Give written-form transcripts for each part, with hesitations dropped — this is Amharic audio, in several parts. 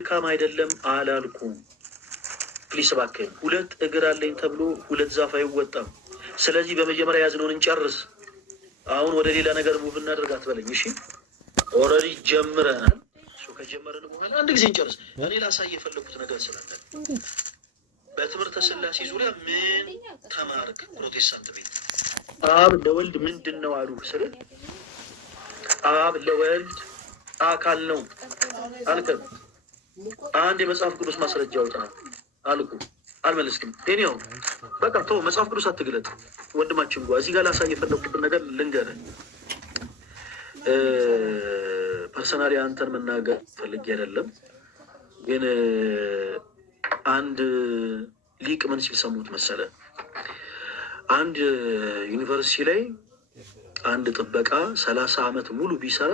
ካም አይደለም አላልኩም። ፕሊስ እባክህን፣ ሁለት እግር አለኝ ተብሎ ሁለት ዛፍ አይወጣም። ስለዚህ በመጀመሪያ ያዝነውን እንጨርስ። አሁን ወደ ሌላ ነገር ሙቭ እናደርግ አትበለኝ። እሺ ኦልሬዲ ጀምረናል። እሱ ከጀመረን በኋላ አንድ ጊዜ እንጨርስ። እኔ ላሳይ የፈለኩት ነገር ስላለ በትምህርተ ሥላሴ ዙሪያ ምን ተማርክ? ፕሮቴስታንት ቤት አብ ለወልድ ምንድን ነው አሉ ስል አብ ለወልድ አካል ነው አልከም። አንድ የመጽሐፍ ቅዱስ ማስረጃ አውጣ አልኩ። አልመለስክም። ኔው በቃ ተው፣ መጽሐፍ ቅዱስ አትግለጥ ወንድማችን። ጓ እዚህ ጋር ላሳይ የፈለኩትን ነገር ልንገርህ። ፐርሰናሊ አንተን መናገር ፈልጌ አይደለም፣ ግን አንድ ሊቅ ምን ሲል ሰሙት መሰለ? አንድ ዩኒቨርሲቲ ላይ አንድ ጥበቃ 30 ዓመት ሙሉ ቢሰራ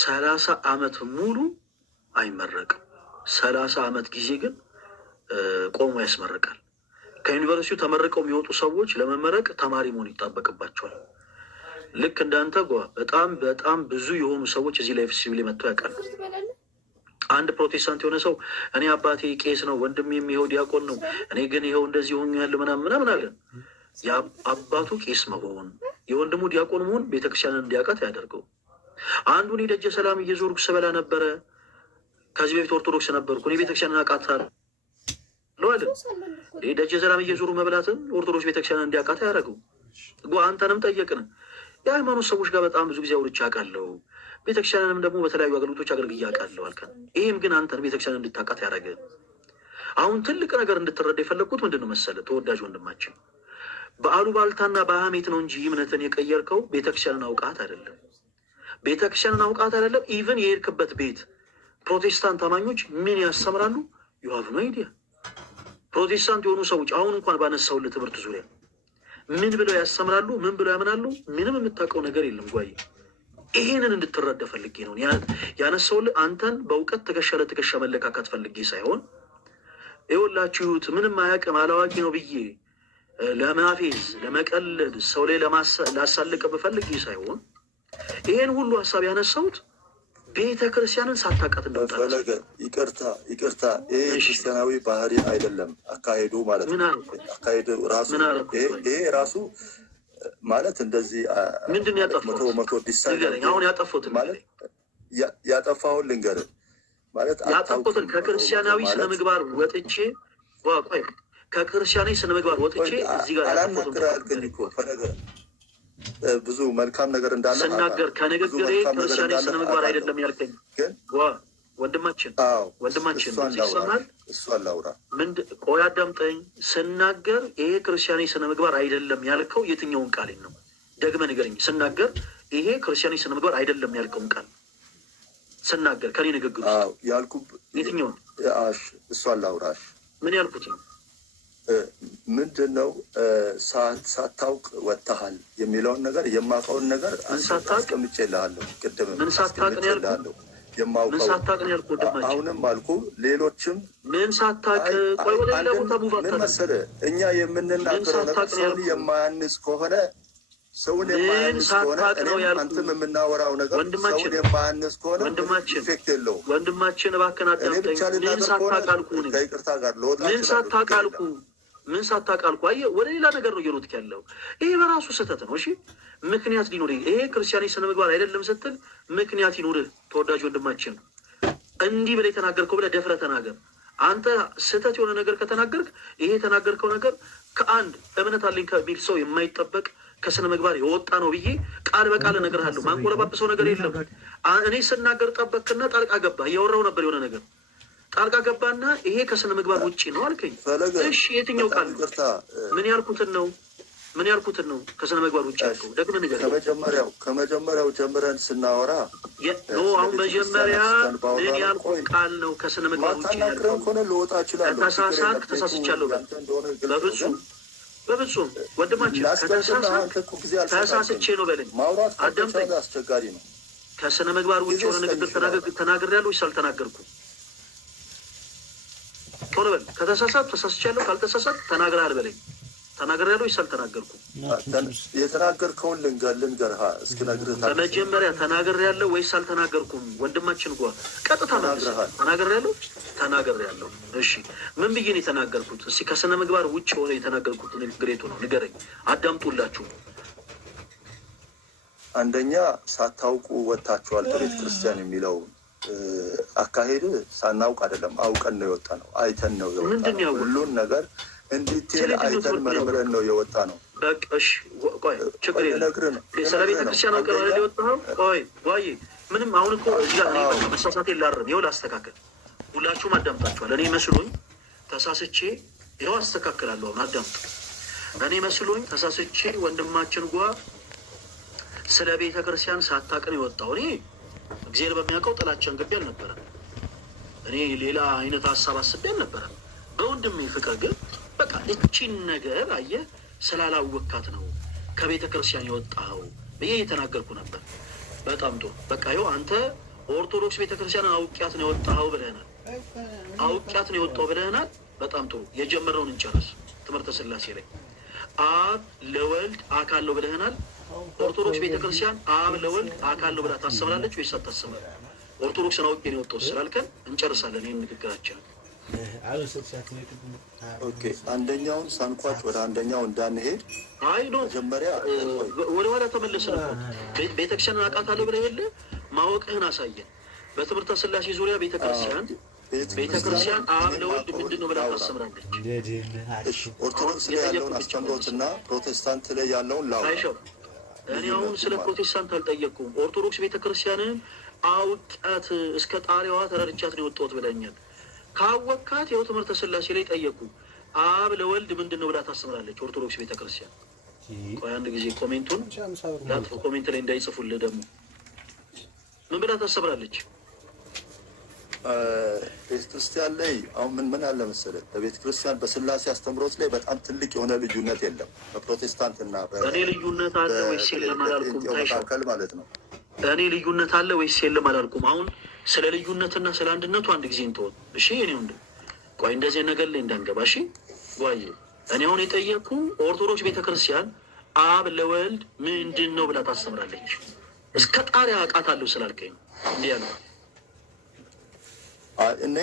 30 ዓመት ሙሉ አይመረቅም። 30 ዓመት ጊዜ ግን ቆሞ ያስመርቃል። ከዩኒቨርሲቲው ተመርቀው የሚወጡ ሰዎች ለመመረቅ ተማሪ መሆን ይጠበቅባቸዋል። ልክ እንዳንተ በጣም በጣም ብዙ የሆኑ ሰዎች እዚህ ላይ ሲቪል መጥተው ያውቃሉ። አንድ ፕሮቴስታንት የሆነ ሰው እኔ አባቴ ቄስ ነው፣ ወንድም የሚሄው ዲያቆን ነው፣ እኔ ግን ይኸው እንደዚህ ሆኜ ያለ ምናምን አለን። የአባቱ ቄስ መሆን የወንድሙ ዲያቆን መሆን ቤተክርስቲያንን እንዲያውቃት ያደርገው። አንዱ እኔ ደጀ ሰላም እየዞርኩ ስበላ ነበረ፣ ከዚህ በፊት ኦርቶዶክስ ነበርኩ፣ እኔ ቤተክርስቲያንን አውቃታለሁ አለ። ደጀ ሰላም እየዞሩ መብላትን ኦርቶዶክስ ቤተክርስቲያንን እንዲያውቃት ያደረገው። አንተንም ጠየቅን። የሃይማኖት ሰዎች ጋር በጣም ብዙ ጊዜ አውርቼ አውቃለሁ፣ ቤተክርስቲያንንም ደግሞ በተለያዩ አገልግሎቶች አገልግዬ አውቃለሁ አልከን። ይህም ግን አንተን ቤተክርስቲያን እንድታውቃት ያደረገ። አሁን ትልቅ ነገር እንድትረዳ የፈለግኩት ምንድን ነው መሰለ? ተወዳጅ ወንድማችን፣ በአሉባልታና በሐሜት ነው እንጂ እምነትን የቀየርከው ቤተክርስቲያንን አውቃት አይደለም። ቤተክርስቲያንን አውቃት አይደለም። ኢቨን የሄድክበት ቤት ፕሮቴስታንት አማኞች ምን ያስተምራሉ? ዩሃቭ ኖ አይዲያ። ፕሮቴስታንት የሆኑ ሰዎች አሁን እንኳን ባነሳውልህ ትምህርት ዙሪያ ምን ብለው ያስተምራሉ? ምን ብለው ያምናሉ? ምንም የምታውቀው ነገር የለም ጓይ። ይሄንን እንድትረዳ ፈልጌ ነው ያነሳውልህ። አንተን በእውቀት ትከሻ ለትከሻ መለካካት ፈልጌ ሳይሆን ይኸውላችሁት ምንም አያውቅም አላዋቂ ነው ብዬ ለማፌዝ ለመቀለድ ሰው ላይ ላሳልቅ በፈልጌ ሳይሆን ይሄን ሁሉ ሀሳብ ያነሳሁት ቤተ ክርስቲያንን ሳታውቃት እንደወጣ። ይቅርታ፣ ይሄ ክርስቲያናዊ ባህሪ አይደለም አካሄዱ ማለት ነው። አካሄዱ ራሱ ይሄ ራሱ ማለት እንደዚህ ምንድን መቶ ዲሳይድ አሁን ያጠፉት ማለት ያጠፋውን ልንገርህ ማለት ያጠፉትን ከክርስቲያናዊ ስነ ምግባር ወጥቼ ቆይ ከክርስቲያናዊ ስነ ምግባር ወጥቼ እዚህ ጋር አላናግራልከኝ እኮ ፈለገ ብዙ መልካም ነገር እንዳለ ስናገር ከንግግሬ ክርስቲያናዊ ስነ ምግባር አይደለም ያልከኝ ግን ወንድማችን ይሰማል። እሱ አላውራ ቆይ አዳምጠኝ። ስናገር ይሄ ክርስቲያናዊ ስነ ምግባር አይደለም ያልከው የትኛውን ቃል ነው? ደግመህ ንገረኝ። ስናገር ይሄ ክርስቲያናዊ ስነ ምግባር አይደለም ያልከውን ቃል ስናገር ከኔ ንግግር ያልኩ የትኛውን? እሱ አላውራሽ ምን ያልኩት ነው? ምንድን ነው ሳታውቅ ወጥተሃል የሚለውን ነገር የማውቀውን ነገር አስቀምጬልሃለሁ። ቅድም ምን ሳታውቅ ነው ያልኩት? ምን ሳታውቅ ነው ያልኩት? ወንድማችን አሁንም አልኩ ሌሎችም ምን ሳታውቅ ቆይ ወደ ሌላ ቦታ ምን መሰለህ እኛ የምንናገረው ነገር ሰውን የማያንስ ከሆነ ሰውን የማያንስ ከሆነ አንተም የምናወራው ነገር ሰውን የማያንስ ከሆነ ኢፌክት የለውም። ወንድማችን እባክህን አዳምጠኝ። ምን ሳታውቅ አልኩ? ከይቅርታ ጋር ልወጣ ምን ሳታውቅ አልኩ? ምን ሳታውቅ አልኩ? አየህ ወደ ሌላ ነገር ነው እየሮጥክ ያለው። ይሄ በራሱ ስህተት ነው። እሺ ምክንያት ሊኖርህ ይሄ ክርስቲያናዊ ስነ ምግባር አይደለም ስትል ምክንያት ይኖርህ። ተወዳጅ ወንድማችን እንዲህ ብለህ የተናገርከው ብለህ ደፍረህ ተናገር። አንተ ስህተት የሆነ ነገር ከተናገርክ ይሄ የተናገርከው ነገር ከአንድ እምነት አለኝ ከሚል ሰው የማይጠበቅ ከስነ ምግባር የወጣ ነው ብዬ ቃል በቃል እነግርሃለሁ። ማንቆለባበሰው ነገር የለም። እኔ ስናገር ጠበቅክና ጣልቃ ገባህ። እያወራሁ ነበር የሆነ ነገር ጣልቃ ገባና ይሄ ከስነ ምግባር ውጭ ነው አልከኝ። እሺ የትኛው ቃል ምን ያልኩትን ነው ከስነ ምግባር ውጭ ያልከው? ደግመህ ንገረኝ። ከመጀመሪያው ጀምረን ስናወራ አሁን መጀመሪያ ምን ያልኩት ቃል ነው ከስነ ምግባር ውጭ ያልከው? ከተሳሳትክ ተሳስቻለሁ። በፍጹም ወንድማችን ተሳስቼ ነው በለኝ። አዳምጠኝ። አስቸጋሪ ነው። ከስነ ምግባር ውጭ የሆነ ንግግር ተናግሬያለሁ ወይስ አልተናገርኩም? ቶሎ በል። ከተሳሳት ተሳስቻለሁ፣ ካልተሳሳት ተናግረሃል በለኝ። ተናግሬያለሁ ወይስ አልተናገርኩም? የተናገርከውን ልንገርህ እስኪ ነግርህ። በመጀመሪያ ተናግሬያለሁ ወይስ አልተናገርኩም? ወንድማችን ጓ ቀጥታ ተናግሬያለሁ። ተናግሬያለሁ። እሺ ምን ብዬ ነው የተናገርኩት? እስኪ ከስነ ምግባር ውጭ ሆነ የተናገርኩት ንግግሬቱ ነው፣ ንገረኝ። አዳምጡላችሁ። አንደኛ ሳታውቁ ወጥታችኋል ከቤተ ክርስቲያን የሚለው አካሄድ ሳናውቅ አይደለም፣ አውቀን ነው የወጣ ነው። አይተን ነው የወጣ ነው። ሁሉን ነገር እንዲቴል አይተን መርምረን ነው የወጣ ነው። በቃ እሺ ቆይ ችግር የለም። ስለ ቤተ ክርስቲያን አውቀን ነው የወጣው። ቆይ ወይ ምንም አሁን እኮ እዚህ ጋር መሳሳቴን ላርም፣ ይኸው ላስተካከል። ሁላችሁም አዳምጣችኋል። እኔ መስሎኝ ተሳስቼ ይኸው አስተካክላለሁ። አሁን አዳምጡ። እኔ መስሎኝ ተሳስቼ ወንድማችን ጓ ስለ ቤተ ክርስቲያን ሳታውቅ ነው የወጣው። እኔ እግዚአብሔር በሚያውቀው ጥላቻን ገቢ አልነበረም። እኔ ሌላ አይነት ሀሳብ አስቤ አልነበረም። በወንድሜ ፍቅር ግን በቃ እቺን ነገር አየህ ስላላወካት ነው ከቤተ ክርስቲያን የወጣኸው ብዬ እየተናገርኩ ነበር። በጣም ጥሩ። በቃ ይኸው አንተ ኦርቶዶክስ ቤተ ክርስቲያንን አውቂያት ነው የወጣኸው ብለህናል። አውቂያት ነው የወጣው ብለህናል። በጣም ጥሩ። የጀመረውን እንጨርስ። ትምህርተ ሥላሴ ላይ አብ ለወልድ አካል ነው ብለህናል። ኦርቶዶክስ ቤተ ክርስቲያን አብ ለወልድ አካል ነው ብላ ታስባለች ወይስ አታስብም? ኦርቶዶክስን አውቄ ነው የወጣው ስላልከን እንጨርሳለን ይህን ንግግራችንን። ኦኬ አንደኛውን ሳንቋጭ ወደ አንደኛው እንዳንሄድ አይ ኖ መጀመሪያ ወደ ኋላ ተመለስን። ቤተክርስቲያንን አውቃታለሁ ብለህ የለ ማወቅህን አሳየን። በትምህርተ ሥላሴ ዙሪያ ቤተክርስቲያን አብ ለወልድ ምንድን ነው ብላ ታስተምራለች? ኦርቶዶክስ ላይ ያለውን አስተምሮትና ፕሮቴስታንት ላይ ያለውን ላው እኔ አሁን ስለ ፕሮቴስታንት አልጠየቅኩም። ኦርቶዶክስ ቤተክርስቲያንን አውቃት እስከ ጣሪያዋ ተረድቻት ነው የወጣሁት ብለኛል። ካወካት ይኸው ትምህርተ ሥላሴ ላይ ጠየቁ። አብ ለወልድ ምንድን ነው ብላ ታስተምራለች ኦርቶዶክስ ቤተክርስቲያን? ቆይ አንድ ጊዜ ኮሜንቱን ላጥፎ ኮሜንት ላይ እንዳይጽፉልህ ደግሞ ምን ብላ ታስተምራለች? ቤተክርስቲያን ላይ አሁን ምን አለ መሰለህ፣ በቤተክርስቲያን በሥላሴ አስተምሮት ላይ በጣም ትልቅ የሆነ ልዩነት የለም። በፕሮቴስታንት እና እኔ ልዩነት አለ ወይስ የለም አላልኩም። መካከል ማለት ነው። እኔ ልዩነት አለ ወይስ የለም አላልኩም። አሁን ስለ ልዩነትና ስለ አንድነቱ አንድ ጊዜ እንተወው እሺ። እኔ ወንድ ቆይ እንደዚህ ነገር ላይ እንዳንገባ እሺ። ጓዬ እኔ አሁን የጠየቅኩ ኦርቶዶክስ ቤተክርስቲያን አብ ለወልድ ምንድን ነው ብላ ታስተምራለች እስከ ጣሪያ አውቃታለሁ ስላልከኝ እንዲህ ያለው እኔ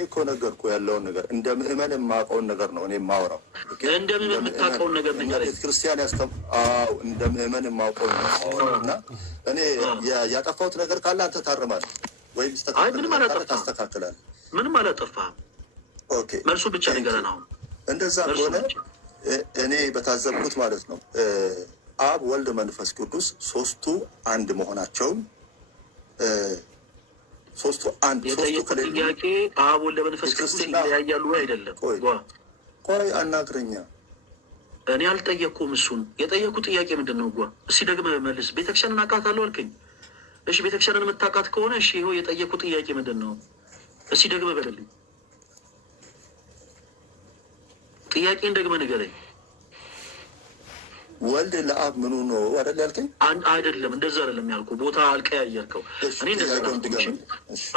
እኮ ነገርኩ ያለውን ነገር እንደ ምእመን የማውቀውን ነገር ነው እኔ የማወራው። እንደ ምእመን የምታውቀውን ነገር ነው ቤተክርስቲያን እንደ ምእመን የማውቀውን እና እኔ ያጠፋሁት ነገር ካለ አንተ ታርማለህ ወይም ታስተካክላለህ። ምንም አላጠፋህም። ኦኬ መልሱ ብቻ ንገረን። አሁን እንደዛ ከሆነ እኔ በታዘብኩት ማለት ነው አብ ወልድ መንፈስ ቅዱስ ሶስቱ አንድ መሆናቸውን ሶስቱ አንድ የጠየቁት ጥያቄ አብ ወልድ መንፈስ ቅዱስ ይለያያሉ አይደለም? ቆይ አናግረኛ። እኔ አልጠየቅኩም እሱን። የጠየቁት ጥያቄ ምንድን ነው? እስኪ ደግመህ መልስ። ቤተክርስቲያንን አውቃታለሁ አልከኝ። እሺ ቤተክርስቲያንን የምታውቃት ከሆነ እሺ ይኸው የጠየቁት ጥያቄ ምንድን ነው? እስኪ ደግመህ በልልኝ። ጥያቄን ደግመህ ንገረኝ። ወልድ ለአብ ምኑ ነው አይደል ያልከኝ? አይደለም እንደዛ አይደለም ያልኩ። ቦታ አልቀያየርከው። እኔ እንደዛ ነው።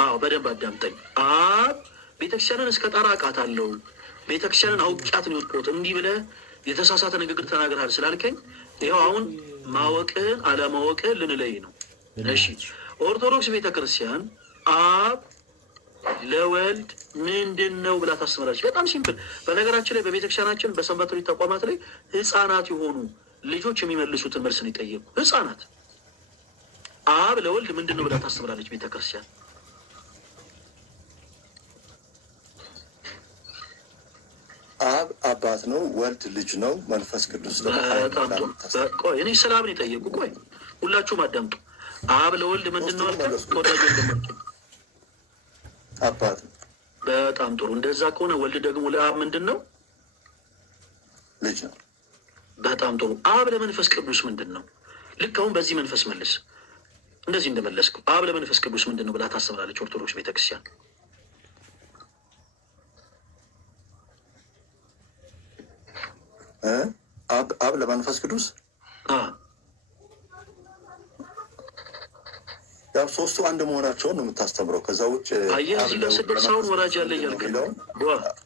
አዎ በደንብ አዳምጠኝ። አብ ቤተክርስቲያንን እስከ ጣራ አውቃታለሁ፣ ቤተክርስቲያንን አውቂያት ነው የወጣሁት እንዲህ ብለህ የተሳሳተ ንግግር ተናግረሃል ስላልከኝ ይኸው አሁን ማወቅህን አለማወቅህን ልንለይ ነው። እሺ ኦርቶዶክስ ቤተክርስቲያን አብ ለወልድ ምንድን ነው ብላ ታስተምራለች። በጣም ሲምፕል። በነገራችን ላይ በቤተክርስቲያናችን በሰንበት ትምህርት ተቋማት ላይ ህፃናት የሆኑ ልጆች የሚመልሱትን መልስ ነው የጠየቁ። ህፃናት አብ ለወልድ ምንድን ነው ብላ ታስተምራለች ቤተክርስቲያን? አብ አባት ነው፣ ወልድ ልጅ ነው፣ መንፈስ ቅዱስ ደግሞ ቆይ እኔ ስለ አብ ነው የጠየቁ። ቆይ ሁላችሁም አዳምጡ። አብ ለወልድ ምንድን ነው አልከ? ተወዳጅ አባት። በጣም ጥሩ። እንደዛ ከሆነ ወልድ ደግሞ ለአብ ምንድን ነው? ልጅ ነው። በጣም ጥሩ። አብ ለመንፈስ ቅዱስ ምንድን ነው? ልክ አሁን በዚህ መንፈስ መልስ። እንደዚህ እንደመለስኩ አብ ለመንፈስ ቅዱስ ምንድን ነው ብላ ታስተምራለች ኦርቶዶክስ ቤተክርስቲያን? አብ ለመንፈስ ቅዱስ ያው ሶስቱ አንድ መሆናቸውን ነው የምታስተምረው። ከዛ ውጭ አየህ እዚህ ጋር ስደርስ አሁን ወራጅ አለ እያልክ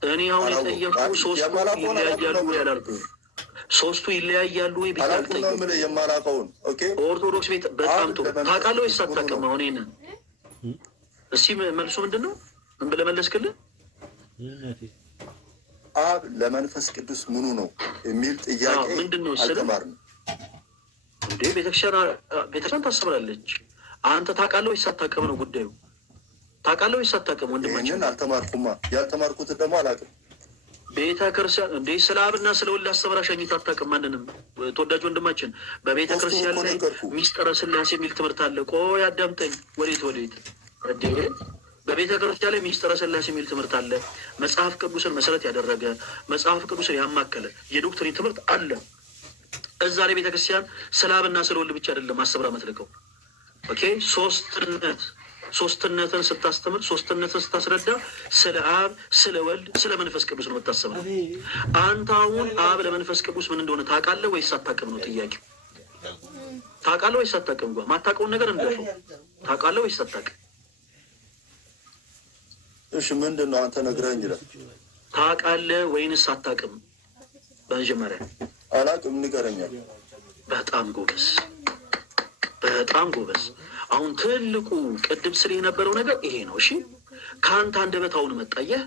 እኔ አሁን የጠየቁ ሶስቱ ይለያያሉ ያላልኩ ሶስቱ ይለያያሉ ወይ ብቻ አልጠየኩም። የማላውቀውን ኦርቶዶክስ ቤት በጣም ጥሩ ታውቃለህ ወይስ አታውቅም? አሁን ይሄንን እስኪ መልሱ ምንድን ነው? ምን ብለህ መለስክልህ? አብ ለመንፈስ ቅዱስ ምኑ ነው የሚል ጥያቄ አልተማርንም እንዴ? ቤተክርስቲያን ታስተምራለች። አንተ ታውቃለህ ወይስ አታውቅም ነው ጉዳዩ። ታውቃለህ ወይስ አታውቅም? ወንድማችን ይህንን አልተማርኩማ። ያልተማርኩትን ደግሞ አላውቅም። ቤተክርስቲያን እንዴ ስለ አብና ስለ ወልድ አስተምራ ሸኝታ አታውቅም ማንንም። ተወዳጅ ወንድማችን በቤተክርስቲያን ላይ ሚስጥረ ስላሴ የሚል ትምህርት አለ። ቆይ አዳምጠኝ። ወዴት በቤተ ክርስቲያን ላይ ሚስጥረ ስላሴ የሚል ትምህርት አለ። መጽሐፍ ቅዱስን መሰረት ያደረገ መጽሐፍ ቅዱስን ያማከለ የዶክትሪን ትምህርት አለ። እዛ ላይ ቤተ ክርስቲያን ስለ አብና ስለ ወልድ ብቻ አይደለም አስተምራ የምትልከው። ኦኬ ሶስትነትን ስታስተምር፣ ሶስትነትን ስታስረዳ ስለ አብ፣ ስለ ወልድ፣ ስለ መንፈስ ቅዱስ ነው የምታስተምረው። አንተ አሁን አብ ለመንፈስ ቅዱስ ምን እንደሆነ ታውቃለህ ወይስ አታውቅም ነው ጥያቄው። ታውቃለህ ወይስ አታውቅም? ማታውቀውን ነገር እንደው ታውቃለህ ወይስ አታውቅም? እሺ ምንድን ነው አንተ ነግረኸኝ ይላል። ታውቃለህ ወይንስ አታውቅም? በመጀመሪያ አላውቅም፣ ንገረኛል። በጣም ጎበዝ፣ በጣም ጎበዝ። አሁን ትልቁ ቅድም ስለ የነበረው ነገር ይሄ ነው። እሺ ከአንተ አንደበት አሁን መጣየህ።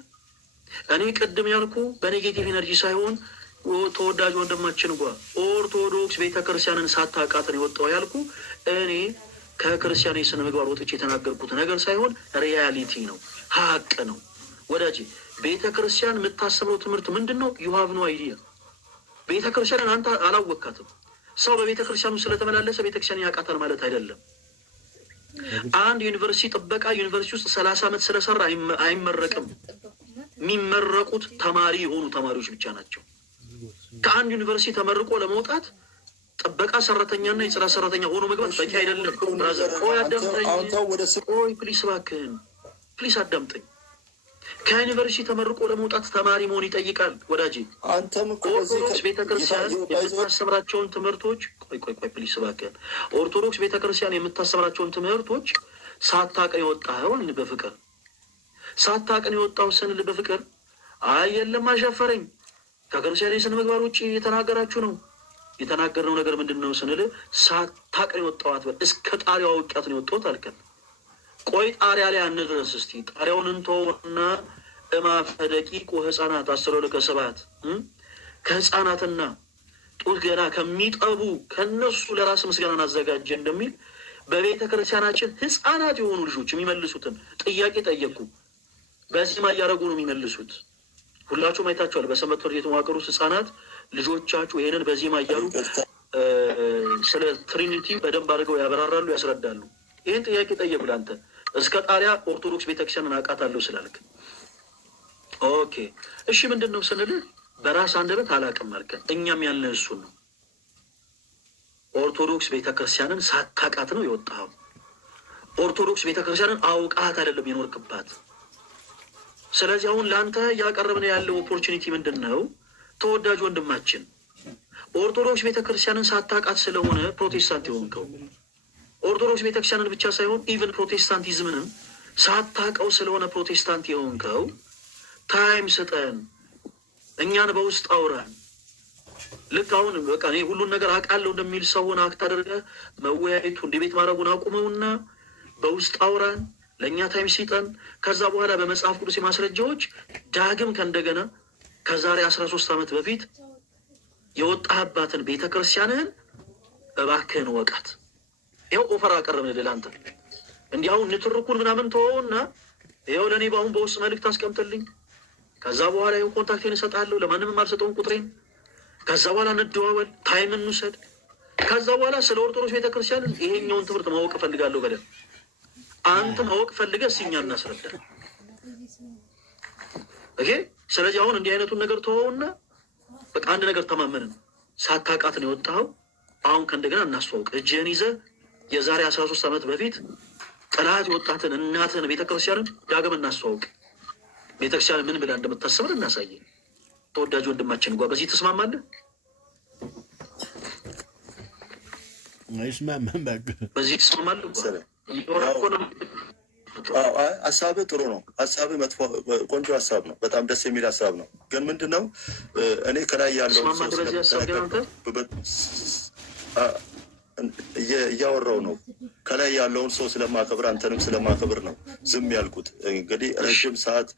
እኔ ቅድም ያልኩ በኔጌቲቭ ኤነርጂ ሳይሆን ተወዳጅ ወንድማችን ጓ ኦርቶዶክስ ቤተክርስቲያንን ሳታውቃትን የወጣው ያልኩ እኔ ከክርስቲያን የስነ ምግባር ወጥቼ የተናገርኩት ነገር ሳይሆን ሪያሊቲ ነው፣ ሀቅ ነው። ወዳጅ ቤተ ክርስቲያን የምታሰበው ትምህርት ምንድን ነው? ዩ ሃቭ ኖ አይዲያ። ቤተ ክርስቲያንን አንተ አላወካትም። ሰው በቤተ ክርስቲያኑ ስለተመላለሰ ቤተክርስቲያን ያውቃታል ማለት አይደለም። አንድ ዩኒቨርሲቲ ጥበቃ ዩኒቨርሲቲ ውስጥ 30 ዓመት ስለሰራ አይመረቅም። የሚመረቁት ተማሪ የሆኑ ተማሪዎች ብቻ ናቸው። ከአንድ ዩኒቨርሲቲ ተመርቆ ለመውጣት ጥበቃ ሰራተኛና የጽዳት ሰራተኛ ሆኖ መግባት በቂ አይደለም። ብራዘር ቆይ አዳምጠኝ። ቆይ ፕሊስ እባክህን ፕሊስ አዳምጠኝ። ከዩኒቨርሲቲ ተመርቆ ለመውጣት ተማሪ መሆን ይጠይቃል ወዳጄ። ኦርቶዶክስ ቤተክርስቲያን የምታስተምራቸውን ትምህርቶች ቆይ ፕሊስ እባክህን። ኦርቶዶክስ ቤተክርስቲያን የምታስተምራቸውን ትምህርቶች ሳታውቅን የወጣኸው በፍቅር ሳታውቅን የወጣው ስንል በፍቅር አይ የለም አሻፈረኝ ከክርስቲያን የስነ ምግባር ውጭ እየተናገራችሁ ነው። የተናገርነው ነገር ምንድን ነው ስንል ሳታውቅን የወጣዋት እስከ ጣሪያው አውቄያት ነው የወጣሁት አልከን። ቆይ ጣሪያ ላይ አንድረስ እስቲ። ጣሪያውን እንተውና እማፈ ደቂቁ ህፃናት 12 ከህፃናትና ጡት ገና ከሚጠቡ ከነሱ ለራስ ምስጋናን አዘጋጀ እንደሚል በቤተ ክርስቲያናችን ህፃናት የሆኑ ልጆች የሚመልሱትን ጥያቄ ጠየቁ። በዚህማ እያደረጉ ነው የሚመልሱት። ሁላችሁም አይታችኋል። በሰንበት ትምህርት ቤት የተዋቀሩት ህፃናት ልጆቻችሁ ይሄንን በዚህማ እያሉ ስለ ትሪኒቲ በደንብ አድርገው ያበራራሉ፣ ያስረዳሉ። ይህን ጥያቄ ጠየቁ። ለአንተ እስከ ጣሪያ ኦርቶዶክስ ቤተክርስቲያንን አውቃታለሁ ስላልክ ኦኬ እሺ ምንድን ነው ስንል በራስ አንደበት አላውቅም አልከን። እኛም ያልነው እሱን ነው። ኦርቶዶክስ ቤተክርስቲያንን ሳታውቃት ነው የወጣኸው። ኦርቶዶክስ ቤተክርስቲያንን አውቃት አይደለም የኖርክባት። ስለዚህ አሁን ለአንተ እያቀረብን ያለው ኦፖርቹኒቲ ምንድን ነው? ተወዳጅ ወንድማችን ኦርቶዶክስ ቤተክርስቲያንን ሳታውቃት ስለሆነ ፕሮቴስታንት የሆንከው። ኦርቶዶክስ ቤተክርስቲያንን ብቻ ሳይሆን ኢቨን ፕሮቴስታንቲዝምንም ሳታውቀው ስለሆነ ፕሮቴስታንት የሆንከው። ታይም ስጠን፣ እኛን በውስጥ አውራን። ልክ አሁን በቃ እኔ ሁሉን ነገር አውቃለሁ እንደሚል ሰውን አክት አድርገህ መወያየቱ እንዲህ ማድረጉን አቁመውና በውስጥ አውራን፣ ለእኛ ታይም ሲጠን። ከዛ በኋላ በመጽሐፍ ቅዱስ ማስረጃዎች ዳግም ከእንደገና ከዛሬ 13 ዓመት በፊት የወጣህባትን ቤተክርስቲያንህን እባክህን ወቃት። ይኸው ኦፈር አቀረብንልህ ለአንተ። እንዲህ አሁን ንትርኩን ምናምን ተወውና ይኸው ለእኔ በአሁን በውስጥ መልዕክት አስቀምጥልኝ። ከዛ በኋላ ይኸው ኮንታክቴን እሰጣለሁ፣ ለማንም የማልሰጠውን ቁጥሬን። ከዛ በኋላ እንደዋወል፣ ታይም እንውሰድ። ከዛ በኋላ ስለ ኦርቶዶክስ ቤተክርስቲያን ይሄኛውን ትምህርት ማወቅ እፈልጋለሁ በደንብ። አንተ ማወቅ ፈልገህ ሲኛ እናስረዳ። ኦኬ። ስለዚህ አሁን እንዲህ አይነቱን ነገር ተወውና በቃ አንድ ነገር ተማመንን። ሳታውቃት ነው የወጣኸው። አሁን ከእንደገና እናስተዋውቅ። እጅህን ይዘህ የዛሬ 13 ዓመት በፊት ጥላት የወጣትን እናትህን ቤተክርስቲያንን ዳግም እናስተዋውቅ። ቤተክርስቲያን ምን ብላ እንደምታስበን እናሳየ። ተወዳጅ ወንድማችን እንኳ በዚህ ተስማማለህ? አይስማማም። በቃ በዚህ ተስማማለህ? ሀሳብህ ጥሩ ነው። ሀሳብህ መጥፎ ቆንጆ ሀሳብ ነው። በጣም ደስ የሚል ሀሳብ ነው። ግን ምንድነው እኔ ከላይ ያለውን ሰው እያወራው ነው። ከላይ ያለውን ሰው ስለማከብር አንተንም ስለማከብር ነው ዝም ያልኩት። እንግዲህ ረዥም ሰዓት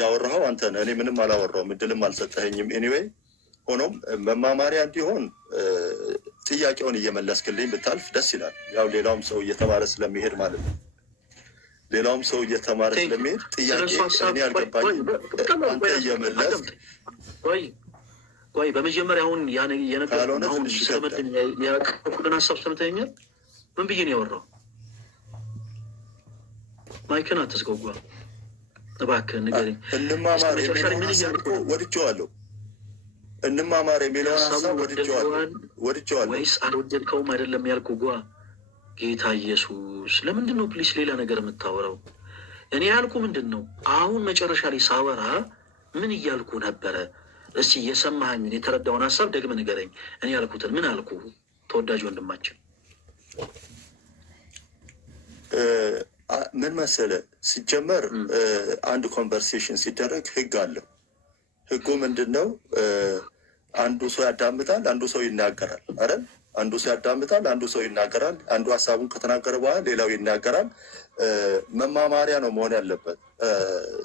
ያወራኸው አንተ ነህ። እኔ ምንም አላወራውም፣ እድልም አልሰጠኸኝም። ኤኒዌይ ሆኖም መማማሪያ እንዲሆን ጥያቄውን እየመለስክልኝ ብታልፍ ደስ ይላል። ያው ሌላውም ሰው እየተማረ ስለሚሄድ ማለት ነው። ሌላውም ሰው እየተማረ ስለሚሄድ ጥያቄ እኔ አልገባኝም፣ አንተ እየመለስክ ቆይ በመጀመሪያ አሁን የነገርኩህን አሁን ስለመድን ያቀርኩልን ሀሳብ ሰምተኸኛል? ምን ብዬ ነው ያወራው? ማይክን አትዝጋው እባክህ ንገረኝ። እንማማር የሚለውን ሀሳብ እኮ ወድጄዋለሁ። እንማማር የሚለውን ሀሳብ ወድጄዋለሁ። ወይስ አልወደድከውም? አይደለም ያልኩህ ጌታ ኢየሱስ፣ ለምንድን ነው ፕሊስ ሌላ ነገር የምታወራው? እኔ ያልኩህ ምንድን ነው? አሁን መጨረሻ ላይ ሳወራ ምን እያልኩ ነበረ? እስቲ የሰማኸኝን የተረዳውን ሀሳብ ደግመህ ንገረኝ። እኔ ያልኩትን ምን አልኩ? ተወዳጅ ወንድማችን ምን መሰለህ፣ ሲጀመር አንድ ኮንቨርሴሽን ሲደረግ ህግ አለው። ህጉ ምንድን ነው? አንዱ ሰው ያዳምጣል፣ አንዱ ሰው ይናገራል አይደል? አንዱ ሰው ያዳምጣል፣ አንዱ ሰው ይናገራል። አንዱ ሀሳቡን ከተናገረ በኋላ ሌላው ይናገራል። መማማሪያ ነው መሆን ያለበት።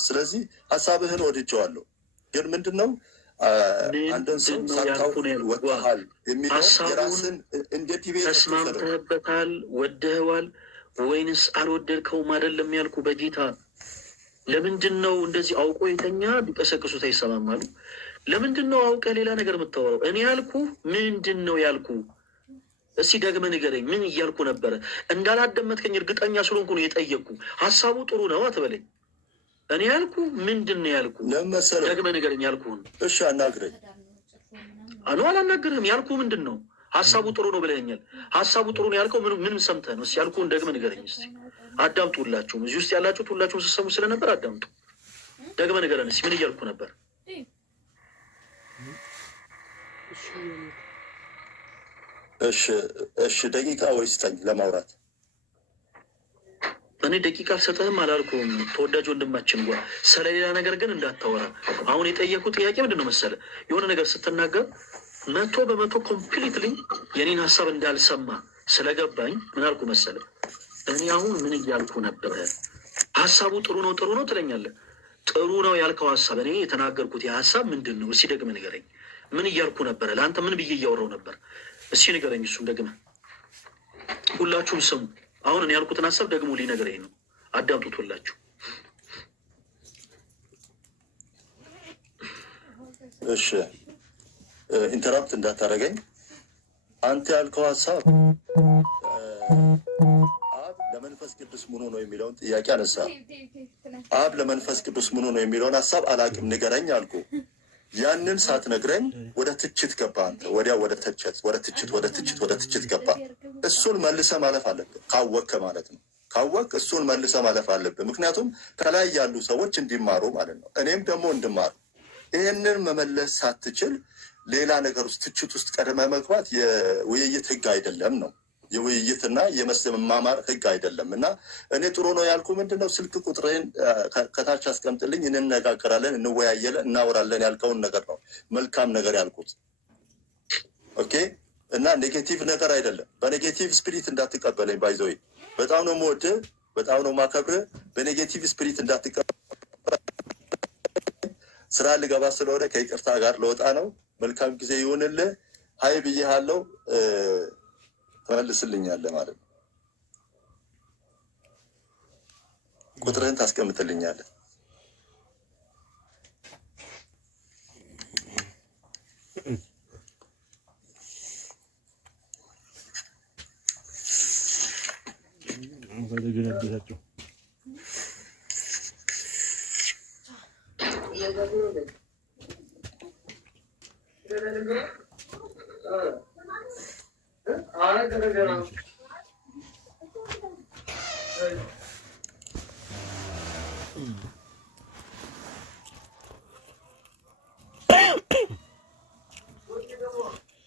ስለዚህ ሀሳብህን ወድጄዋለሁ፣ ግን ምንድን ነው አንድን ሰው ሳታውቅ ወጥተሃል የሚለው የራስን እንደ ዲቤት ተስማምተህበታል፣ ወደኸዋል ወይንስ አልወደድከውም? አይደለም ያልኩ በጌታ ለምንድን ነው እንደዚህ አውቆ የተኛ ቢቀሰቅሱት አይሰማማሉ? ለምንድን ነው አውቀህ ሌላ ነገር የምታወራው? እኔ ያልኩ ምንድን ነው ያልኩ? እስቲ ደግመህ ንገረኝ። ምን እያልኩ ነበረ? እንዳላደመጥከኝ እርግጠኛ ስለሆንኩ ነው የጠየቅኩ። ሀሳቡ ጥሩ ነው አትበለኝ። እኔ ያልኩ ምንድን ነው ያልኩ? ደግመህ ንገረኝ ያልኩህን። እሺ አናግረኝ። አላናግርህም። ያልኩ ምንድን ነው? ሀሳቡ ጥሩ ነው ብለኸኛል። ሀሳቡ ጥሩ ነው ያልከው ምንም ሰምተህ ነው? እስኪ ያልኩህን ደግመህ ንገረኝ። እስኪ አዳምጡ። ሁላችሁም እዚህ ውስጥ ያላችሁት ሁላችሁም ስትሰሙ ስለነበር አዳምጡ። ደግመህ ንገረን እስኪ ምን እያልኩ ነበር? እሺ ደቂቃ ወይስ ስጠኝ ለማውራት? እኔ ደቂቃ አልሰጠህም አላልኩም። ተወዳጅ ወንድማችን ስለሌላ ነገር ግን እንዳታወራ። አሁን የጠየኩት ጥያቄ ምንድን ነው መሰለህ? የሆነ ነገር ስትናገር 100% ኮምፕሊትሊ የኔን ሀሳብ እንዳልሰማ ስለገባኝ ምን አልኩ መሰለህ? እኔ አሁን ምን እያልኩ ነበረ? ሀሳቡ ጥሩ ነው ትለኛለህ። ጥሩ ነው ያልከው ሀሳብ እኔ የተናገርኩት የሀሳብ ምንድን ነው? እስኪ ደግመህ ንገረኝ። ምን እያልኩ ነበረ? ለአንተ ምን ብዬ እያወራው ነበር? እስኪ ንገረኝ። እሱም ደግመህ ሁላችሁም ስሙ። አሁን እኔ ያልኩትን ሀሳብ ደግሞ ሊነግረኝ ነው። አዳምጡት ሁላችሁ። እሺ ኢንተራፕት እንዳታደርገኝ። አንተ ያልከው ሀሳብ አብ ለመንፈስ ቅዱስ ምኑ ነው የሚለውን ጥያቄ አነሳ። አብ ለመንፈስ ቅዱስ ምኑ ነው የሚለውን ሀሳብ አላቅም ንገረኝ አልኩ። ያንን ሳትነግረኝ ወደ ትችት ገባ። አንተ ወዲያ ወደ ትችት ገባ። እሱን መልሰ ማለፍ አለብህ፣ ካወቅክ ማለት ነው። ካወቅክ እሱን መልሰ ማለፍ አለብህ። ምክንያቱም ከላይ ያሉ ሰዎች እንዲማሩ ማለት ነው፣ እኔም ደግሞ እንድማሩ። ይህንን መመለስ ሳትችል ሌላ ነገር ውስጥ ትችት ውስጥ ቀድመ መግባት የውይይት ህግ አይደለም ነው። የውይይትና የመማማር ህግ አይደለም። እና እኔ ጥሩ ነው ያልኩ ምንድነው፣ ስልክ ቁጥሬን ከታች አስቀምጥልኝ፣ እንነጋገራለን፣ እንወያየለን፣ እናወራለን ያልከውን ነገር ነው መልካም ነገር ያልኩት። ኦኬ። እና ኔጌቲቭ ነገር አይደለም። በኔጌቲቭ ስፒሪት እንዳትቀበለኝ። ባይዘወይ በጣም ነው የምወድህ፣ በጣም ነው የማከብርህ። በኔጌቲቭ ስፒሪት እንዳትቀበለኝ። ስራ ልገባ ስለሆነ ከይቅርታ ጋር ለወጣ ነው። መልካም ጊዜ ይሁንልህ። ሀይ ብዬሃለሁ። ትመልስልኛለህ ማለት ነው። ቁጥርህን ታስቀምጥልኛለህ።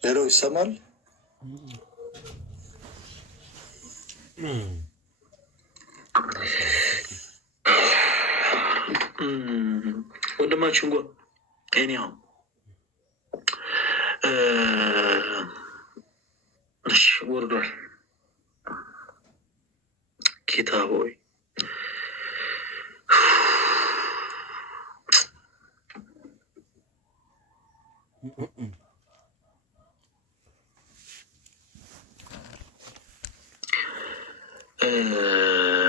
ሄሎ ይሰማል? ወንድማችን ጎ ኒያው እሺ ወርዷል። ጌታ ሆይ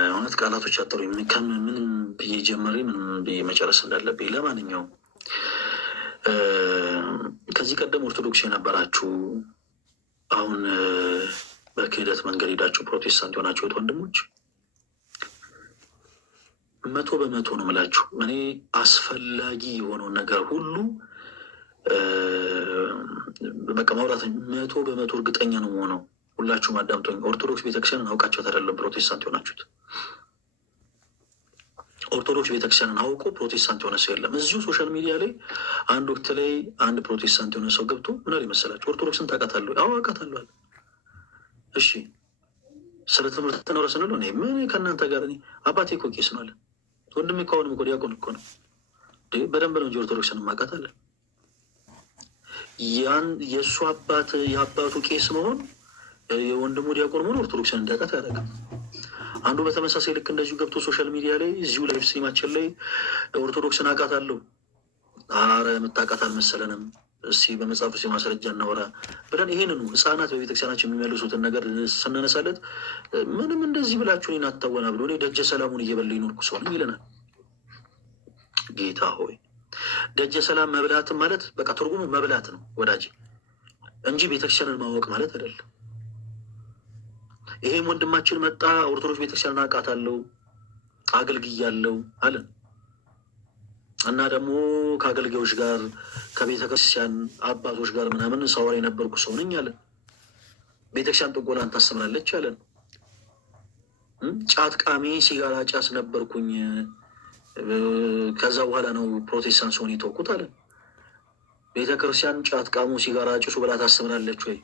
እውነት ቃላቶች አጠሩኝ። ምንም ብዬ ጀመሬ ምንም ብዬ መጨረስ እንዳለብኝ። ለማንኛውም ከዚህ ቀደም ኦርቶዶክስ የነበራችሁ አሁን በክህደት መንገድ ሄዳችሁ ፕሮቴስታንት የሆናችሁት ወንድሞች 100% ነው የምላችሁ። እኔ አስፈላጊ የሆነውን ነገር ሁሉ በቃ ማውራት 100% እርግጠኛ ነው የሆነው። ሁላችሁም አዳምጦኝ። ኦርቶዶክስ ቤተክርስቲያንን አውቃችኋት አይደለም ፕሮቴስታንት የሆናችሁት። ኦርቶዶክስ ቤተክርስቲያንን አውቆ ፕሮቴስታንት የሆነ ሰው የለም። እዚሁ ሶሻል ሚዲያ ላይ አንድ ወቅት ላይ አንድ ፕሮቴስታንት የሆነ ሰው ገብቶ ምን አለ መሰላችሁ? ኦርቶዶክስን ታውቃታለህ? አዎ አውቃታለሁ አለ። እሺ ስለ ትምህርት ነው ስንለው እኔ ምን ከእናንተ ጋር እኔ አባቴ እኮ ቄስ ነው አለ። ወንድሜ እኮ አሁንም እኮ ዲያቆን እኮ ነው። በደንብ ነው እንጂ ኦርቶዶክስን ማውቃታለህ። ያን የእሱ አባት የአባቱ ቄስ መሆን የወንድሙ ዲያቆን መሆን ኦርቶዶክስን እንዳውቃት ያደረገ። አንዱ በተመሳሳይ ልክ እንደዚሁ ገብቶ ሶሻል ሚዲያ ላይ እዚሁ ላይ ሲማችን ላይ ኦርቶዶክስን አውቃታለሁ፣ አረ የምታውቃት አልመሰለንም፣ እስኪ በመጽሐፍ ውስጥ ማስረጃ እናወራ ብለን ይህንኑ ህፃናት በቤተክርስቲያናችን የሚመልሱትን ነገር ስናነሳለት ምንም እንደዚህ ብላችሁ እኔን አታወና ብሎ እኔ ደጀ ሰላሙን እየበላ ይኖርኩ ሰው ነኝ ይለናል። ጌታ ሆይ ደጀ ሰላም መብላትም ማለት በቃ ትርጉሙ መብላት ነው ወዳጅ እንጂ ቤተክርስቲያንን ማወቅ ማለት አይደለም። ይሄም ወንድማችን መጣ ኦርቶዶክስ ቤተክርስቲያንን አውቃታለሁ አገልግያለሁ አለን እና ደግሞ ከአገልጋዮች ጋር ከቤተክርስቲያን አባቶች ጋር ምናምን ሳወራ የነበርኩ ሰው ነኝ አለን። ቤተክርስቲያን ጥቆላን ታስተምራለች አለን። ጫት ቃሚ ሲጋራ ጫስ ነበርኩኝ፣ ከዛ በኋላ ነው ፕሮቴስታንት ሲሆን የተወኩት አለን። ቤተክርስቲያን ጫት ቃሙ ሲጋራ ጭሱ ብላ ታስተምራለች ወይ?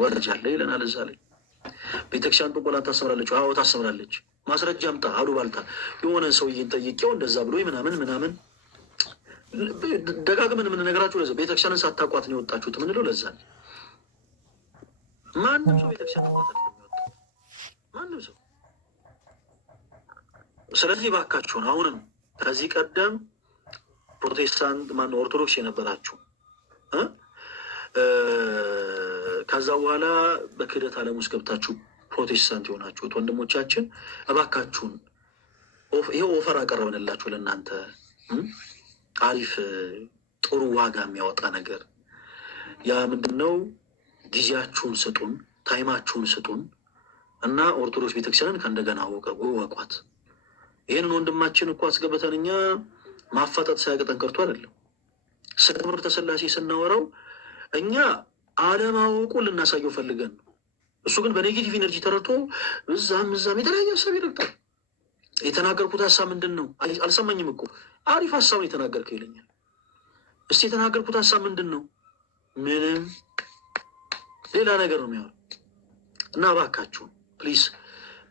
ወረጃለ ይለናል እዛ ላይ። ቤተክርስቲያን ጥቆላን ታስተምራለች? አዎ ታስተምራለች። ማስረጃ አምጣ አሉ ባልታ የሆነ ሰውዬን ጠይቄው እንደዛ ብሎ ምናምን ደጋግመን የምንነግራችሁ ለዛ ቤተክርስቲያንን ሳታቋት ነው የወጣችሁት ምንለው ለዛ። ማንም ሰው ቤተክርስቲያን ታቋት ነው የሚወጣው ማንም ሰው። ስለዚህ ባካችሁን አሁንም ከዚህ ቀደም ፕሮቴስታንት ማነው ኦርቶዶክስ የነበራችሁ ከዛ በኋላ በክህደት ዓለም ውስጥ ገብታችሁ ፕሮቴስታንት የሆናችሁት ወንድሞቻችን እባካችሁን ይሄው ኦፈር አቀረብንላችሁ ለእናንተ አሪፍ ጥሩ ዋጋ የሚያወጣ ነገር። ያ ምንድነው? ጊዜያችሁን ስጡን፣ ታይማችሁን ስጡን እና ኦርቶዶክስ ቤተክርስቲያንን ከእንደገና ወቋት። ይህንን ወንድማችን እኮ አስገብተን እኛ ማፋጠጥ ሳያቅጠን ቀርቶ አይደለም። ስለ ትምህርተ ሥላሴ ስናወራው እኛ አለማወቁን ልናሳየው ፈልገን ነው። እሱ ግን በኔጌቲቭ ኢነርጂ ተረድቶ እዛም የተለያየ ሀሳብ ይረግጣል። የተናገርኩት ሀሳብ ምንድን ነው? አልሰማኝም እኮ አሪፍ ሀሳብ ነው የተናገርከው ይለኛል። እስቲ የተናገርኩት ሀሳብ ምንድን ነው? ምንም ሌላ ነገር ነው የሚሆነው። እና እባካችሁን ፕሊዝ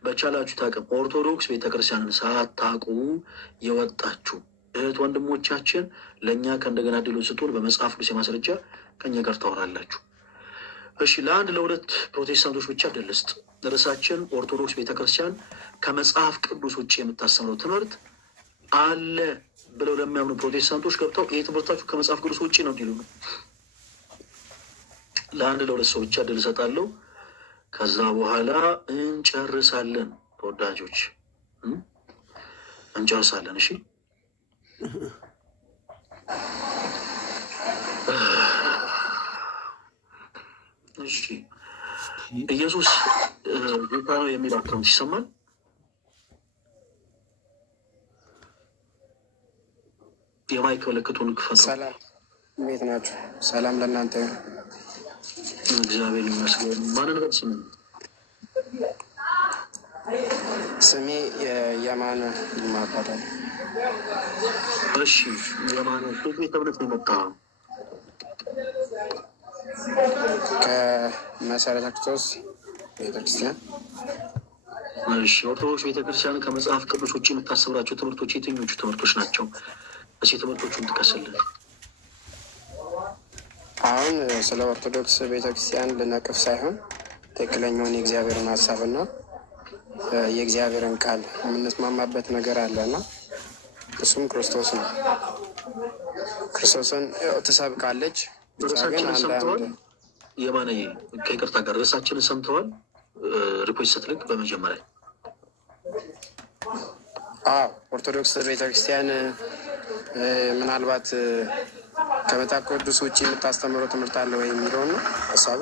በቻላችሁ ታቅም ኦርቶዶክስ ቤተክርስቲያንን ሳታውቁ የወጣችሁ እህት ወንድሞቻችን ለእኛ ከእንደገና ድሉን ስጡን። በመጽሐፍ ቅዱስ የማስረጃ ከኛ ጋር ታወራላችሁ። እሺ ለአንድ ለሁለት ፕሮቴስታንቶች ብቻ ደልስጥ ርዕሳችን ኦርቶዶክስ ቤተክርስቲያን ከመጽሐፍ ቅዱስ ውጭ የምታስተምረው ትምህርት አለ ብለው ለሚያምኑ ፕሮቴስታንቶች ገብተው ይህ ትምህርታችሁ ከመጽሐፍ ቅዱስ ውጭ ነው እንዲሉ ነው። ለአንድ ለሁለት ሰው ብቻ ድል እሰጣለሁ። ከዛ በኋላ እንጨርሳለን። ተወዳጆች እንጨርሳለን። እሺ እሺ ኢየሱስ ጌታ ነው የሚል አካውንት ይሰማል። የማይክ ምልክቱን ክፈቱ። ሰላም እንዴት ናችሁ? ሰላም ለእናንተ ይሁን። እግዚአብሔር ይመስገን። ማንን ነው ስሙ? ስሜ የማነ ይማባላል። እሺ የማነ ቤተ እምነት ነው የመጣው? ከመሰረተ ክርስቶስ ቤተክርስቲያን። እሺ፣ ኦርቶዶክስ ቤተክርስቲያን ከመጽሐፍ ቅዱስ ውጭ የምታስተምራቸው ትምህርቶች የትኞቹ ትምህርቶች ናቸው? እሺ፣ ትምህርቶቹን ጥቀስልን። አሁን ስለ ኦርቶዶክስ ቤተክርስቲያን ልነቅፍ ሳይሆን ትክክለኛውን የእግዚአብሔርን ሀሳብና የእግዚአብሔርን ቃል የምንስማማበት ነገር አለና እሱም ክርስቶስ ነው። ክርስቶስን ትሰብካለች። ርዕሳችንን ሰምተዋል? የማነዬ ከይቅርታ ጋር ርዕሳችንን ሰምተዋል? ሪፖርት ስትልክ በመጀመሪያ ኦርቶዶክስ ቤተክርስቲያን ምናልባት ከመጽሐፍ ቅዱስ ውጭ የምታስተምረው ትምህርት አለ ወይ የሚለውን ነው ሀሳቡ።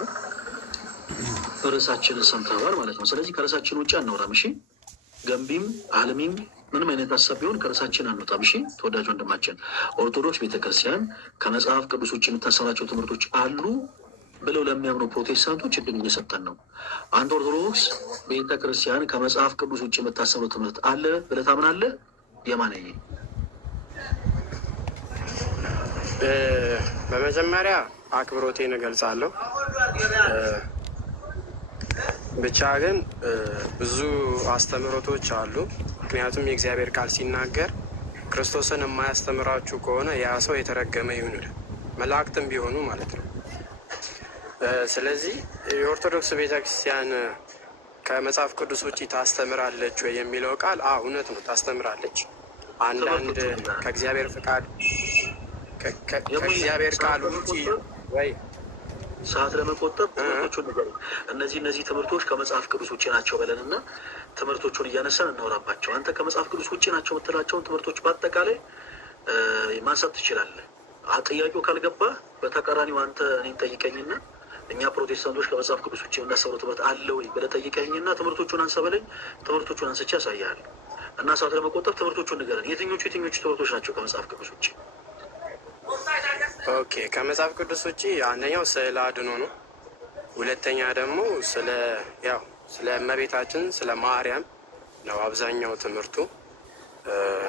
ርዕሳችንን ሰምተዋል ማለት ነው። ስለዚህ ከርዕሳችን ውጭ አናወራም። እሺ፣ ገንቢም አልሚም ምንም አይነት ሀሳብ ቢሆን ከርዕሳችን አንወጣም። እሺ፣ ተወዳጅ ወንድማችን ኦርቶዶክስ ቤተክርስቲያን ከመጽሐፍ ቅዱስ ውጭ የምታስተምራቸው ትምህርቶች አሉ ብለው ለሚያምኑ ፕሮቴስታንቶች እድል እየሰጠን ነው። አንድ ኦርቶዶክስ ቤተክርስቲያን ከመጽሐፍ ቅዱስ ውጭ የምታስተምረው ትምህርት አለ ብለህ ታምናለህ? የማነዬ በመጀመሪያ አክብሮቴን እገልጻለሁ። ብቻ ግን ብዙ አስተምህሮቶች አሉ። ምክንያቱም የእግዚአብሔር ቃል ሲናገር ክርስቶስን የማያስተምራችሁ ከሆነ ያ ሰው የተረገመ ይሁን፣ መላእክትም ቢሆኑ ማለት ነው። ስለዚህ የኦርቶዶክስ ቤተክርስቲያን ከመጽሐፍ ቅዱስ ውጭ ታስተምራለች ወይ የሚለው ቃል እውነት ነው፣ ታስተምራለች። አንዳንድ ከእግዚአብሔር ፍቃድ ከእግዚአብሔር ቃል ውጭ ወይ ሰዓት ለመቆጠብ ትምህርቶቹን ንገሩ። እነዚህ ትምህርቶች ከመጽሐፍ ቅዱስ ውጭ ናቸው በለን እና ትምህርቶቹን እያነሳን እናወራባቸው። አንተ ከመጽሐፍ ቅዱስ ውጭ ናቸው የምትላቸውን ትምህርቶች በአጠቃላይ ማንሳት ትችላለህ። ጥያቄው ካልገባ በተቃራኒው አንተ እኔን ጠይቀኝና እኛ ፕሮቴስታንቶች ከመጽሐፍ ቅዱስ ውጭ የምናስተምረው ትምህርት አለ ወይ ብለህ ጠይቀኝና ትምህርቶቹን አንሳ በለኝ። ትምህርቶቹን አንስቼ ያሳያለሁ እና ሰዓት ለመቆጠብ ትምህርቶቹን ንገረን። የትኞቹ ትምህርቶች ናቸው ከመጽሐፍ ቅዱስ ውጭ? ኦኬ፣ ከመጽሐፍ ቅዱስ ውጭ አንደኛው ስዕለ አድኖ ነው። ሁለተኛ ደግሞ ስለ እመቤታችን ስለ ማርያም ነው አብዛኛው ትምህርቱ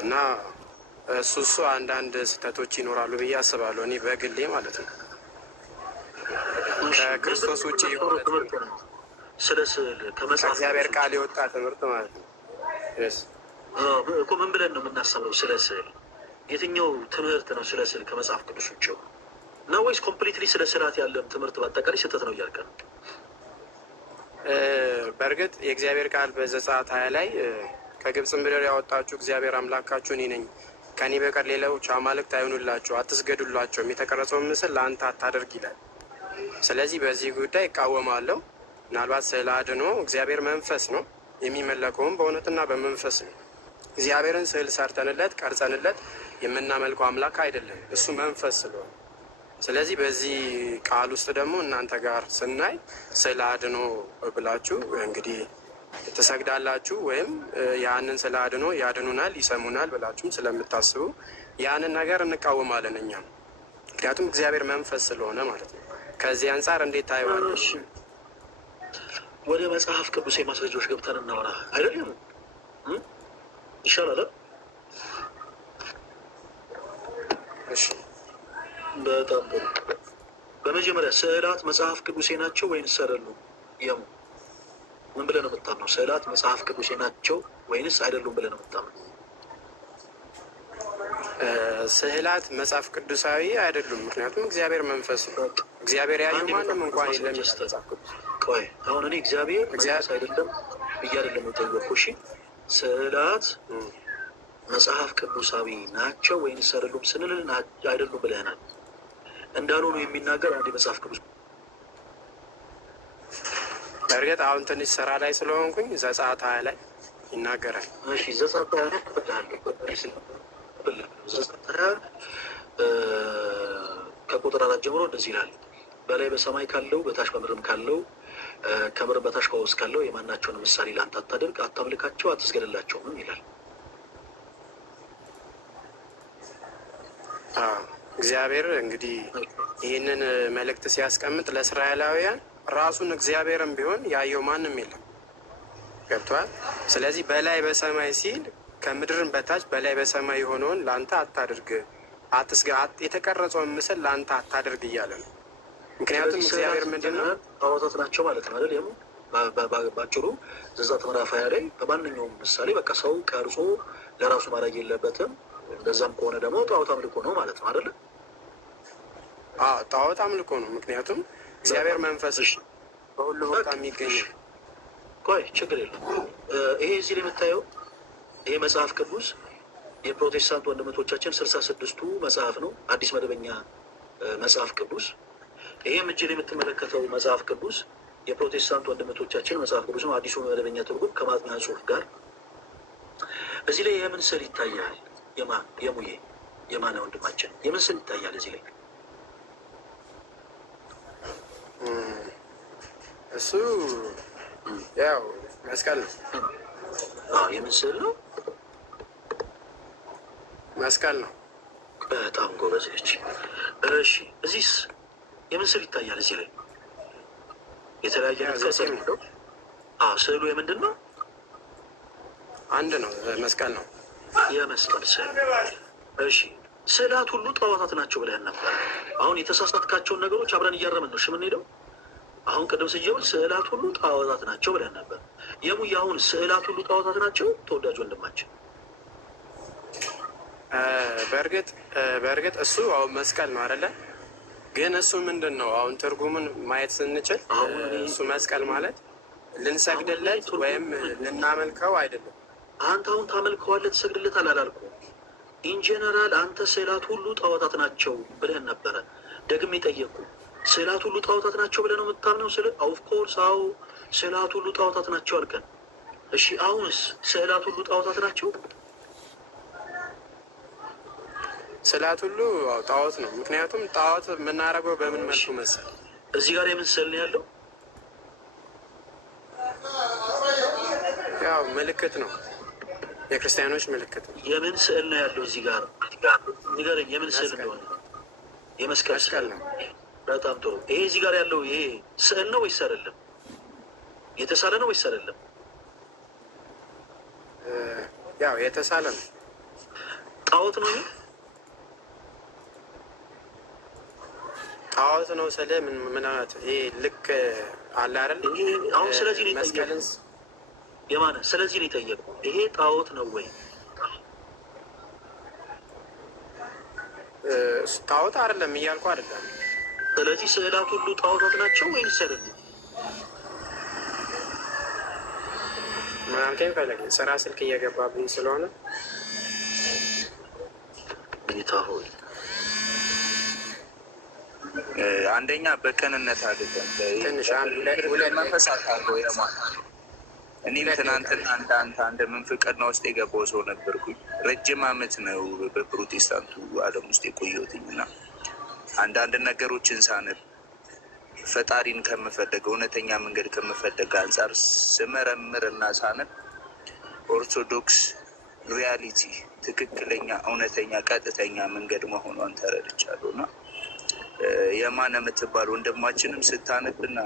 እና እሱ አንዳንድ ስህተቶች ይኖራሉ ብዬ አስባለሁ፣ እኔ በግሌ ማለት ነው። ከክርስቶስ ውጭ የሆነ ስለ ስዕል ከእግዚአብሔር ቃል የወጣ ትምህርት ማለት ነው እኮ። ምን ብለን ነው የምናስተምረው ስለ ስዕል? የትኛው ትምህርት ነው ስለ ስዕል ከመጽሐፍ ቅዱስ ውጭ ነው ወይስ ኮምፕሊትሊ ስለ ስርዓት ያለን ትምህርት በአጠቃላይ ስህተት ነው እያልከ ነው? በእርግጥ የእግዚአብሔር ቃል በዘጸአት 20 ላይ ከግብፅ ምድር ያወጣችሁ እግዚአብሔር አምላካችሁ እኔ ነኝ፣ ከኔ በቀር ሌሎች አማልክት አይሆኑላችሁ፣ አትስገዱላቸውም፣ የተቀረጸውን ምስል ለአንተ አታደርግ ይላል። ስለዚህ በዚህ ጉዳይ እቃወማለሁ። ምናልባት ስዕለ አድኖ እግዚአብሔር መንፈስ ነው፣ የሚመለከውም በእውነትና በመንፈስ ነው። እግዚአብሔርን ስዕል ሰርተንለት ቀርጸንለት የምናመልከው አምላክ አይደለም፣ እሱ መንፈስ ስለሆነ። ስለዚህ በዚህ ቃል ውስጥ ደግሞ እናንተ ጋር ስናይ ስዕለ አድኖ ብላችሁ እንግዲህ ትሰግዳላችሁ ወይም ያንን ስዕለ አድኖ ያድኑናል ይሰሙናል ብላችሁም ስለምታስቡ ያንን ነገር እንቃወማለን እኛም፣ ምክንያቱም እግዚአብሔር መንፈስ ስለሆነ ማለት ነው። ከዚህ አንጻር እንዴት ታየዋለሽ? ወደ መጽሐፍ ቅዱስ ማስረጃዎች ገብተን እናወራ አይደለም ይሻላል? እሺ፣ በጣም ጥሩ። በመጀመሪያ ስዕላት መጽሐፍ ቅዱሴ ናቸው ወይንስ አይደሉም? ምን ብለህ ነው የምታምነው? ስዕላት መጽሐፍ ቅዱሴ ናቸው ወይንስ አይደሉም ብለህ ነው የምታምነው? ስዕላት መጽሐፍ ቅዱሳዊ አይደሉም፣ ምክንያቱም እግዚአብሔር መንፈስ ነው። እግዚአብሔር ያየው ማንም እንኳን የለም። ቆይ አሁን እኔ እግዚአብሔር መንፈስ አይደለም ብዬ አይደለም የጠየኩህ። እሺ፣ ስዕላት መጽሐፍ ቅዱሳዊ ናቸው ወይንስ አይደሉም ስንል አይደሉም ብለህናል። እንዳልሆኑ የሚናገር አንድ መጽሐፍ ቅዱስ። በእርግጥ አሁን ትንሽ ስራ ላይ ስለሆንኩኝ ዘጸአት 20 ላይ ይናገራል። እሺ፣ ዘጸአት 20 ከቁጥር 4 ጀምሮ እንደዚህ ይላል። በላይ በሰማይ ካለው በታች በምድርም ካለው ከምድር በታች ከውስጥ ካለው የማናቸውን ምሳሌ ለአንተ አታድርግ፣ አታምልካቸው፣ አትስገድላቸውም ይላል። እግዚአብሔር እንግዲህ ይህንን መልእክት ሲያስቀምጥ ለእስራኤላውያን ራሱን እግዚአብሔርም ቢሆን ያየው ማንም የለም። ገብቷል? ስለዚህ በላይ በሰማይ ሲል ከምድርን በታች በላይ በሰማይ የሆነውን ለአንተ አታድርግ፣ የተቀረጸውን ምስል ለአንተ አታድርግ እያለ ነው። ምክንያቱም እግዚአብሔር ምንድን ነው? ጣዖታት ናቸው ማለት ነው አይደል? ባጭሩ ዘጸአት ምዕራፍ 20 ላይ በማንኛውም ምሳሌ በቃ ሰው ቀርጾ ለራሱ ማድረግ የለበትም። እንደዛም ከሆነ ደግሞ ጣዖት አምልኮ ነው ማለት ነው አይደለ? ጣዖት አምልኮ ነው። ምክንያቱም እግዚአብሔር መንፈስ በሁሉ ቦታ የሚገኝ። ቆይ ችግር የለም። ይሄ እዚህ ላይ የምታየው ይሄ መጽሐፍ ቅዱስ የፕሮቴስታንት ወንድሞቻችን 66ቱ መጽሐፍ ነው፣ አዲስ መደበኛ መጽሐፍ ቅዱስ። ይሄም እጅ ላይ የምትመለከተው መጽሐፍ ቅዱስ የፕሮቴስታንት ወንድሞቻችን መጽሐፍ ቅዱስ ነው፣ አዲሱ መደበኛ ትርጉም ከማጥኛ ጽሑፍ ጋር። እዚህ ላይ የምን ስዕል ይታያል? የሙዬ የማነ ወንድማችን የምን ስዕል ይታያል እዚህ ላይ? እሱ ያው መስቀል ነው። የምን ስዕል ነው? መስቀል ነው። በጣም ጎበዝ ነች። እሺ እዚህስ የምን ስዕል ይታያል? እዚህ ላይ የተለያየ ነገር ነው። ስዕሉ የምንድን ነው? አንድ ነው፣ መስቀል ነው። የመስቀል ስዕል። እሺ ስዕላት ሁሉ ጣዖታት ናቸው ብለን ነበር። አሁን የተሳሳትካቸውን ነገሮች አብረን እያረምን ነው የምንሄደው። አሁን ቅድም ስጀምር ስዕላት ሁሉ ጣዖታት ናቸው ብለን ነበር። የሙያ አሁን ስዕላት ሁሉ ጣዖታት ናቸው? ተወዳጅ ወንድማችን በእርግጥ እሱ አሁን መስቀል ነው አይደለ? ግን እሱ ምንድን ነው አሁን ትርጉሙን ማየት ስንችል እሱ መስቀል ማለት ልንሰግድለት ወይም ልናመልከው አይደለም። አንተ አሁን ታመልከዋለህ፣ ትሰግድለታል አላልኩም። ኢንጀነራል አንተ ስዕላት ሁሉ ጣዖታት ናቸው ብለን ነበረ። ደግሜ ጠየቁ። ስዕላት ሁሉ ጣዖታት ናቸው ብለህ ነው የምታምነው? ኦፍኮርስ አዎ ስዕላት ሁሉ ጣዖታት ናቸው አልከን። እሺ አሁንስ ስዕላት ሁሉ ጣዖታት ናቸው? ስዕላት ሁሉ ጣዖት ነው። ምክንያቱም ጣዖት የምናደርገው በምን መልኩ መሰል? እዚህ ጋር የምን ስዕል ነው ያለው? ያው ምልክት ነው፣ የክርስቲያኖች ምልክት ነው። የምን ስዕል ነው ያለው እዚህ ጋር? ንገረኝ፣ የምን ስዕል እንደሆነ። የመስቀል ስዕል ነው። በጣም ጥሩ። ይሄ እዚህ ጋር ያለው ይሄ ስዕል ነው ወይስ አይደለም? የተሳለ ነው ወይስ አይደለም? ያው የተሳለ ነው። ጣዖት ነው ይሄ? ጣዖት ነው ስለ ምን ማለት ይሄ ልክ አለ አይደል? አሁን ስለዚህ ነው መስቀልን የማነ ስለዚህ ነው የጠየቁ። ይሄ ጣዖት ነው ወይ? ጣዖት አይደለም እያልኩ አይደለም። ስለዚህ ስዕላት ሁሉ ጣዖታት ናቸው ወይስ አይደለም? ምናምን ፈለግ ስራ ስልክ እየገባብኝ ስለሆነ ጌታ ሆይ አንደኛ በቀንነት አይደለም ትንሽ ሁለት መንፈስ አታርገው የማ እኔም ትናንትና አንድ ምንፍቅና ውስጥ የገባው ሰው ነበርኩኝ። ረጅም ዓመት ነው በፕሮቴስታንቱ ዓለም ውስጥ የቆየሁትኝ እና አንዳንድ ነገሮችን ሳነብ ፈጣሪን ከምፈለግ እውነተኛ መንገድ ከምፈለግ አንጻር ስመረምር እና ሳነብ ኦርቶዶክስ ሪያሊቲ ትክክለኛ እውነተኛ ቀጥተኛ መንገድ መሆኗን ተረድቻለሁ እና የማነ የምትባል ወንድማችንም ስታነብና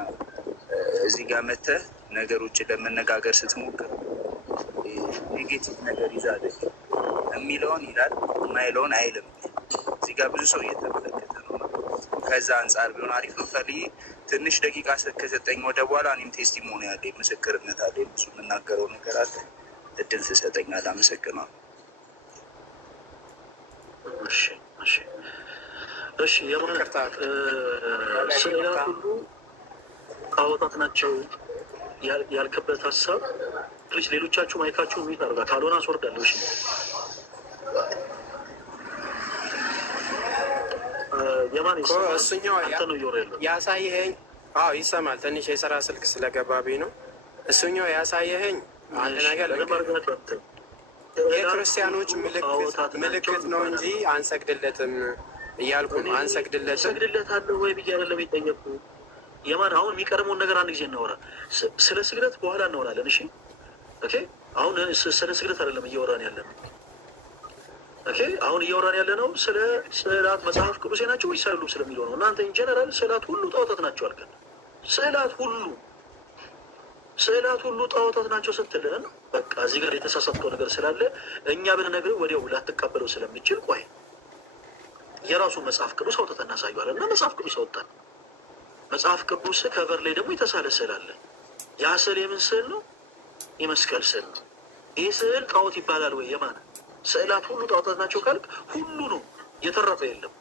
እዚህ ጋር መተህ ነገሮችን ለመነጋገር ስትሞክር ኔጌቲቭ ነገር ይዛል የሚለውን ይላል የማይለውን አይልም። እዚህ ጋር ብዙ ሰው እየተመለከተ ነው። ከዛ አንጻር ቢሆን አሪፍ ነው። ፈልዬ ትንሽ ደቂቃ ከሰጠኝ ወደ በኋላ እኔም ቴስቲሞኒ ያለ ምስክርነት አለ፣ ብዙ የምናገረው ነገር አለ። እድል ስሰጠኛል። አመሰግናለሁ። እሺ የማለት ስዕላት ሁሉ ጣዖታት ናቸው ያልክበት ሀሳብ ፕሊስ፣ ሌሎቻችሁ ማይካችሁን ሚት አድርጋ ካልሆነ አስወርዳለሁ። እሺ የማን እሱኛው አንተ ነው እየወረ ያለው ያሳየኸኝ? አዎ ይሰማል። ትንሽ የስራ ስልክ ስለገባብኝ ነው። እሱኛው ያሳየኸኝ አንድ ነገር የክርስቲያኖች ምልክት ነው እንጂ አንሰግድለትም እያልኩ ነው። አንሰግድለትም ሰግድለታለሁ ወይ ብዬ አይደለም የጠየቁ። የማን አሁን የሚቀርመውን ነገር አንድ ጊዜ እናወራ። ስለ ስግደት በኋላ እናወራለን። እሺ ኦኬ። አሁን ስለ ስግደት አይደለም እያወራን ያለ ነው። ኦኬ። አሁን እያወራን ያለ ነው ስለ ስዕላት መጽሐፍ ቅዱሴ ናቸው ወይስ አይደሉም ስለሚለው ነው። እናንተ ኢንጀነራል ስዕላት ሁሉ ጣዖታት ናቸው አልከን። ስዕላት ሁሉ ጣዖታት ናቸው ስትልን በቃ እዚህ ጋር የተሳሳተው ነገር ስላለ እኛ ብንነግርህ ወዲያው ላትቀበለው ስለምችል ቆይ የራሱን መጽሐፍ ቅዱስ አውጥተን እናሳየዋለን። እና መጽሐፍ ቅዱስ አወጣን። መጽሐፍ ቅዱስ ከቨር ላይ ደግሞ የተሳለ ስዕል አለ። ያ ስዕል የምን ስዕል ነው? የመስቀል ስዕል ነው። ይህ ስዕል ጣዖት ይባላል ወይ? የማን ስዕላት ሁሉ ጣዖታት ናቸው ካልክ ሁሉ ነው፣ የተረፈ የለም።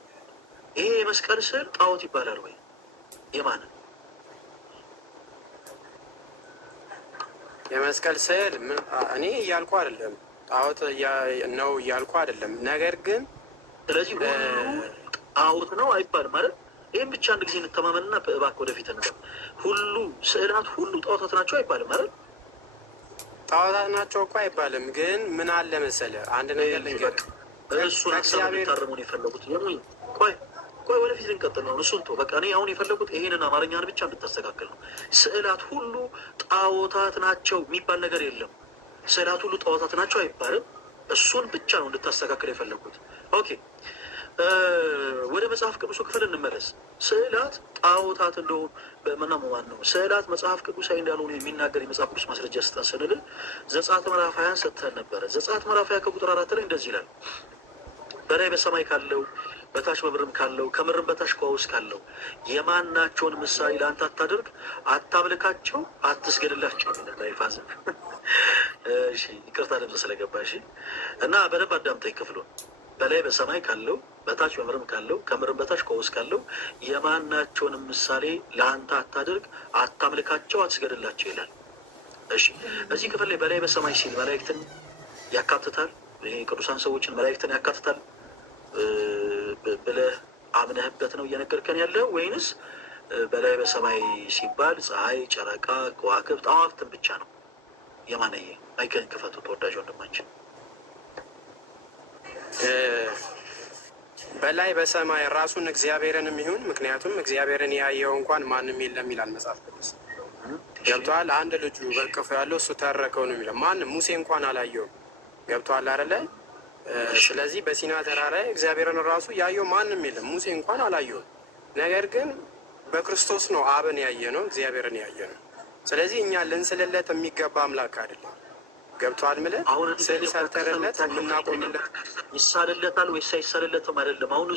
ይሄ የመስቀል ስዕል ጣዖት ይባላል ወይ? የማን የመስቀል ስዕል? እኔ እያልኩ አይደለም ጣዖት ነው እያልኩ አይደለም። ነገር ግን ስለዚህ ሁሉ ጣዖት ነው አይባልም ማለት ይህም ብቻ አንድ ጊዜ እንተማመንና እባክህ ወደፊት እንገባ። ሁሉ ስዕላት ሁሉ ጣዖታት ናቸው አይባልም ማለት ጣዖታት ናቸው እኮ አይባልም። ግን ምን አለ መሰለህ አንድ ነገር ልንገርህ። እሱን ሀሳብ ሊታረሙን የፈለጉት ቆይ ወደፊት ልንቀጥል ነው። እሱን ተው በቃ። እኔ አሁን የፈለጉት ይሄንን አማርኛን ብቻ እንድታስተካክል ነው። ስዕላት ሁሉ ጣዖታት ናቸው የሚባል ነገር የለም። ስዕላት ሁሉ ጣዖታት ናቸው አይባልም። እሱን ብቻ ነው እንድታስተካክል የፈለጉት። ኦኬ ወደ መጽሐፍ ቅዱሱ ክፍል እንመለስ። ስዕላት ጣዖታት እንደሆኑ በመናመማን ነው። ስዕላት መጽሐፍ ቅዱሳዊ እንዳልሆኑ የሚናገር የመጽሐፍ ቅዱስ ማስረጃ ስጠን ስንል ዘጸአት ምዕራፍ 20 ሰጥተን ነበረ። ዘጸአት ምዕራፍ 20 ከቁጥር 4 ላይ እንደዚህ ይላል፣ በላይ በሰማይ ካለው በታች በምድርም ካለው ከምድርም በታች ከውስጥ ካለው የማናቸውን ምሳሌ ለአንተ አታድርግ፣ አታምልካቸው፣ አትስገድላቸው ይላል። ላይፋዝ እሺ፣ ይቅርታ ድምፅ ስለገባ እሺ። እና በደንብ አዳምጠኝ ክፍሉን። በላይ በሰማይ ካለው በታች በምድርም ካለው ከምድርም በታች ከውስጥ ካለው የማናቸውንም ምሳሌ ለአንተ አታድርግ፣ አታምልካቸው፣ አትስገድላቸው ይላል። እሺ፣ እዚህ ክፍል ላይ በላይ በሰማይ ሲል መላእክትን ያካትታል? ይሄ ቅዱሳን ሰዎችን መላእክትን ያካትታል ብለህ አምነህበት ነው እየነገርከን ያለው ወይንስ በላይ በሰማይ ሲባል ፀሐይ፣ ጨረቃ፣ ከዋክብት፣ አዋፍትን ብቻ ነው? የማነየ አይከን ክፈቱ ተወዳጅ ወንድማችን። በላይ በሰማይ ራሱን እግዚአብሔርንም ይሁን፣ ምክንያቱም እግዚአብሔርን ያየው እንኳን ማንም የለም ይላል መጽሐፍ ቅዱስ። ገብቶሃል? አንድ ልጁ በቅፎ ያለው እሱ ተረከው ነው የሚለው። ማንም ሙሴ እንኳን አላየውም። ገብቶሃል አይደለ? ስለዚህ በሲና ተራራ እግዚአብሔርን ራሱ ያየው ማንም የለም። ሙሴ እንኳን አላየውም። ነገር ግን በክርስቶስ ነው አብን ያየ ነው፣ እግዚአብሔርን ያየ ነው። ስለዚህ እኛ ልንስልለት የሚገባ አምላክ አይደለም። ገብቶሃል? ምልህ አሁን ስዕል ሰርተንለት የምናቆምለት ይሳልለታል ወይስ አይሳልለትም አይደለም። አሁን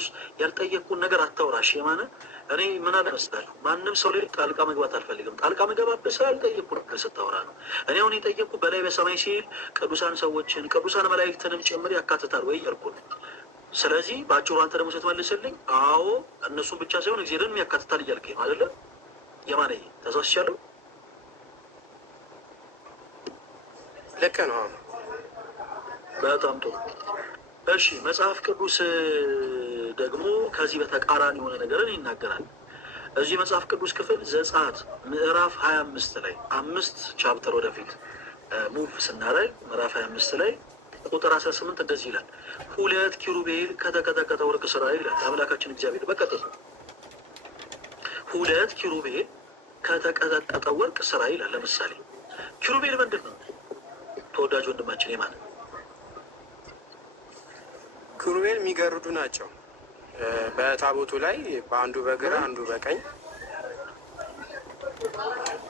ያልጠየቅኩን ነገር አታውራሽ። የማነ እኔ ምን አለ መስላል፣ ማንም ሰው ላይ ጣልቃ መግባት አልፈልግም። ጣልቃ መግባት ሰው ያልጠየቅኩ ነገር ስታወራ ነው። እኔ አሁን የጠየቅኩ በላይ በሰማይ ሲል ቅዱሳን ሰዎችን ቅዱሳን መላእክትንም ጭምር ያካትታል ወይ እያልኩ ነው። ስለዚህ በአጭሩ አንተ ደግሞ ስትመልስልኝ አዎ እነሱን ብቻ ሳይሆን እግዚአብሔርንም ያካትታል እያልከኝ ነው አይደለ? የማነ ተሳስቻለሁ? ልክ ነው። በጣም ጥሩ። እሺ መጽሐፍ ቅዱስ ደግሞ ከዚህ በተቃራኒ የሆነ ነገርን ይናገራል። እዚህ መጽሐፍ ቅዱስ ክፍል ዘጸአት ምዕራፍ 25 ላይ 5 ቻፕተር ወደፊት ሙቭ ስናረግ ምዕራፍ 25 ላይ ቁጥር 18 እንደዚህ ይላል፣ 2 ኪሩቤል ከተቀጠቀጠ ወርቅ ስራ ይላል አምላካችን እግዚአብሔር በቀጥታ 2 ኪሩቤል ከተቀጠቀጠ ወርቅ ስራ ይላል። ለምሳሌ ኪሩቤል ምንድን ነው? ተወዳጅ ወንድማችን የማን ኪሩቤል የሚገርዱ ናቸው። በታቦቱ ላይ በአንዱ በግራ አንዱ በቀኝ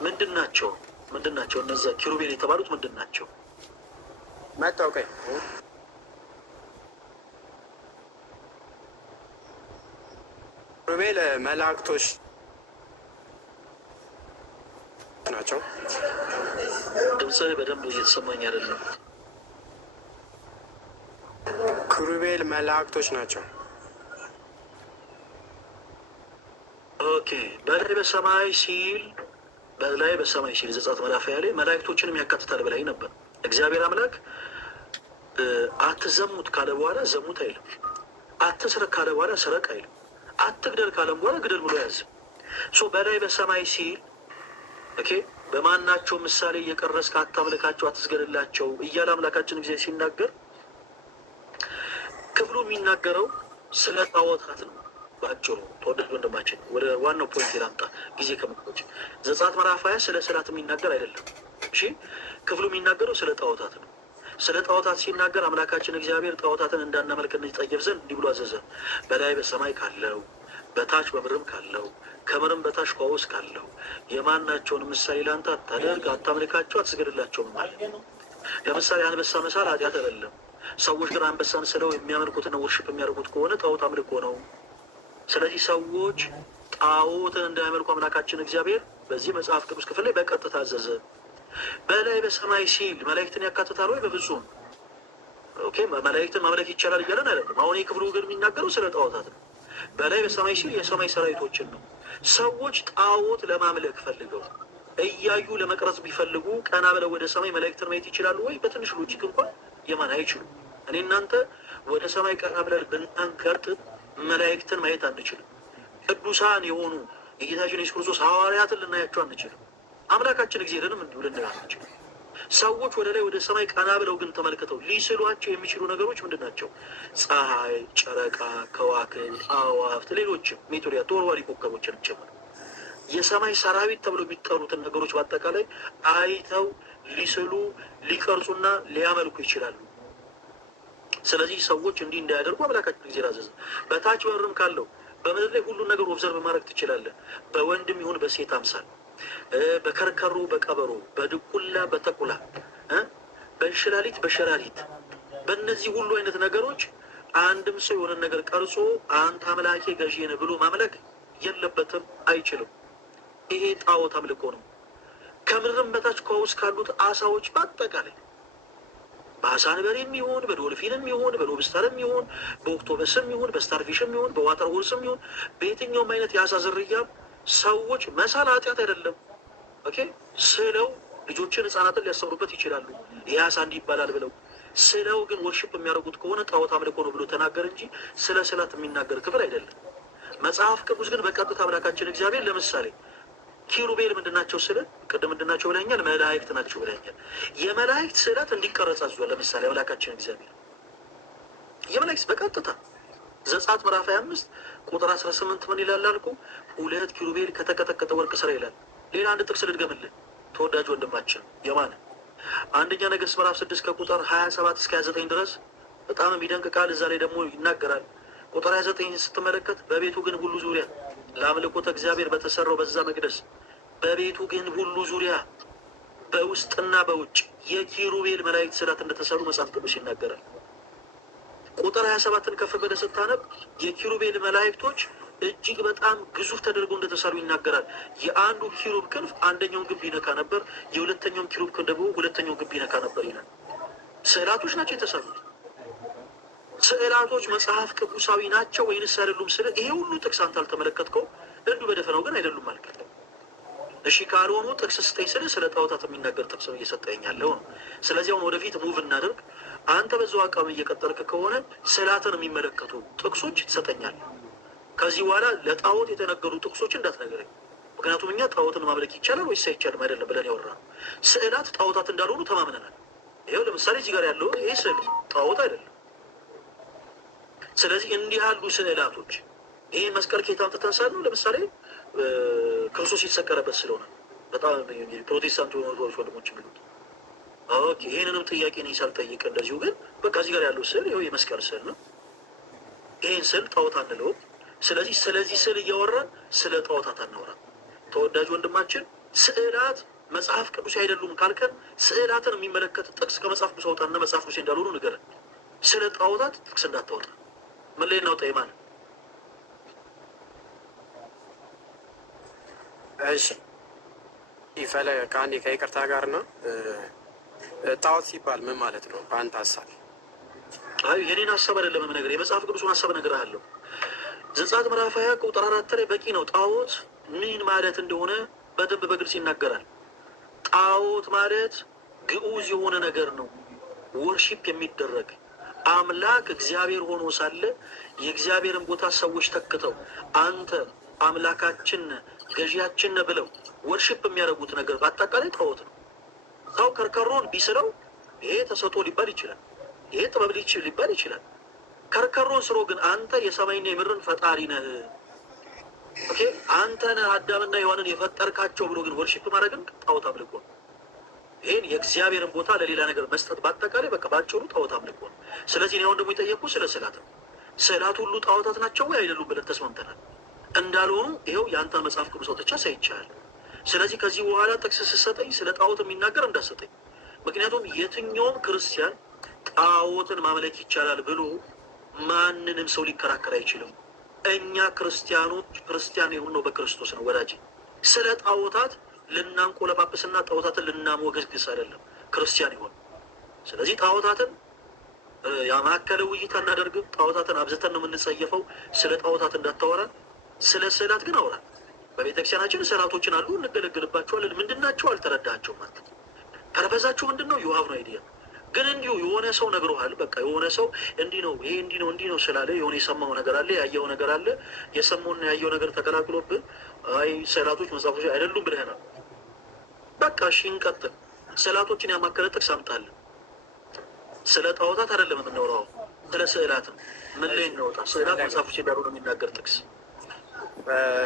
ምንድን ናቸው? እነዚያ ኪሩቤል የተባሉት ምንድን ናቸው? መታወቀኝ ኪሩቤል መላእክቶች ናቸው። ድምፅህ በደንብ እየተሰማኝ አይደለም። ኪሩቤል መላእክቶች ናቸው። ኦኬ። በላይ በሰማይ ሲል ዘጸአት ምዕራፍ 20 ላይ መላእክቶችንም ያካትታል ብላይ ነበር። እግዚአብሔር አምላክ አትዘሙት ካለ በኋላ ዘሙት አይልም። አትስረቅ ካለ በኋላ ስረቅ አይልም። አትግደል ካለም በኋላ ግደል ብሎ ያዝ። በላይ በሰማይ ሲል ኦኬ በማናቸው ምሳሌ እየቀረስክ አታምልካቸው፣ አትስገድላቸው እያለ አምላካችን ጊዜ ሲናገር ክፍሉ የሚናገረው ስለ ጣዖታት ነው። በአጭሩ ተወዳጅ ወንድማችን ወደ ዋናው ፖይንት ላምጣ ጊዜ ከምቆች። ዘጸአት ምዕራፍ 20 ስለ ስዕላት የሚናገር አይደለም። እሺ ክፍሉ የሚናገረው ስለ ጣዖታት ነው። ስለ ጣዖታት ሲናገር አምላካችን እግዚአብሔር ጣዖታትን እንዳናመልክ እንጠየፍ ዘንድ እንዲህ ብሎ አዘዘ። በላይ በሰማይ ካለው በታች በምድርም ካለው ከምድርም በታች ከውስጥ ካለው የማናቸውን ምሳሌ ለአንተ አታደርግ፣ አታምልካቸው፣ አትስገድላቸውም ማለት ነው። ለምሳሌ አንበሳ መሳል ኃጢአት አይደለም። ሰዎች ግን አንበሳን ስለው የሚያመልኩትና ወርሽፕ የሚያደርጉት ከሆነ ጣዖት አምልኮ ነው። ስለዚህ ሰዎች ጣዖትን እንዳያመልኩ አምላካችን እግዚአብሔር በዚህ መጽሐፍ ቅዱስ ክፍል ላይ በቀጥታ አዘዘ። በላይ በሰማይ ሲል መላእክትን ያካትታል ወይ? በፍጹም። ኦኬ፣ መላእክትን ማምለክ ይቻላል እያለን አይደለም። አሁን የክፍሉ ግን የሚናገረው ስለ ጣዖታት ነው። በላይ በሰማይ ሲል የሰማይ ሰራዊቶችን ነው። ሰዎች ጣዖት ለማምለክ ፈልገው እያዩ ለመቅረጽ ቢፈልጉ ቀና ብለው ወደ ሰማይ መላእክትን ማየት ይችላሉ ወይ? በትንሽ ሎጂክ እንኳን የማን አይችሉም። እኔ እናንተ ወደ ሰማይ ቀና ብለን ብናንከርጥ መላእክትን ማየት አንችልም። ቅዱሳን የሆኑ የጌታችን ኢየሱስ ክርስቶስ ሐዋርያትን ልናያቸው አንችልም። አምላካችን እግዚአብሔርንም እንዲሁ ልናየው አንችልም። ሰዎች ወደ ላይ ወደ ሰማይ ቀና ብለው ግን ተመልክተው ሊስሏቸው የሚችሉ ነገሮች ምንድን ናቸው? ፀሐይ፣ ጨረቃ፣ ከዋክብት፣ አዋፍት፣ ሌሎችም ሜቶሪያ ተወርዋሪ ኮከቦችን ጭምር የሰማይ ሰራዊት ተብሎ የሚጠሩትን ነገሮች በአጠቃላይ አይተው ሊስሉ ሊቀርጹና ሊያመልኩ ይችላሉ። ስለዚህ ሰዎች እንዲህ እንዳያደርጉ አምላካችን እግዚአብሔር አዘዘ። በታች በርም ካለው በምድር ላይ ሁሉን ነገር ኦብዘርቭ ማድረግ ትችላለህ። በወንድም ይሁን በሴት አምሳል፣ በከርከሮ በቀበሮ፣ በድኩላ በተኩላ፣ በእንሽላሊት በሸራሪት፣ በእነዚህ ሁሉ አይነት ነገሮች አንድም ሰው የሆነ ነገር ቀርጾ አንተ አምላኬ ገዢ ነህ ብሎ ማምለክ የለበትም፣ አይችልም። ይሄ ጣዖት አምልኮ ነው። ከምድርም በታች ከውስጥ ካሉት አሳዎች በአጠቃላይ በአሳንበሬም ይሁን በዶልፊንም ይሁን በሎብስተርም ይሁን በኦክቶበስም ይሁን በስታርፊሽም ይሁን በዋተር ሆርስም ይሁን በየትኛውም አይነት የአሳ ዝርያ ሰዎች መሳል ኃጢአት አይደለም። ኦኬ፣ ስለው ልጆችን ህፃናትን ሊያስተምሩበት ይችላሉ። ይህ አሳ እንዲህ ይባላል ብለው ስለው ግን ወርሽፕ የሚያደርጉት ከሆነ ጣዖት አምልኮ ነው ብሎ ተናገር እንጂ ስለ ስላት የሚናገር ክፍል አይደለም። መጽሐፍ ቅዱስ ግን በቀጥታ አምላካችን እግዚአብሔር ለምሳሌ ኪሩቤል ምንድናቸው ስለ ቅድም ምንድናቸው ብለኛል? መላእክት ናቸው ብለኛል። የመላእክት ስዕለት እንዲቀረጽ አዟል። ለምሳሌ አምላካችን እግዚአብሔር የመላእክት በቀጥታ ዘጸአት ምዕራፍ 25 ቁጥር 18 ምን ይላል አልኩ? 2 ኪሩቤል ከተቀጠቀጠ ወርቅ ስራ ይላል። ሌላ አንድ ጥቅስ ልድገምልህ ተወዳጅ ወንድማችን የማን አንደኛ ነገሥት ምዕራፍ 6 ከቁጥር 27 እስከ 29 ድረስ በጣም የሚደንቅ ቃል እዛ ላይ ደግሞ ይናገራል። ቁጥር 29 ስትመለከት በቤቱ ግን ሁሉ ዙሪያ ለአምልኮተ እግዚአብሔር በተሰራው በዛ መቅደስ በቤቱ ግን ሁሉ ዙሪያ በውስጥና በውጭ የኪሩቤል መላእክት ስዕላት እንደተሰሩ መጽሐፍ ቅዱስ ይናገራል። ቁጥር 27ን ከፍ ብለህ ስታነብ የኪሩቤል መላእክቶች እጅግ በጣም ግዙፍ ተደርገው እንደተሰሩ ይናገራል። የአንዱ ኪሩብ ክንፍ አንደኛውን ግንብ ይነካ ነበር፣ የሁለተኛውን ኪሩብ ክንፍ ደግሞ ሁለተኛውን ግንብ ይነካ ነበር ይላል። ስዕላቶች ናቸው የተሰሩት። ስዕላቶች መጽሐፍ ቅዱሳዊ ናቸው ወይንስ አይደሉም? ስለ ይሄ ሁሉ ጥቅስ አንተ አልተመለከትከው፣ እንዲሁ በደፈናው ግን አይደሉም አልከት። እሺ ካልሆኑ ጥቅስ ስጠኝ ስለ ጣዖታት የሚናገር ጥቅስ ነው እየሰጠኝ ያለው ነው። ስለዚህ አሁን ወደፊት ሙቭ እናደርግ። አንተ በዛው አቋም እየቀጠልክ ከሆነ ስዕላትን የሚመለከቱ ጥቅሶች ትሰጠኛለህ። ከዚህ በኋላ ለጣዖት የተነገሩ ጥቅሶች እንዳትነገረኝ። ምክንያቱም እኛ ጣዖትን ማምለክ ይቻላል ወይስ አይቻልም አይደለም ብለን ያወራነው። ስዕላት ጣዖታት እንዳልሆኑ ተማምነናል። ይኸው ለምሳሌ እዚህ ጋር ያለው ይሄ ስዕል ጣዖት አይደለም። ስለዚህ እንዲህ ያሉ ስዕላቶች ይህ መስቀል ከየት አምጥተን ሳልነው? ለምሳሌ ክርስቶስ የተሰቀለበት ስለሆነ በጣም ፕሮቴስታንት የሆኑ ወንድሞች የሚሉት ኦኬ። ይህንንም ጥያቄ እኔ ሳልጠይቅ እንደዚሁ ግን በቃ እዚህ ጋር ያለው ስዕል ይኸው የመስቀል ስዕል ነው። ይህን ስዕል ጣዖት አንለውም። ስለዚህ ስዕል እያወራን ስለ ጣዖታት አናወራም። ተወዳጅ ወንድማችን ስዕላት መጽሐፍ ቅዱስ አይደሉም ካልከን ስዕላትን የሚመለከት ጥቅስ ከመጽሐፍ ቅዱስ አውጣና መጽሐፍ ቅዱስ እንዳልሆኑ ንገረን። ስለ ጣዖታት ጥቅስ እንዳታወጣ። ምን ላይ እናውጣ? ይማን እሺ ይፈለ ከአንዴ ከይቅርታ ጋር ነው። ጣዖት ሲባል ምን ማለት ነው በአንተ ሀሳብ? አይ የኔን ሀሳብ አይደለም ነገር የመጽሐፍ ቅዱስን ሀሳብ እነግርሃለሁ። ዘጸአት ምዕራፍ 20 ቁጥር 4 ላይ በቂ ነው። ጣዖት ምን ማለት እንደሆነ በደንብ በግልጽ ይናገራል። ጣዖት ማለት ግዑዝ የሆነ ነገር ነው፣ ወርሺፕ የሚደረግ አምላክ እግዚአብሔር ሆኖ ሳለ የእግዚአብሔርን ቦታ ሰዎች ተክተው አንተ አምላካችን ገዢያችን ብለው ወርሺፕ የሚያደርጉት ነገር በአጠቃላይ ጣዖት ነው። ሰው ከርከሮን ቢስለው ይሄ ተሰጥኦ ሊባል ይችላል፣ ይሄ ጥበብ ሊባል ይችላል። ከርከሮን ስሮ ግን አንተ የሰማይና የምድርን ፈጣሪ ነህ፣ ኦኬ አንተ ነህ አዳምና ሔዋንን የፈጠርካቸው ብሎ ግን ወርሺፕ ማድረግን ጣዖት አምልኮ ነው። ይሄን የእግዚአብሔርን ቦታ ለሌላ ነገር መስጠት በአጠቃላይ በቃ ባጭሩ ጣዖት አምልኮ ነው። ስለዚህ እኔ አሁን ደግሞ የጠየቁ ስለ ስዕላት ነው። ስዕላት ሁሉ ጣዖታት ናቸው ወይ አይደሉም ብለን ተስማምተናል። እንዳልሆኑ ይኸው የአንተን መጽሐፍ ቅዱስ አውጥቼ አሳይቻለሁ። ስለዚህ ከዚህ በኋላ ጥቅስ ስሰጠኝ ስለ ጣዖት የሚናገር እንዳሰጠኝ። ምክንያቱም የትኛውም ክርስቲያን ጣዖትን ማምለክ ይቻላል ብሎ ማንንም ሰው ሊከራከር አይችልም። እኛ ክርስቲያኖች ክርስቲያን የሆነው በክርስቶስ ነው ወዳጅ። ስለ ጣዖታት ልናንቆለጳጵስና ጣዖታትን ልናሞገስግስ አይደለም ክርስቲያን ይሆን። ስለዚህ ጣዖታትን ያማከለ ውይይት አናደርግም። ጣዖታትን አብዝተን ነው የምንጸየፈው። ስለ ጣዖታት እንዳታወራ፣ ስለ ስዕላት ግን አውራ። በቤተክርስቲያናችን ስዕላቶችን አሉ፣ እንገለግልባቸዋለን። ምንድናቸው? አልተረዳቸውም ማለት ነው። ፐርፐዛቸው ምንድን ነው? ዩሀብ ነው አይዲያ። ግን እንዲሁ የሆነ ሰው ነግሮሃል፣ በቃ የሆነ ሰው እንዲህ ነው ይሄ እንዲህ ነው እንዲህ ነው ስላለ የሆነ የሰማው ነገር አለ፣ ያየው ነገር አለ። የሰማውና ያየው ነገር ተቀላቅሎብህ አይ ስዕላቶች መጽሐፎች አይደሉም ብለህናል። በቃ እሺ እንቀጥል። ስዕላቶችን ያማከለ ጥቅስ አምጣለን። ስለ ጣዖታት አይደለም የምናወራው፣ ስለ ስዕላት ነው። ምን ላይ እናወጣ? ስዕላት መጽሐፎች እንዳሉ ነው የሚናገር ጥቅስ።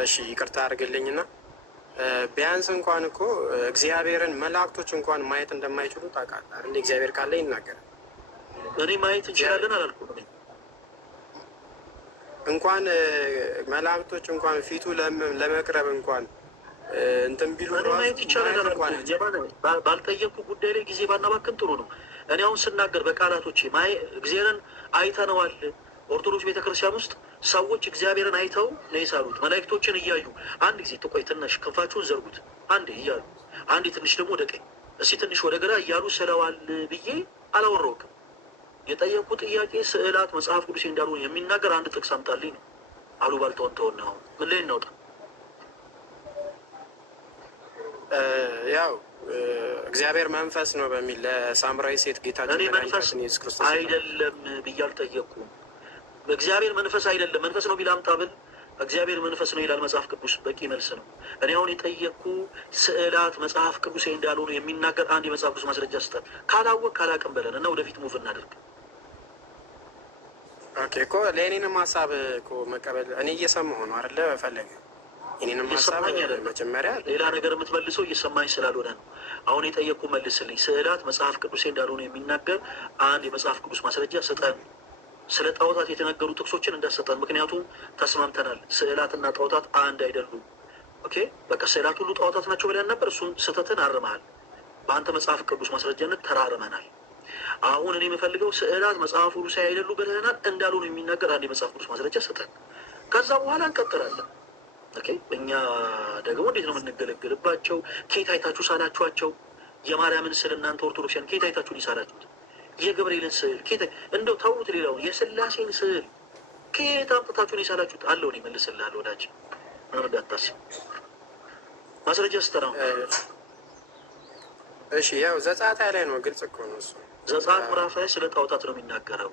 እሺ ይቅርታ አድርግልኝና ቢያንስ እንኳን እኮ እግዚአብሔርን መላእክቶች እንኳን ማየት እንደማይችሉ ታውቃለህ። እንደ እግዚአብሔር ካለ ይናገራል። እኔ ማየት እንችላለን አላልኩም። እንኳን መላእክቶች እንኳን ፊቱ ለመቅረብ እንኳን እንትን ቢሉ ማየት ይቻላል አላልኩም። ባልጠየቅኩ ጉዳይ ላይ ጊዜ ባናባክን ጥሩ ነው። እኔ አሁን ስናገር በቃላቶቼ እግዚአብሔርን አይተነዋል። ኦርቶዶክስ ቤተክርስቲያን ውስጥ ሰዎች እግዚአብሔርን አይተው ነው የሳሉት። መላእክቶችን እያዩ አንድ ጊዜ ትቆይ፣ ትንሽ ክንፋችሁን ዘርጉት አንዴ እያሉ፣ አንዴ ትንሽ ደግሞ ወደ ቀኝ፣ እስኪ ትንሽ ወደ ግራ እያሉ ስለዋል ብዬ አላወራሁም። የጠየቁ ጥያቄ ስዕላት መጽሐፍ ቅዱስ እንዳሉ የሚናገር አንድ ጥቅስ አምጣልኝ ነው። አሉባልታውን ተወና አሁን ምን ላይ እናውጣ? ያው እግዚአብሔር መንፈስ ነው በሚል ለሳምራዊ ሴት ጌታችን መድኃኒታችን ኢየሱስ ክርስቶስ አይደለም ብዬ አልጠየቅኩም። እግዚአብሔር መንፈስ አይደለም መንፈስ ነው ቢል አምጣ ብል እግዚአብሔር መንፈስ ነው ይላል መጽሐፍ ቅዱስ። በቂ መልስ ነው። እኔ አሁን የጠየቅኩ ስዕላት መጽሐፍ ቅዱስ እንዳልሆኑ የሚናገር አንድ የመጽሐፍ ቅዱስ ማስረጃ ስጠን። ካላወቅ ካላቅም በለን እና ወደፊት ሙቭ እናደርግ። ኦኬ እኮ ለእኔንም ሀሳብ እኮ መቀበል እኔ እየሰማሁ ነው አይደለ? ፈለገ እኔንም ሀሳብ መጀመሪያ ሌላ ነገር የምትመልሰው እየሰማኝ ስላልሆነ ነው። አሁን የጠየቅኩ መልስልኝ። ስዕላት መጽሐፍ ቅዱስ እንዳልሆኑ የሚናገር አንድ የመጽሐፍ ቅዱስ ማስረጃ ስጠን። ስለ ጣዖታት የተነገሩ ጥቅሶችን እንዳሰጠን፣ ምክንያቱም ተስማምተናል። ስዕላትና ጣዖታት አንድ አይደሉም። ኦኬ በቃ ስዕላት ሁሉ ጣዖታት ናቸው ብለን ነበር። እሱን ስህተትን አርመሃል። በአንተ መጽሐፍ ቅዱስ ማስረጃነት ተራርመናል። አሁን እኔ የምፈልገው ስዕላት መጽሐፍ ቅዱስ አይደሉ ብለናል፣ እንዳልሆኑ የሚናገር አንድ የመጽሐፍ ቅዱስ ማስረጃ ስጠን። ከዛ በኋላ እንቀጥላለን። ኦኬ እኛ ደግሞ እንዴት ነው የምንገለገልባቸው? ከየት አይታችሁ ሳላችኋቸው? የማርያምን ስዕል እናንተ ኦርቶዶክሲያን ከየት አይታችሁ ሊሳላችሁት? የገብርኤልን ስዕል ከየት እንደው ተውት፣ ሌላውን የስላሴን ስዕል ከየት አምጥታችሁን የሳላችሁት? አለውን ይመልስልሃል ወዳጅ፣ ምንም እንዳታስብ። ማስረጃ ስተራው እሺ፣ ያው ዘጸአት ላይ ነው፣ ግልጽ እኮ ነው እሱ። ዘጸአት ምዕራፍ ላይ ስለ ጣዖታት ነው የሚናገረው።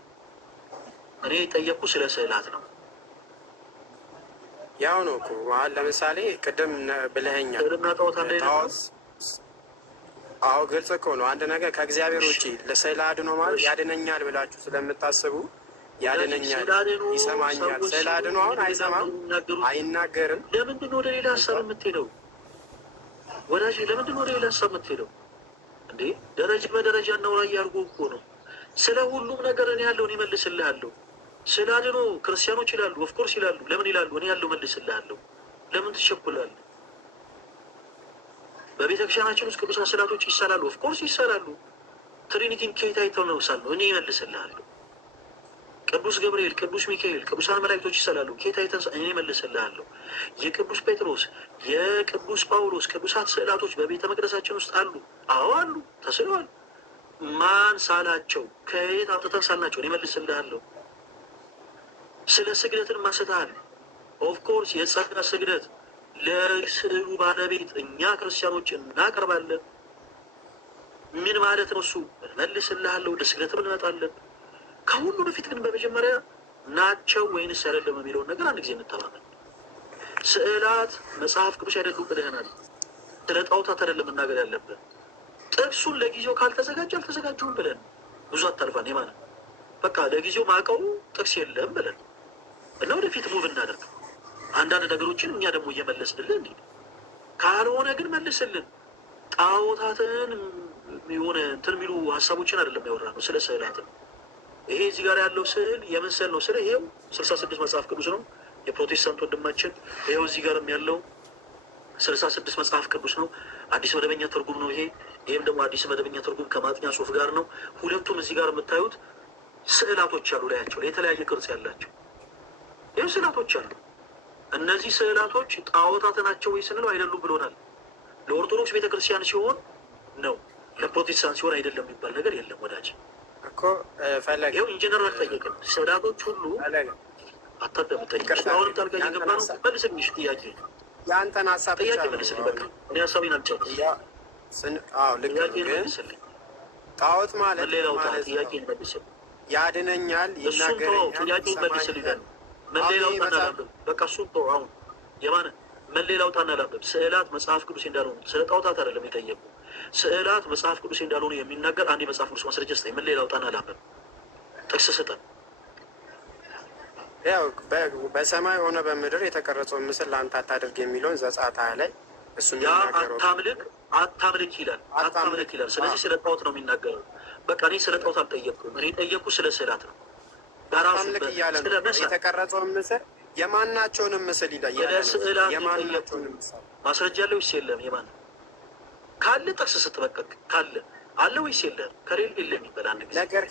እኔ የጠየቅኩ ስለ ስዕላት ነው። ያው ነው እኮ አሁን ለምሳሌ ቅድም ብለኸኛል ስዕልና ጣዖት አንድ አይነት። አዎ ግልጽ እኮ ነው። አንድ ነገር ከእግዚአብሔር ውጭ ለስዕል አድኖ ማለት ያድነኛል ብላችሁ ስለምታስቡ ያድነኛል፣ ይሰማኛል። ስዕል አድኖ አሁን አይሰማም፣ አይናገርም። ለምንድን ነው ወደ ሌላ ሀሳብ የምትሄደው ወዳጅ? ለምንድን ነው ወደ ሌላ ሀሳብ የምትሄደው እንዴ? ደረጃ በደረጃ እናውራ እያልኩህ እኮ ነው። ስለ ሁሉም ነገር እኔ ያለውን ይመልስልሃለሁ። ስዕል አድኖ ክርስቲያኖች ይላሉ፣ ኦፍኮርስ ይላሉ። ለምን ይላሉ? እኔ ያለው መልስልሃለሁ። ለምን ትቸኩላለህ? በቤተክርስቲያናችን ውስጥ ቅዱሳን ስዕላቶች ይሳላሉ፣ ኦፍኮርስ ይሳላሉ። ትሪኒቲን ከየት አይተው ነው ሳለው? እኔ እመልስልሃለሁ። ቅዱስ ገብርኤል፣ ቅዱስ ሚካኤል፣ ቅዱሳን መላእክቶች ይሳላሉ፣ ከየት አይተን? እኔ እመልስልሃለሁ። የቅዱስ ጴጥሮስ፣ የቅዱስ ጳውሎስ ቅዱሳት ስዕላቶች በቤተ መቅደሳችን ውስጥ አሉ። አዎ አሉ፣ ተስለዋል። ማን ሳላቸው? ከየት አምጥተን ሳልናቸው? እኔ እመልስልሃለሁ። ስለ ስግደትን ማስተሃል፣ ኦፍኮርስ የጸጋ ስግደት ለስዕሉ ባለቤት እኛ ክርስቲያኖች እናቀርባለን። ምን ማለት ነው እሱ? መልስልሃለሁ። ወደ ስግደትም እንመጣለን። ከሁሉ በፊት ግን በመጀመሪያ ናቸው ወይንስ አይደለም የሚለውን ነገር አንድ ጊዜ እንተማመን። ስዕላት መጽሐፍ ቅዱስ አይደሉም ብለናል። ስለ ጣዖታት አይደለም መናገር ያለብን። ጥቅሱን ለጊዜው ካልተዘጋጀ አልተዘጋጀሁም ብለን ብዙ አታልፋን። ማለት በቃ ለጊዜው ማቀው ጥቅስ የለም ብለን እና ወደፊት ሙቭ እናደርግ። አንዳንድ ነገሮችን እኛ ደግሞ እየመለስንልን እንዲ ካልሆነ ግን መልስልን። ጣዖታትን የሆነ እንትን የሚሉ ሀሳቦችን አይደለም ያወራ ነው፣ ስለ ስዕላትን። ይሄ እዚህ ጋር ያለው ስዕል የምን ስዕል ነው? ስለ ይሄው 66 መጽሐፍ ቅዱስ ነው የፕሮቴስታንት ወንድማችን። ይሄው እዚህ ጋርም ያለው 66 መጽሐፍ ቅዱስ ነው። አዲስ መደበኛ ትርጉም ነው ይሄ። ይህም ደግሞ አዲስ መደበኛ ትርጉም ከማጥኛ ጽሑፍ ጋር ነው። ሁለቱም እዚህ ጋር የምታዩት ስዕላቶች አሉ፣ ላያቸው የተለያየ ቅርጽ ያላቸው ይህ ስዕላቶች አሉ። እነዚህ ስዕላቶች ጣዖታት ናቸው ወይ ስንለው አይደሉም ብሎናል። ለኦርቶዶክስ ቤተክርስቲያን ሲሆን ነው፣ ለፕሮቴስታንት ሲሆን አይደለም የሚባል ነገር የለም ወዳጅ እኮ ፈለገ። ይኸው ኢንጂነር ጠየቅን። ስዕላቶች ሁሉ አታዳምጠኝ። አሁንም ጣልቃ እየገባ ነው። መልስልኝ ጥያቄ፣ የአንተን ሀሳብ ጥያቄ መልስልኝ። በቃ እኔ ሀሳቤን አልጨርስም። ጥያቄ መልስልኝ። ጣዖት ማለት ሌላው ጥያቄ መልስልኝ። ያድነኛል፣ ይናገረኛል። ጥያቄ መልስልኝ። መሌላው ታናላብብ። በቃ እሱን ተው። አሁን የማነ መሌላው ታናላብብ። ስዕላት መጽሐፍ ቅዱስ እንዳልሆኑ ስለ ጣዖታት አይደለም የጠየቁ። ስዕላት መጽሐፍ ቅዱስ እንዳልሆኑ የሚናገር አንድ የመጽሐፍ ቅዱስ ማስረጃ ስጠኝ። መሌላው ታናላብብ። ጥቅስ ስጠን። ያው በሰማይ ሆነ በምድር የተቀረጸውን ምስል ለአንተ አታድርግ የሚለውን ዘጸአት ላይ እሱ የሚናገረው አታምልክ ይላል። አታምልክ ይላል። ስለዚህ ስለ ጣዖት ነው የሚናገረው። በቃ እኔ ስለ ጣዖት አልጠየቅኩም። እኔ ጠየቅኩ ስለ ስዕላት ነው። አታምልክ እያለ ነው። የተቀረጸውን ምስል የማናቸውንም ምስል ይላል። የማናቸውንም ምስል ማስረጃ አለ ወይስ የለም? የማን ካለ ጥቅስ ስጥ። በቃ ካለ አለ ወይስ የለም? ከሌለ የለም ይባል። አንድ ጊዜ ነገር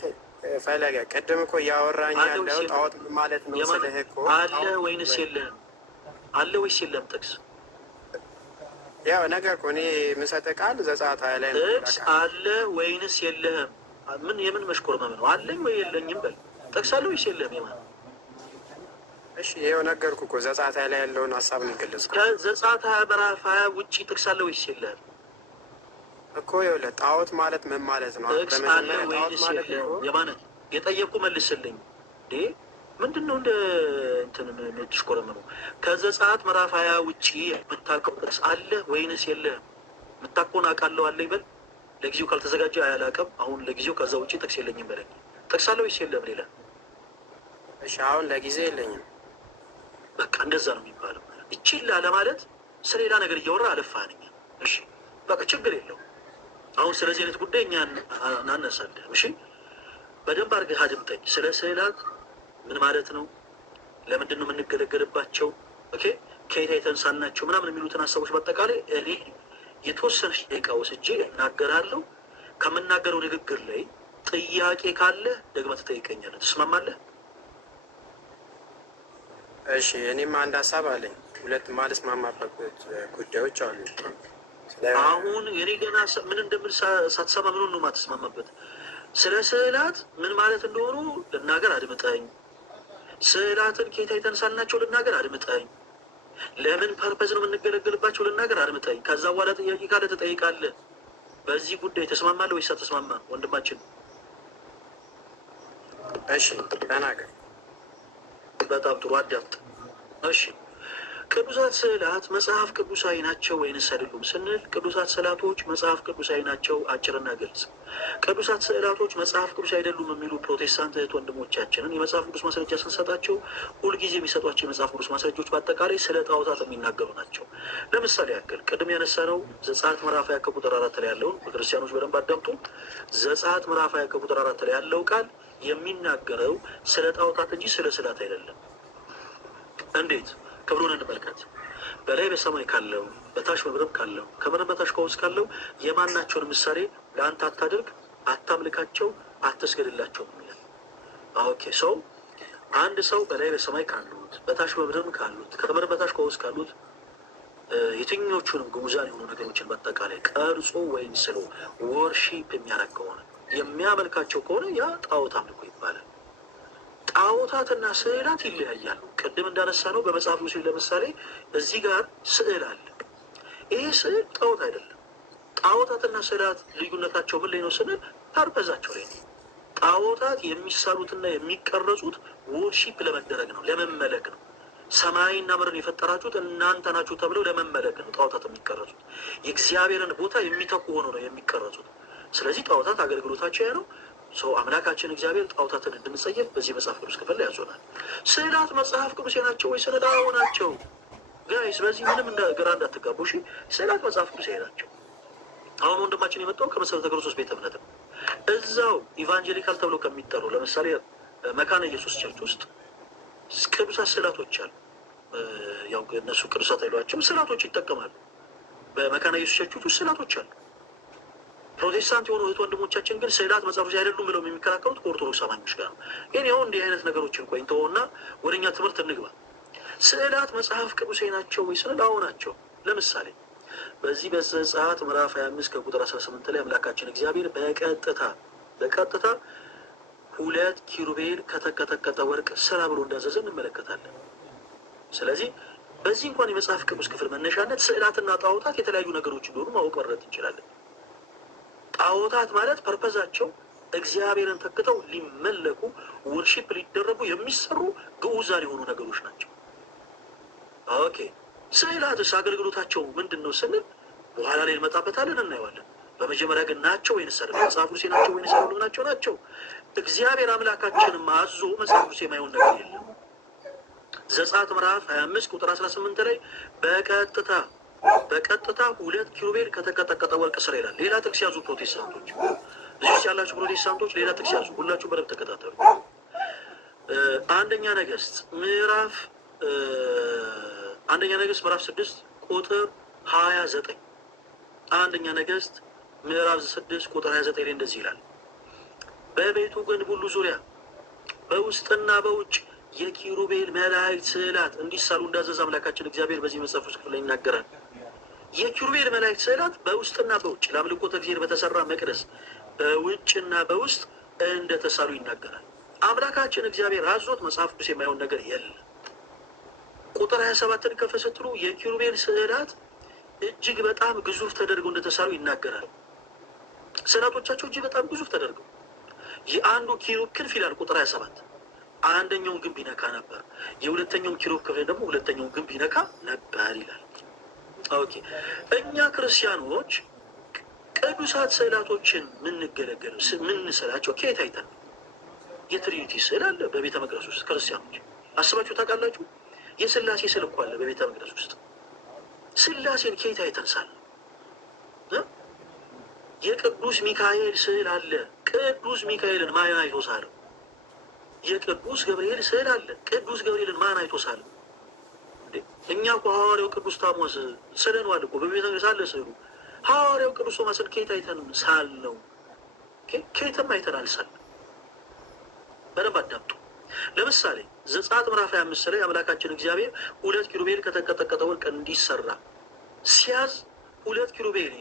ፈለገ ቅድም እኮ እያወራኝ ያለው ጣዖት ማለት ነው ስልህ እኮ አለ ወይንስ የለም? አለ ወይስ የለም ጥቅስ? ያው ነገር እኮ እኔ የምሰጥህ ቃል ዘጸአት ላይ ነው። ጥቅስ አለ ወይንስ የለህም? ምን የምን መሽኮርመም ነው? አለኝ ወይ የለኝም በል። ጥቅስ አለ ወይስ የለም? የማን እሺ ይኸው ነገርኩህ እኮ ዘጸአት ላይ ያለውን ሀሳብ ነው የገለጽኩት። ከዘጸአት 20 ምዕራፍ 20 ውጭ ጥቅስ አለ ወይስ የለም እኮ? ይኸውልህ ጣዖት ማለት ምን ማለት ነው? ጥቅስ አለ ወይንስ የለም? የማን የጠየቁ መልስልኝ። ምንድን ነው እንደ እንትን የምትሽኮረመመው? ከዘጸአት ምዕራፍ 20 ውጭ የምታውቀው ጥቅስ አለ ወይንስ የለም? የምታውቀውን አውቃለሁ አለ ይበል። ለጊዜው ካልተዘጋጀ አያላቅም። አሁን ለጊዜው ከዛ ውጭ ጥቅስ የለኝም በለኝ። ጥቅስ አለ ወይስ የለም? ሌላ እሺ አሁን ለጊዜ የለኝም። በቃ እንደዛ ነው የሚባለው። ይችላ ለማለት ስለ ሌላ ነገር እያወራ አለፋንኛ። እሺ በቃ ችግር የለው። አሁን ስለዚህ አይነት ጉዳይ እኛ እናነሳለን። እሺ በደንብ አድርገህ አድምጠኝ። ስለ ስዕላት ምን ማለት ነው? ለምንድን ነው የምንገለገልባቸው? ኦኬ ከየት የተነሳናቸው ምናምን የሚሉትን ሀሳቦች በአጠቃላይ እኔ የተወሰነች ደቂቃ ወስጄ እናገራለሁ። ከምናገረው ንግግር ላይ ጥያቄ ካለ ደግመህ ትጠይቀኛለህ። ትስማማለህ? እሺ እኔም አንድ ሀሳብ አለኝ። ሁለት ማልስማማበት ጉዳዮች አሉ። አሁን የኔ ገና ምን እንደምል ሳትሰማ ምኑን ነው የማትስማማበት? ስለ ስዕላት ምን ማለት እንደሆኑ ልናገር፣ አድምጠኝ። ስዕላትን ከየት የተነሳናቸው ልናገር፣ አድምጠኝ። ለምን ፐርፐዝ ነው የምንገለገልባቸው ልናገር፣ አድምጠኝ። ከዛ በኋላ ጥያቄ ካለ ትጠይቃለህ። በዚህ ጉዳይ ተስማማለህ ወይስ አትስማማም? ወንድማችን እሺ ተናገር። በጣም ጥሩ አዳምጥ። እሺ ቅዱሳት ስዕላት መጽሐፍ ቅዱሳዊ ናቸው ወይንስ አይደሉም ስንል፣ ቅዱሳት ስዕላቶች መጽሐፍ ቅዱሳዊ ናቸው። አጭርና ግልጽ። ቅዱሳት ስዕላቶች መጽሐፍ ቅዱስ አይደሉም የሚሉ ፕሮቴስታንት እህት ወንድሞቻችንን የመጽሐፍ ቅዱስ ማስረጃ ስንሰጣቸው ሁልጊዜ የሚሰጧቸው የመጽሐፍ ቅዱስ ማስረጃዎች በአጠቃላይ ስለ ጣዖታት የሚናገሩ ናቸው። ለምሳሌ ያክል ቅድም ያነሳነው ዘጸአት ምዕራፍ 20 ከቁጥር 4 ላይ ያለውን በክርስቲያኖች በደንብ አዳምጡ። ዘጸአት ምዕራፍ 20 ከቁጥር 4 ላይ ያለው ቃል የሚናገረው ስለ ጣዖታት እንጂ ስለ ስዕላት አይደለም። እንዴት? ክብሩን እንመልከት። በላይ በሰማይ ካለው በታች በምድር ካለው ከምድር በታች ከውስጥ ካለው የማናቸውን ምሳሌ ለአንተ አታድርግ፣ አታምልካቸው፣ አትስገድላቸው ይላል። ኦኬ ሰው አንድ ሰው በላይ በሰማይ ካሉት በታች በምድር ካሉት ከምድር በታች ከውስጥ ካሉት የትኞቹንም ግሙዛን የሆኑ ነገሮችን በአጠቃላይ ቀርጾ ወይም ስሎ ወርሺፕ የሚያደርግ ከሆነ የሚያመልካቸው ከሆነ ያ ጣዖት አምልኮ ይባላል። ጣዖታትና ስዕላት ይለያያሉ። ቅድም እንዳነሳ ነው በመጽሐፍ ቅዱስ ለምሳሌ እዚህ ጋር ስዕል አለ። ይሄ ስዕል ጣዖት አይደለም። ጣዖታትና ስዕላት ልዩነታቸው ምን ላይ ነው ስንል ፐርፐዛቸው ላይ ነው። ጣዖታት የሚሳሉትና የሚቀረጹት ወርሺፕ ለመደረግ ነው፣ ለመመለክ ነው። ሰማይና ምድርን የፈጠራችሁት እናንተ ናችሁ ተብለው ለመመለክ ነው ጣዖታት የሚቀረጹት። የእግዚአብሔርን ቦታ የሚተኩ ሆኖ ነው የሚቀረጹት። ስለዚህ ጣዖታት አገልግሎታቸው ያ ነው። ሰው አምላካችን እግዚአብሔር ጣዖታትን እንድንጸየፍ በዚህ መጽሐፍ ቅዱስ ክፍል ላይ ያዞናል። ስዕላት መጽሐፍ ቅዱስ ናቸው ወይ ስዕላት? አዎ ናቸው ጋይስ። በዚህ ምንም ግራ እንዳትጋቡ እሺ። ስዕላት መጽሐፍ ቅዱስ ናቸው። አሁን ወንድማችን የመጣው ከመሰረተ ክርስቶስ ቤተ እምነት ነው። እዛው ኢቫንጀሊካል ተብሎ ከሚጠሩ ለምሳሌ መካነ ኢየሱስ ቸርች ውስጥ ቅዱሳት ስዕላቶች አሉ። ያው እነሱ ቅዱሳት አይሏቸው ስዕላቶች ይጠቀማሉ። በመካነ ኢየሱስ ቸርች ውስጥ ስዕላቶች አሉ። ፕሮቴስታንት የሆኑ እህት ወንድሞቻችን ግን ስዕላት መጽሐፍ ቅዱስ አይደሉም ብለው የሚከራከሩት ከኦርቶዶክስ አማኞች ጋር ነው። ግን ይኸው እንዲህ አይነት ነገሮችን ቆይተውና ወደኛ ትምህርት እንግባ። ስዕላት መጽሐፍ ቅዱሳዊ ናቸው ወይ ስንል አዎ ናቸው። ለምሳሌ በዚህ በዘጸአት ምዕራፍ 25 ከቁጥር 18 ላይ አምላካችን እግዚአብሔር በቀጥታ 2 ኪሩቤል ከተቀጠቀጠ ወርቅ ስራ ብሎ እንዳዘዘ እንመለከታለን። ስለዚህ በዚህ እንኳን የመጽሐፍ ቅዱስ ክፍል መነሻነት ስዕላትና ጣዖታት የተለያዩ ነገሮች እንደሆኑ ማወቅ መረዳት እንችላለን። ጣዖታት ማለት ፐርፐዛቸው እግዚአብሔርን ተክተው ሊመለኩ ወርሺፕ ሊደረጉ የሚሰሩ ግዑዛን የሆኑ ነገሮች ናቸው። ኦኬ፣ ስዕላትስ አገልግሎታቸው ምንድን ነው ስንል በኋላ ላይ እንመጣበታለን፣ እናየዋለን። በመጀመሪያ ግን ናቸው ወይንስ አይደለም? መጽሐፍ ቅዱስ ናቸው ወይንስ አይደሉም? ናቸው። እግዚአብሔር አምላካችንም አዞ መጽሐፍ ቅዱስ የማይሆን ነገር የለም። ዘጸአት ምዕራፍ 25 ቁጥር 18 ላይ በቀጥታ 2 ኪሩቤል ከተቀጠቀጠ ወርቅ ስራ ይላል። ሌላ ጥቅስ ያዙ ፕሮቴስታንቶች፣ እዚህ ውስጥ ያላችሁ ፕሮቴስታንቶች ሌላ ጥቅስ ያዙ። ሁላችሁ በደንብ ተከታተሉ። አንደኛ ነገሥት ምዕራፍ 6 ቁጥር 29 አንደኛ ነገሥት ምዕራፍ 6 ቁጥር 29 ላይ እንደዚህ ይላል፣ በቤቱ ግንብ ሁሉ ዙሪያ በውስጥና በውጭ የኪሩቤል መላእክት ስዕላት እንዲሳሉ እንዳዘዘ አምላካችን እግዚአብሔር በዚህ መጽሐፍ ውስጥ ክፍል ላይ ይናገራል። የኪሩቤል መላእክት ስዕላት በውስጥና በውጭ ለአምልኮተ እግዚአብሔር በተሰራ መቅደስ በውጭና በውስጥ እንደተሳሉ ይናገራል። አምላካችን እግዚአብሔር አዞት መጽሐፍ ቅዱስ የማይሆን ነገር የለም። ቁጥር 27ን ከፍ ስትሉ የኪሩቤል ስዕላት እጅግ በጣም ግዙፍ ተደርገው እንደተሳሉ ይናገራል። ስዕላቶቻቸው እጅግ በጣም ግዙፍ ተደርገው የአንዱ ኪሩብ ክንፍ ይላል ቁጥር 27 አንደኛውን ግንብ ይነካ ነበር፣ የሁለተኛውን ኪሩብ ክፍል ደግሞ ሁለተኛውን ግንብ ይነካ ነበር ይላል። ኦኬ፣ እኛ ክርስቲያኖች ቅዱሳት ስዕላቶችን ምንስላቸው ከየት አይተን? የትሪኒቲ ስዕል አለ በቤተ መቅደስ ውስጥ። ክርስቲያኖች አስባችሁ ታውቃላችሁ? የስላሴ ስዕል እኮ አለ በቤተ መቅደስ ውስጥ። ስላሴን ከየት አይተን ሳለ? የቅዱስ ሚካኤል ስዕል አለ። ቅዱስ ሚካኤልን ማን አይቶ ሳለው? የቅዱስ ገብርኤል ስዕል አለ። ቅዱስ ገብርኤልን ማን አይቶ ሳለው? እኛ እኮ ሐዋርያው ቅዱስ ታሞስ ስለነዋል እኮ በቤተ መቅደስ አለ ስዕሉ። ሐዋርያው ቅዱስ ቶማስን ከየት አይተን ሳል ነው? ከየትም አይተን አልሳል። በደንብ አዳምጡ። ለምሳሌ ዘጸአት ምዕራፍ 25 ላይ አምላካችን እግዚአብሔር 2 ኪሩቤል ከተቀጠቀጠ ወርቅ እንዲሰራ ሲያዝ 2 ኪሩቤል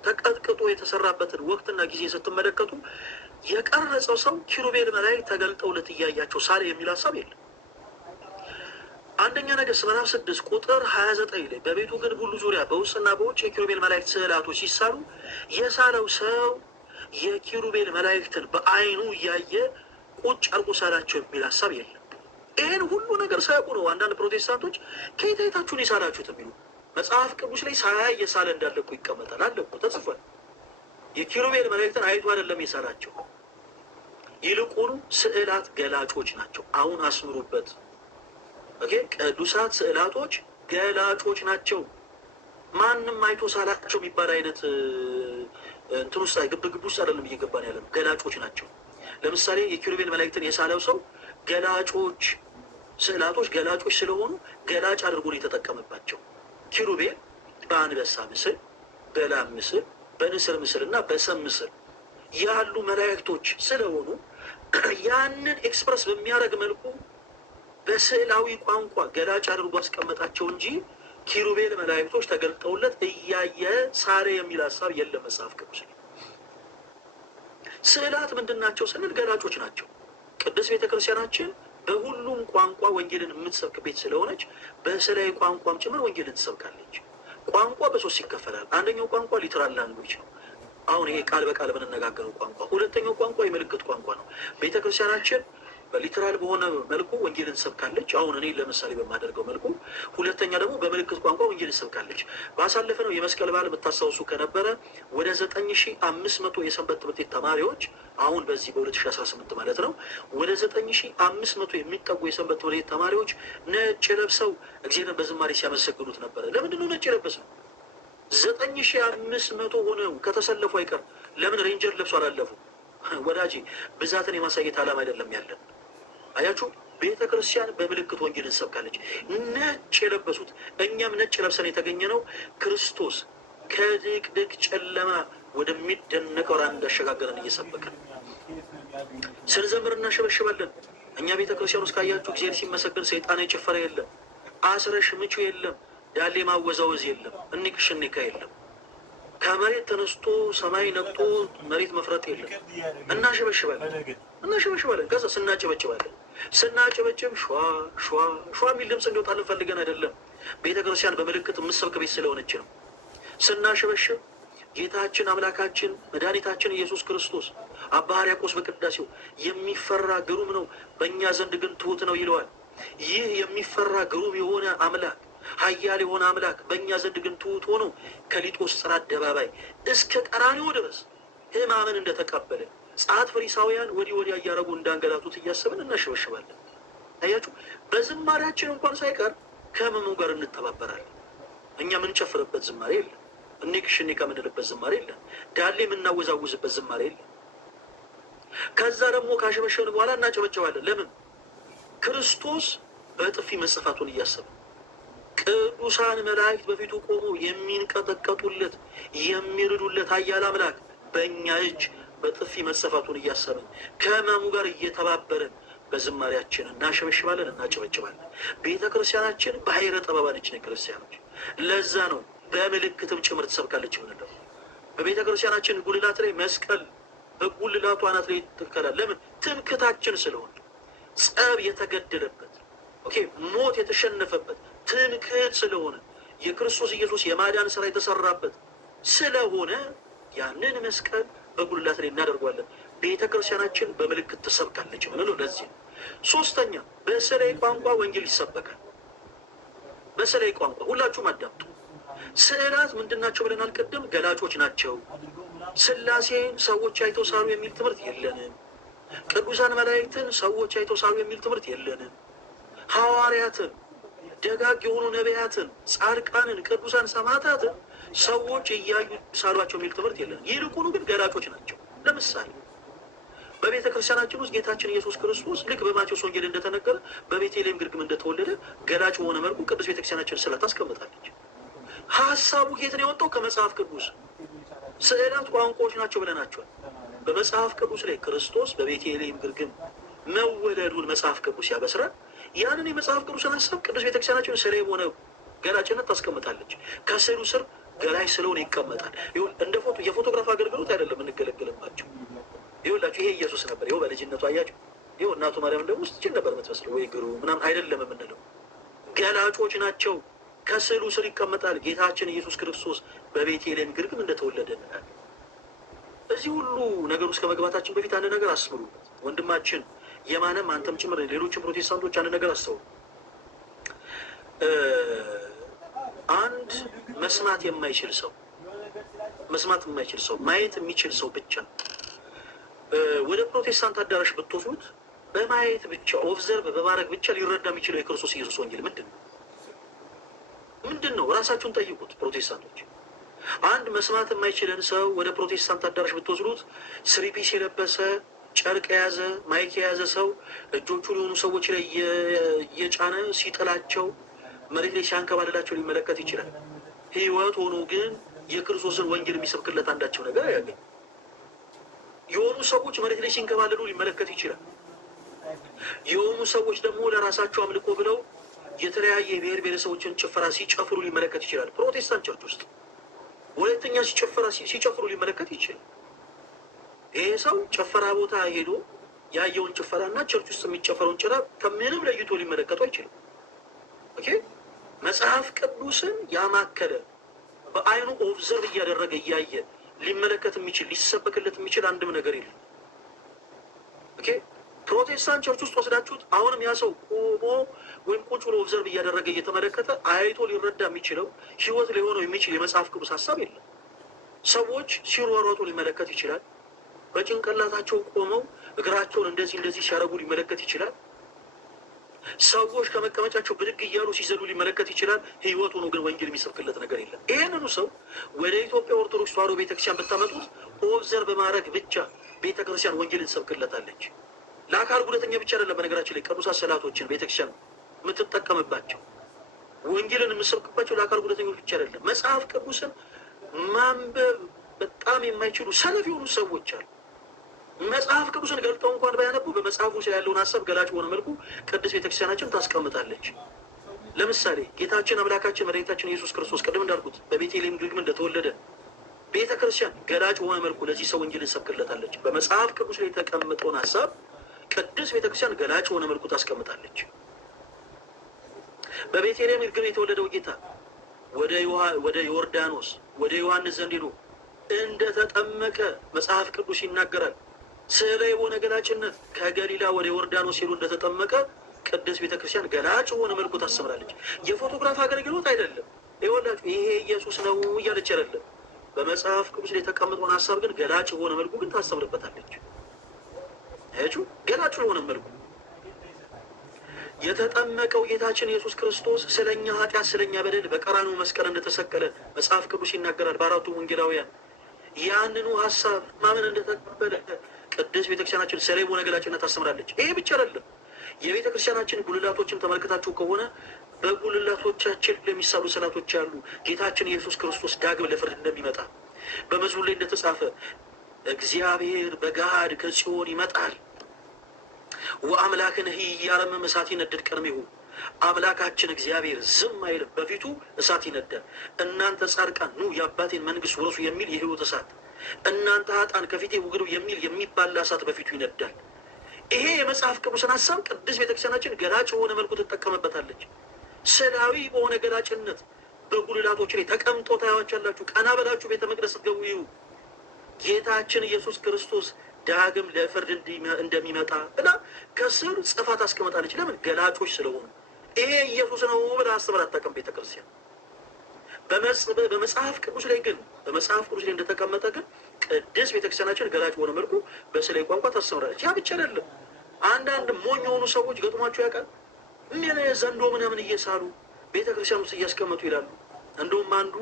ተቀጥቅጦ የተሰራበትን ወቅትና ጊዜ ስትመለከቱ የቀረጸው ሰው ኪሩቤል መላእክት ተገልጠውለት እያያቸው ሳለ የሚል ሀሳብ የለም። አንደኛ ነገሥት ምዕራፍ 6 ቁጥር 29 ላይ በቤቱ ግንብ ሁሉ ዙሪያ በውስጥና በውጭ የኪሩቤል መላእክት ስዕላቶች ሲሳሉ የሳለው ሰው የኪሩቤል መላእክትን በአይኑ እያየ ቁጭ አርጎ ሳላቸው የሚል ሀሳብ የለም። ይህን ሁሉ ነገር ሳያውቁ ነው አንዳንድ ፕሮቴስታንቶች ከየት አይታችሁን የሳላችሁት የሚሉ። መጽሐፍ ቅዱስ ላይ ሳያይ የሳለ እንዳለ እኮ ይቀመጣል፣ አለ እኮ ተጽፏል። የኪሩቤል መላእክትን አይቶ አይደለም የሳላቸው። ይልቁኑ ስዕላት ገላጮች ናቸው። አሁን አስምሩበት። ኦኬ፣ ቅዱሳት ስዕላቶች ገላጮች ናቸው። ማንም አይቶ ሳላቸው የሚባል አይነት እንትን ውስጥ ግብግብ ውስጥ አይደለም እየገባን ያለ ነው። ገላጮች ናቸው። ለምሳሌ የኪሩቤል መላእክትን የሳለው ሰው ገላጮች ስዕላቶች ገላጮች ስለሆኑ ገላጭ አድርጎ ነው የተጠቀመባቸው። ኪሩቤል በአንበሳ ምስል፣ በላም ምስል፣ በንስር ምስል እና በሰም ምስል ያሉ መላእክቶች ስለሆኑ ያንን ኤክስፕረስ በሚያደርግ መልኩ በስዕላዊ ቋንቋ ገላጭ አድርጎ አስቀመጣቸው እንጂ ኪሩቤል መላእክቶች ተገልጠውለት እያየ ሳሬ የሚል ሀሳብ የለም መጽሐፍ ቅዱስ። ስዕላት ምንድን ናቸው ስንል ገላጮች ናቸው። ቅድስት ቤተክርስቲያናችን በሁሉም ቋንቋ ወንጌልን የምትሰብክ ቤት ስለሆነች በስዕላዊ ቋንቋም ጭምር ወንጌልን ትሰብካለች። ቋንቋ በሶስት ይከፈላል። አንደኛው ቋንቋ ሊትራል ላንጉዌጅ ነው። አሁን ይሄ ቃል በቃል የምንነጋገረው ቋንቋ። ሁለተኛው ቋንቋ የምልክት ቋንቋ ነው። ቤተክርስቲያናችን በሊትራል በሆነ መልኩ ወንጌልን ትሰብካለች። አሁን እኔ ለምሳሌ በማደርገው መልኩ። ሁለተኛ ደግሞ በምልክት ቋንቋ ወንጌልን ትሰብካለች። ባሳለፍነው የመስቀል በዓል የምታስታውሱ ከነበረ ወደ 9500 የሰንበት ትምህርት ቤት ተማሪዎች አሁን በዚህ በ2018 ማለት ነው ወደ 9500 የሚጠጉ የሰንበት ትምህርት ቤት ተማሪዎች ነጭ ለብሰው እግዚአብሔርን በዝማሬ ሲያመሰግኑት ነበረ። ለምንድን ነው ነጭ የለበሰው? 9500 ሆነው ከተሰለፉ አይቀር ለምን ሬንጀር ለብሶ አላለፉ? ወዳጄ ብዛትን የማሳየት ዓላማ አይደለም ያለን። አያችሁ፣ ቤተ ክርስቲያን በምልክት ወንጌልን ሰብካለች። ነጭ የለበሱት እኛም ነጭ ለብሰን የተገኘ ነው ክርስቶስ ከድቅድቅ ጨለማ ወደሚደነቀው ብርሃን እንዳሸጋገረን እየሰበክን ስንዘምር እናሸበሽባለን። እኛ ቤተ ክርስቲያን ውስጥ ካያችሁ እግዚአብሔር ሲመሰገን ሰይጣን የጨፈረ የለም። አስረሽ ምቹ የለም፣ ዳሌ ማወዛወዝ የለም፣ እኒቅሽኒካ የለም። ከመሬት ተነስቶ ሰማይ ነቅቶ መሬት መፍረጥ የለም። እናሸበሽባለን። ከዛ ስናጨበጭባለን። ስናጨበጭብ ሸዋ ሸዋ ሸዋ የሚል ድምፅ እንዲወጣልን ፈልገን አይደለም። ቤተ ክርስቲያን በምልክት የምትሰብክ ቤት ስለሆነች ነው። ስናሸበሽብ ጌታችን አምላካችን መድኃኒታችን ኢየሱስ ክርስቶስ አባ ሕርያቆስ በቅዳሴው የሚፈራ ግሩም ነው፣ በእኛ ዘንድ ግን ትሑት ነው ይለዋል። ይህ የሚፈራ ግሩም የሆነ አምላክ ኃያል የሆነ አምላክ በእኛ ዘንድ ግን ትሑት ሆኖ ከሊጦስጥራ አደባባይ እስከ ቀራንዮ ድረስ ሕማምን እንደተቀበለ ጸሐፍት ፈሪሳውያን ወዲህ ወዲያ እያደረጉ እንዳንገላቱት እያሰብን እናሸበሽባለን። አያችሁ፣ በዝማሬያችን እንኳን ሳይቀር ከሕመሙ ጋር እንተባበራለን። እኛ የምንጨፍርበት ዝማሬ የለም። እኒቅሽኒካ የምንልበት ዝማሬ የለም። ዳሌ የምናወዛውዝበት ዝማሬ የለም። ከዛ ደግሞ ካሸበሸብን በኋላ እናጨበጨባለን። ለምን? ክርስቶስ በጥፊ መጽፋቱን እያሰብን ቅዱሳን መላእክት በፊቱ ቆሞ የሚንቀጠቀጡለት የሚርዱለት ኃያል አምላክ በእኛ እጅ በጥፊ መጸፋቱን እያሰብን ከሕማሙ ጋር እየተባበርን በዝማሬያችን እናሸበሽባለን፣ እናጨበጭባለን። ቤተ ክርስቲያናችን ባሕረ ጠበባነች ነች ክርስቲያኖች። ለዛ ነው በምልክትም ጭምር ትሰብካለች የምንለው። በቤተ ክርስቲያናችን ጉልላት ላይ መስቀል በጉልላቱ አናት ላይ ትከላል። ለምን? ትምክታችን ስለሆነ ጸብ የተገደለበት ሞት የተሸነፈበት ትምክህት ስለሆነ የክርስቶስ ኢየሱስ የማዳን ስራ የተሰራበት ስለሆነ ያንን መስቀል በጉልላት ላይ እናደርጓለን። ቤተ ክርስቲያናችን በምልክት ትሰብካለች ምንለው ለዚህ ነው። ሶስተኛ፣ በሰላይ ቋንቋ ወንጌል ይሰበካል። በሰላይ ቋንቋ ሁላችሁም አዳምጡ። ስዕላት ምንድናቸው ብለናል ቅድም? ገላጮች ናቸው። ሥላሴን ሰዎች አይተው ሳሉ የሚል ትምህርት የለንም። ቅዱሳን መላእክትን ሰዎች አይተው ሳሉ የሚል ትምህርት የለንም። ሐዋርያትን፣ ደጋግ የሆኑ ነቢያትን፣ ጻድቃንን፣ ቅዱሳን ሰማዕታትን ሰዎች እያዩ ሳሏቸው የሚል ትምህርት የለንም። ይልቁኑ ግን ገላጮች ናቸው። ለምሳሌ በቤተ ክርስቲያናችን ውስጥ ጌታችን ኢየሱስ ክርስቶስ ልክ በማቴዎስ ወንጌል እንደተነገረ በቤተልሔም ግርግም እንደተወለደ ገላጭ በሆነ መልኩ ቅዱስ ቤተክርስቲያናችን ስዕላት ታስቀምጣለች። ሀሳቡ ከየት ነው የወጣው? ከመጽሐፍ ቅዱስ። ስዕላት ቋንቋዎች ናቸው ብለናቸዋል። በመጽሐፍ ቅዱስ ላይ ክርስቶስ በቤተልሔም ግርግም መወለዱን መጽሐፍ ቅዱስ ያበስራል። ያንን የመጽሐፍ ቅዱስን ሀሳብ ቅዱስ ቤተክርስቲያናችን ስለ የሆነ ገላጭነት ታስቀምጣለች። ከስዕሉ ስር ገላጭ ስለሆነ ይቀመጣል። እንደ የፎቶግራፍ አገልግሎት አይደለም እንገለገልባቸው። ይኸውላችሁ ይሄ ኢየሱስ ነበር። ይኸው በልጅነቱ አያችሁ። ይኸው እናቱ ማርያም ደግሞ ስትችል ነበር የምትመስለው ወይ ግሩ ምናምን አይደለም የምንለው። ገላጮች ናቸው። ከስዕሉ ስር ይቀመጣል። ጌታችን ኢየሱስ ክርስቶስ በቤተልሔም ግርግም እንደተወለደ እንላለን። እዚህ ሁሉ ነገር ውስጥ ከመግባታችን በፊት አንድ ነገር አስምሩበት። ወንድማችን የማነም አንተም ጭምር ሌሎችም ፕሮቴስታንቶች አንድ ነገር አስተውሉ። አንድ መስማት የማይችል ሰው ማየት የሚችል ሰው ብቻ ወደ ፕሮቴስታንት አዳራሽ ብትወስዱት በማየት ብቻ ኦብዘርቭ በማድረግ ብቻ ሊረዳ የሚችለው የክርስቶስ ኢየሱስ ወንጌል ምንድን ነው? ራሳችሁን ጠይቁት ፕሮቴስታንቶች። አንድ መስማት የማይችልን ሰው ወደ ፕሮቴስታንት አዳራሽ ብትወስዱት ስሪፒስ የለበሰ ጨርቅ የያዘ ማይክ የያዘ ሰው እጆቹን የሆኑ ሰዎች ላይ እየጫነ ሲጥላቸው መሬት ላይ ሲያንከባልላቸው ሊመለከት ይችላል። ሕይወት ሆኖ ግን የክርስቶስን ወንጌል የሚሰብክለት አንዳቸው ነገር አያገኝ። የሆኑ ሰዎች መሬት ላይ ሲንከባልሉ ሊመለከት ይችላል። የሆኑ ሰዎች ደግሞ ለራሳቸው አምልኮ ብለው የተለያየ የብሔር ብሔረሰቦችን ጭፈራ ሲጨፍሩ ሊመለከት ይችላል። ፕሮቴስታንት ቸርች ውስጥ ሁለተኛ ሲጨፍሩ ሊመለከት ይችላል። ይሄ ሰው ጭፈራ ቦታ ሄዶ ያየውን ጭፈራና ቸርች ውስጥ የሚጨፈረውን ጭራ ከምንም ለይቶ ሊመለከቱ አይችልም። መጽሐፍ ቅዱስን ያማከለ በአይኑ ኦብዘርቭ እያደረገ እያየ ሊመለከት የሚችል ሊሰበክለት የሚችል አንድም ነገር የለም። ፕሮቴስታንት ቸርች ውስጥ ወስዳችሁት አሁንም ያ ሰው ቆሞ ወይም ቁጭ ብሎ ኦብዘርቭ እያደረገ እየተመለከተ አይቶ ሊረዳ የሚችለው ሕይወት ሊሆነው የሚችል የመጽሐፍ ቅዱስ ሀሳብ የለም። ሰዎች ሲሯሯጡ ሊመለከት ይችላል። በጭንቅላታቸው ቆመው እግራቸውን እንደዚህ ሲያደርጉ ሊመለከት ይችላል። ሰዎች ከመቀመጫቸው ብድግ እያሉ ሲዘሉ ሊመለከት ይችላል። ሕይወት ሆኖ ግን ወንጌል የሚሰብክለት ነገር የለም። ይህንኑ ሰው ወደ ኢትዮጵያ ኦርቶዶክስ ተዋሕዶ ቤተክርስቲያን ብታመጡት ኦብዘርቭ በማድረግ ብቻ ቤተክርስቲያን ወንጌልን ትሰብክለታለች። ለአካል ጉዳተኛ ብቻ አይደለም። በነገራችን ላይ ቅዱሳት ስዕላቶችን ቤተክርስቲያን የምትጠቀምባቸው ወንጌልን የምሰብክባቸው ለአካል ጉዳተኞች ብቻ አይደለም። መጽሐፍ ቅዱስን ማንበብ በጣም የማይችሉ ሰነፍ የሆኑ ሰዎች አሉ። መጽሐፍ ቅዱስን ገልጠው እንኳን ባያነቡ በመጽሐፉ ላይ ያለውን ሀሳብ ገላጭ በሆነ መልኩ ቅድስት ቤተክርስቲያናችን ታስቀምጣለች። ለምሳሌ ጌታችን አምላካችን መድኃኒታችን ኢየሱስ ክርስቶስ ቅድም እንዳልኩት በቤተልሔም ግርግም እንደተወለደ ቤተ ክርስቲያን ገላጭ በሆነ መልኩ ለዚህ ሰው ወንጌልን ሰብክለታለች። በመጽሐፍ ቅዱስ ላይ የተቀመጠውን ሀሳብ ቅድስት ቤተክርስቲያን ገላጭ በሆነ መልኩ ታስቀምጣለች። በቤተልሔም ግርግም የተወለደው ጌታ ወደ ዮርዳኖስ ወደ ዮሐንስ ዘንድ ሄዶ እንደተጠመቀ መጽሐፍ ቅዱስ ይናገራል። ስለ የሆነ ገላጭነት ከገሊላ ወደ ዮርዳኖስ ሄዶ እንደተጠመቀ ቅድስት ቤተክርስቲያን ገላጭ በሆነ መልኩ ታስተምራለች። የፎቶግራፍ አገልግሎት አይደለም። ይኸውላችሁ ይሄ ኢየሱስ ነው እያለች አይደለም። በመጽሐፍ ቅዱስ ላይ የተቀመጠውን ሀሳብ ግን ገላጭ በሆነ መልኩ ግን ታስተምርበታለች። አያችሁ፣ ገላጭ በሆነ መልኩ የተጠመቀው ጌታችን ኢየሱስ ክርስቶስ ስለኛ ኃጢአት ስለኛ በደል በቀራንዮ መስቀል እንደተሰቀለ መጽሐፍ ቅዱስ ይናገራል። በአራቱ ወንጌላውያን ያንኑ ሀሳብ ማመን እንደተቀበለ ቅድስት ቤተክርስቲያናችን ስለ የሆነ ገላጭነት ታስተምራለች። ይሄ ብቻ አይደለም። የቤተ ክርስቲያናችን ጉልላቶችን ተመልክታችሁ ከሆነ በጉልላቶቻችን ለሚሳሉ ስዕላቶች ያሉ ጌታችን ኢየሱስ ክርስቶስ ዳግም ለፍርድ እንደሚመጣ በመዝሙር ላይ እንደተጻፈ እግዚአብሔር በገሃድ ከጽዮን ይመጣል ወአምላክን እያረመመ እሳት ይነድድ ቅድሜሁ። አምላካችን እግዚአብሔር ዝም አይልም፣ በፊቱ እሳት ይነዳል። እናንተ ጻድቃን ኑ የአባቴን መንግስት ውረሱ የሚል የሕይወት እሳት፣ እናንተ ኃጥአን ከፊቴ ውግዱ የሚል የሚባላ እሳት በፊቱ ይነዳል። ይሄ የመጽሐፍ ቅዱስን ሀሳብ ቅድስት ቤተክርስቲያናችን ገላጭ በሆነ መልኩ ትጠቀምበታለች። ስዕላዊ በሆነ ገላጭነት በጉልላቶች ላይ ተቀምጦ ታያዋቻላችሁ። ቀና በላችሁ ቤተ መቅደስ ስትገቡ ይሁ ጌታችን ኢየሱስ ክርስቶስ ዳግም ለፍርድ እንደሚመጣ ብላ ከስር ጽፋ ታስቀምጣለች። ለምን? ገላጮች ስለሆኑ። ይሄ ኢየሱስ ነው ብላ አስተምራ አታውቅም ቤተክርስቲያን። በመጽሐፍ ቅዱስ ላይ ግን እንደተቀመጠ ግን ቅድስት ቤተክርስቲያናችን ገላጭ በሆነ መልኩ በስዕላዊ ቋንቋ ታስተምራለች። ያ ብቻ አይደለም። አንዳንድ ሞኝ የሆኑ ሰዎች ገጥሟቸው ያውቃል። ምን ዘንዶ ምናምን እየሳሉ ቤተክርስቲያን ውስጥ እያስቀመጡ ይላሉ። እንደውም አንዱ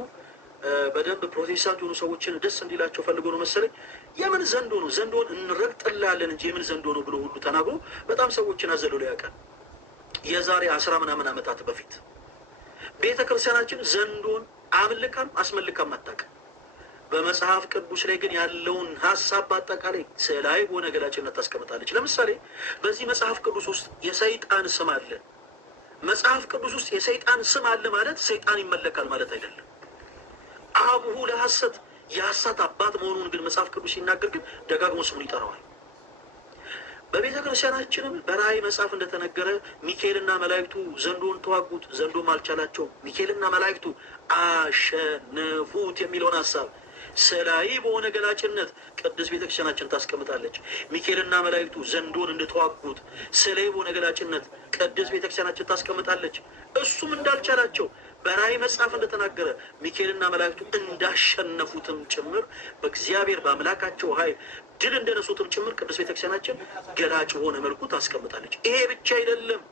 በደንብ ፕሮቴስታንት የሆኑ ሰዎችን ደስ እንዲላቸው ፈልጎ ነው መሰለኝ የምን ዘንዶ ነው ዘንዶን እንረግጥላለን እንጂ የምን ዘንዶ ነው ብሎ ሁሉ ተናግሮ በጣም ሰዎችን አዘልሎ ያውቃል። የዛሬ 10 ምናምን ዓመታት በፊት ቤተክርስቲያናችን ዘንዶን አምልካም አስመልካም አታውቅም። በመጽሐፍ ቅዱስ ላይ ግን ያለውን ሀሳብ በአጠቃላይ ስዕላዊ በሆነ ገላጭነት ታስቀምጣለች። ለምሳሌ በዚህ መጽሐፍ ቅዱስ ውስጥ የሰይጣን ስም አለ። መጽሐፍ ቅዱስ ውስጥ የሰይጣን ስም አለ ማለት ሰይጣን ይመለካል ማለት አይደለም። አቡሁ ለሐሰት የሐሰት አባት መሆኑን ግን መጽሐፍ ቅዱስ ሲናገር ግን ደጋግሞ ስሙን ይጠራዋል። በቤተ ክርስቲያናችንም በራእይ መጽሐፍ እንደተነገረ ሚካኤልና መላእክቱ ዘንዶን ተዋጉት፣ ዘንዶም አልቻላቸውም፣ ሚካኤልና መላእክቱ አሸነፉት የሚለውን ሀሳብ ስዕላዊ በሆነ ገላጭነት ቅድስት ቤተክርስቲያናችን ታስቀምጣለች። ሚካኤልና መላእክቱ ዘንዶን እንደተዋጉት ስዕላዊ በሆነ ገላጭነት ቅድስት ቤተክርስቲያናችን ታስቀምጣለች። እሱም እንዳልቻላቸው በራእይ መጽሐፍ እንደተናገረ ሚካኤልና መላእክቱ እንዳሸነፉትም ጭምር በእግዚአብሔር በአምላካቸው ኃይል ድል እንደነሱትም ጭምር ቅድስት ቤተክርስቲያናችን ገላጭ በሆነ መልኩ ታስቀምጣለች። ይሄ ብቻ አይደለም።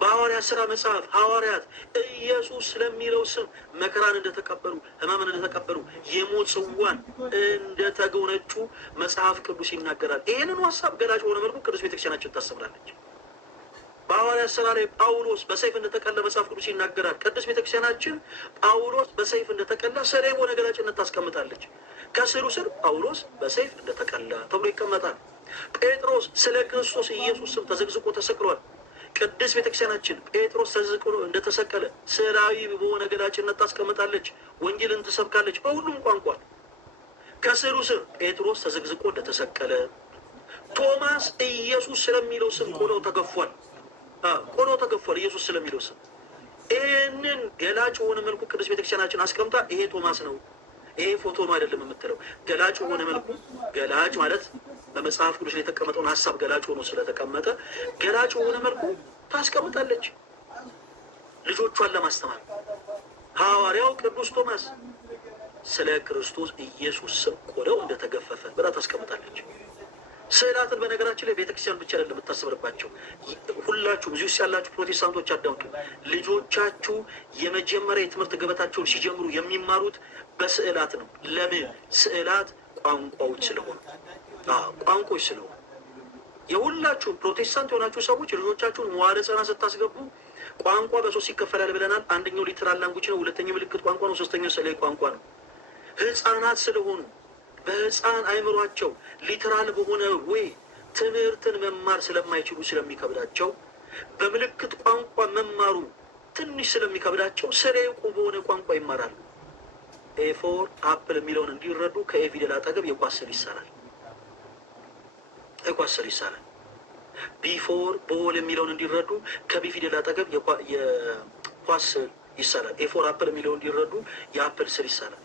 በሐዋርያት ሥራ መጽሐፍ ሐዋርያት ኢየሱስ ስለሚለው ስም መከራን እንደተቀበሉ፣ ሕማምን እንደተቀበሉ፣ የሞት ጽዋን እንደተጎነጩ መጽሐፍ ቅዱስ ይናገራል። ይህንን ሀሳብ ገላጭ በሆነ መልኩ ቅድስት ቤተክርስቲያናችን ታስተምራለች። በሐዋርያት ሥራ ላይ ጳውሎስ በሰይፍ እንደተቀላ መጽሐፍ ቅዱስ ይናገራል። ቅድስት ቤተክርስቲያናችን ጳውሎስ በሰይፍ እንደተቀላ ስዕላዊ በሆነ ገላጭነት ታስቀምጣለች። ከስሩ ስር ጳውሎስ በሰይፍ እንደተቀላ ተብሎ ይቀመጣል። ጴጥሮስ ስለ ክርስቶስ ኢየሱስ ስም ተዘግዝቆ ተሰቅሏል። ቅድስት ቤተክርስቲያናችን ጴጥሮስ ተዘግዝቆ እንደተሰቀለ ስዕላዊ በሆነ ገላጭነት ታስቀምጣለች። ወንጌልን ትሰብካለች በሁሉም ቋንቋ። ከስሩ ስር ጴጥሮስ ተዘግዝቆ እንደተሰቀለ፣ ቶማስ ኢየሱስ ስለሚለው ስም ቆዳው ተገፏል። ኢየሱስ ስለሚለው ስም ይህንን ገላጭ በሆነ መልኩ ቅድስት ቤተክርስቲያናችን አስቀምጣ ይሄ ቶማስ ነው፣ ይሄ ፎቶ ነው አይደለም የምትለው። ገላጭ በሆነ መልኩ ገላጭ ማለት በመጽሐፍ ቅዱስ ላይ የተቀመጠውን ሀሳብ ገላጭ ሆኖ ስለተቀመጠ ገላጭ በሆነ መልኩ ታስቀምጣለች ልጆቿን ለማስተማር። ሐዋርያው ቅዱስ ቶማስ ስለ ክርስቶስ ኢየሱስ ስም ቆዳው እንደተገፈፈ ብላ ታስቀምጣለች። ስዕላትን በነገራችን ላይ ቤተክርስቲያን ብቻ አይደለም የምታስተምርባቸው። ሁላችሁም እዚህ ውስጥ ያላችሁ ፕሮቴስታንቶች አዳምጡ። ልጆቻችሁ የመጀመሪያ የትምህርት ገበታቸውን ሲጀምሩ የሚማሩት በስዕላት ነው። ለምን? ስዕላት ቋንቋዎች ስለሆኑ ቋንቋዎች ስለሆኑ። የሁላችሁም ፕሮቴስታንት የሆናችሁ ሰዎች ልጆቻችሁን መዋዕለ ሕፃናት ስታስገቡ ቋንቋ በሶስት ይከፈላል ብለናል። አንደኛው ሊትራል ላንጉጅ ነው፣ ሁለተኛው ምልክት ቋንቋ ነው፣ ሶስተኛው ስዕላዊ ቋንቋ ነው። ሕፃናት ስለሆኑ በሕፃን አይምሯቸው ሊትራል በሆነ ወይ ትምህርትን መማር ስለማይችሉ ስለሚከብዳቸው በምልክት ቋንቋ መማሩ ትንሽ ስለሚከብዳቸው ስለይቁ በሆነ ቋንቋ ይማራሉ። ኤ4 አፕል የሚለውን እንዲረዱ ከኤ ፊደል አጠገብ የኳስ ስዕል ይሳላል። የኳስ ስዕል ይሳላል። ቢ4 ቦል የሚለውን እንዲረዱ ከቢ ፊደል አጠገብ የኳስ ስዕል ይሳላል። ኤ4 አፕል የሚለውን እንዲረዱ የአፕል ስዕል ይሳላል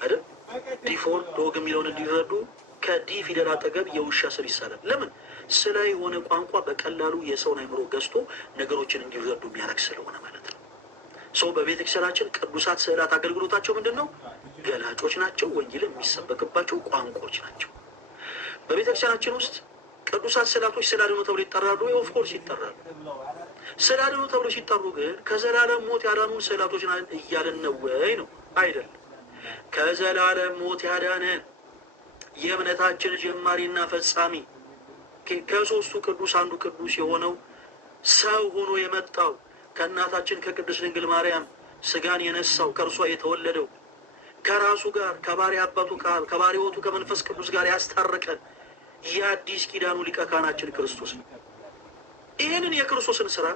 አይደል? ዲ4 ዶግ የሚለውን እንዲረዱ ከዲ ፊደል አጠገብ የውሻ ስዕል ይሳላል። ለምን? ስለ የሆነ ቋንቋ በቀላሉ የሰውን አይምሮ ገዝቶ ነገሮችን እንዲረዱ የሚያደርግ ስለሆነ ማለት ነው። ሰው በቤተክርስቲያናችን ቅዱሳት ስዕላት አገልግሎታቸው ምንድን ነው? ገላጮች ናቸው። ወንጌል የሚሰበክባቸው ቋንቋዎች ናቸው። በቤተክርስቲያናችን ውስጥ ቅዱሳት ስዕላቶች ስለ አድኖ ተብሎ ይጠራሉ። ኦፍኮርስ ይጠራሉ። ስለ አድኖ ተብሎ ሲጠሩ ግን ከዘላለም ሞት ያዳኑን ስዕላቶች እያለን ነው ወይ? ነው አይደለም። ከዘላለም ሞት ያዳነን የእምነታችን ጀማሪና ፈጻሚ ከሶስቱ ቅዱስ አንዱ ቅዱስ የሆነው ሰው ሆኖ የመጣው ከእናታችን ከቅድስት ድንግል ማርያም ስጋን የነሳው ከእርሷ የተወለደው ከራሱ ጋር ከባሕርይ አባቱ ከባሕርይ ሕይወቱ ከመንፈስ ቅዱስ ጋር ያስታረቀን የአዲስ ኪዳኑ ሊቀ ካህናችን ክርስቶስ ነው። ይህንን የክርስቶስን ስራ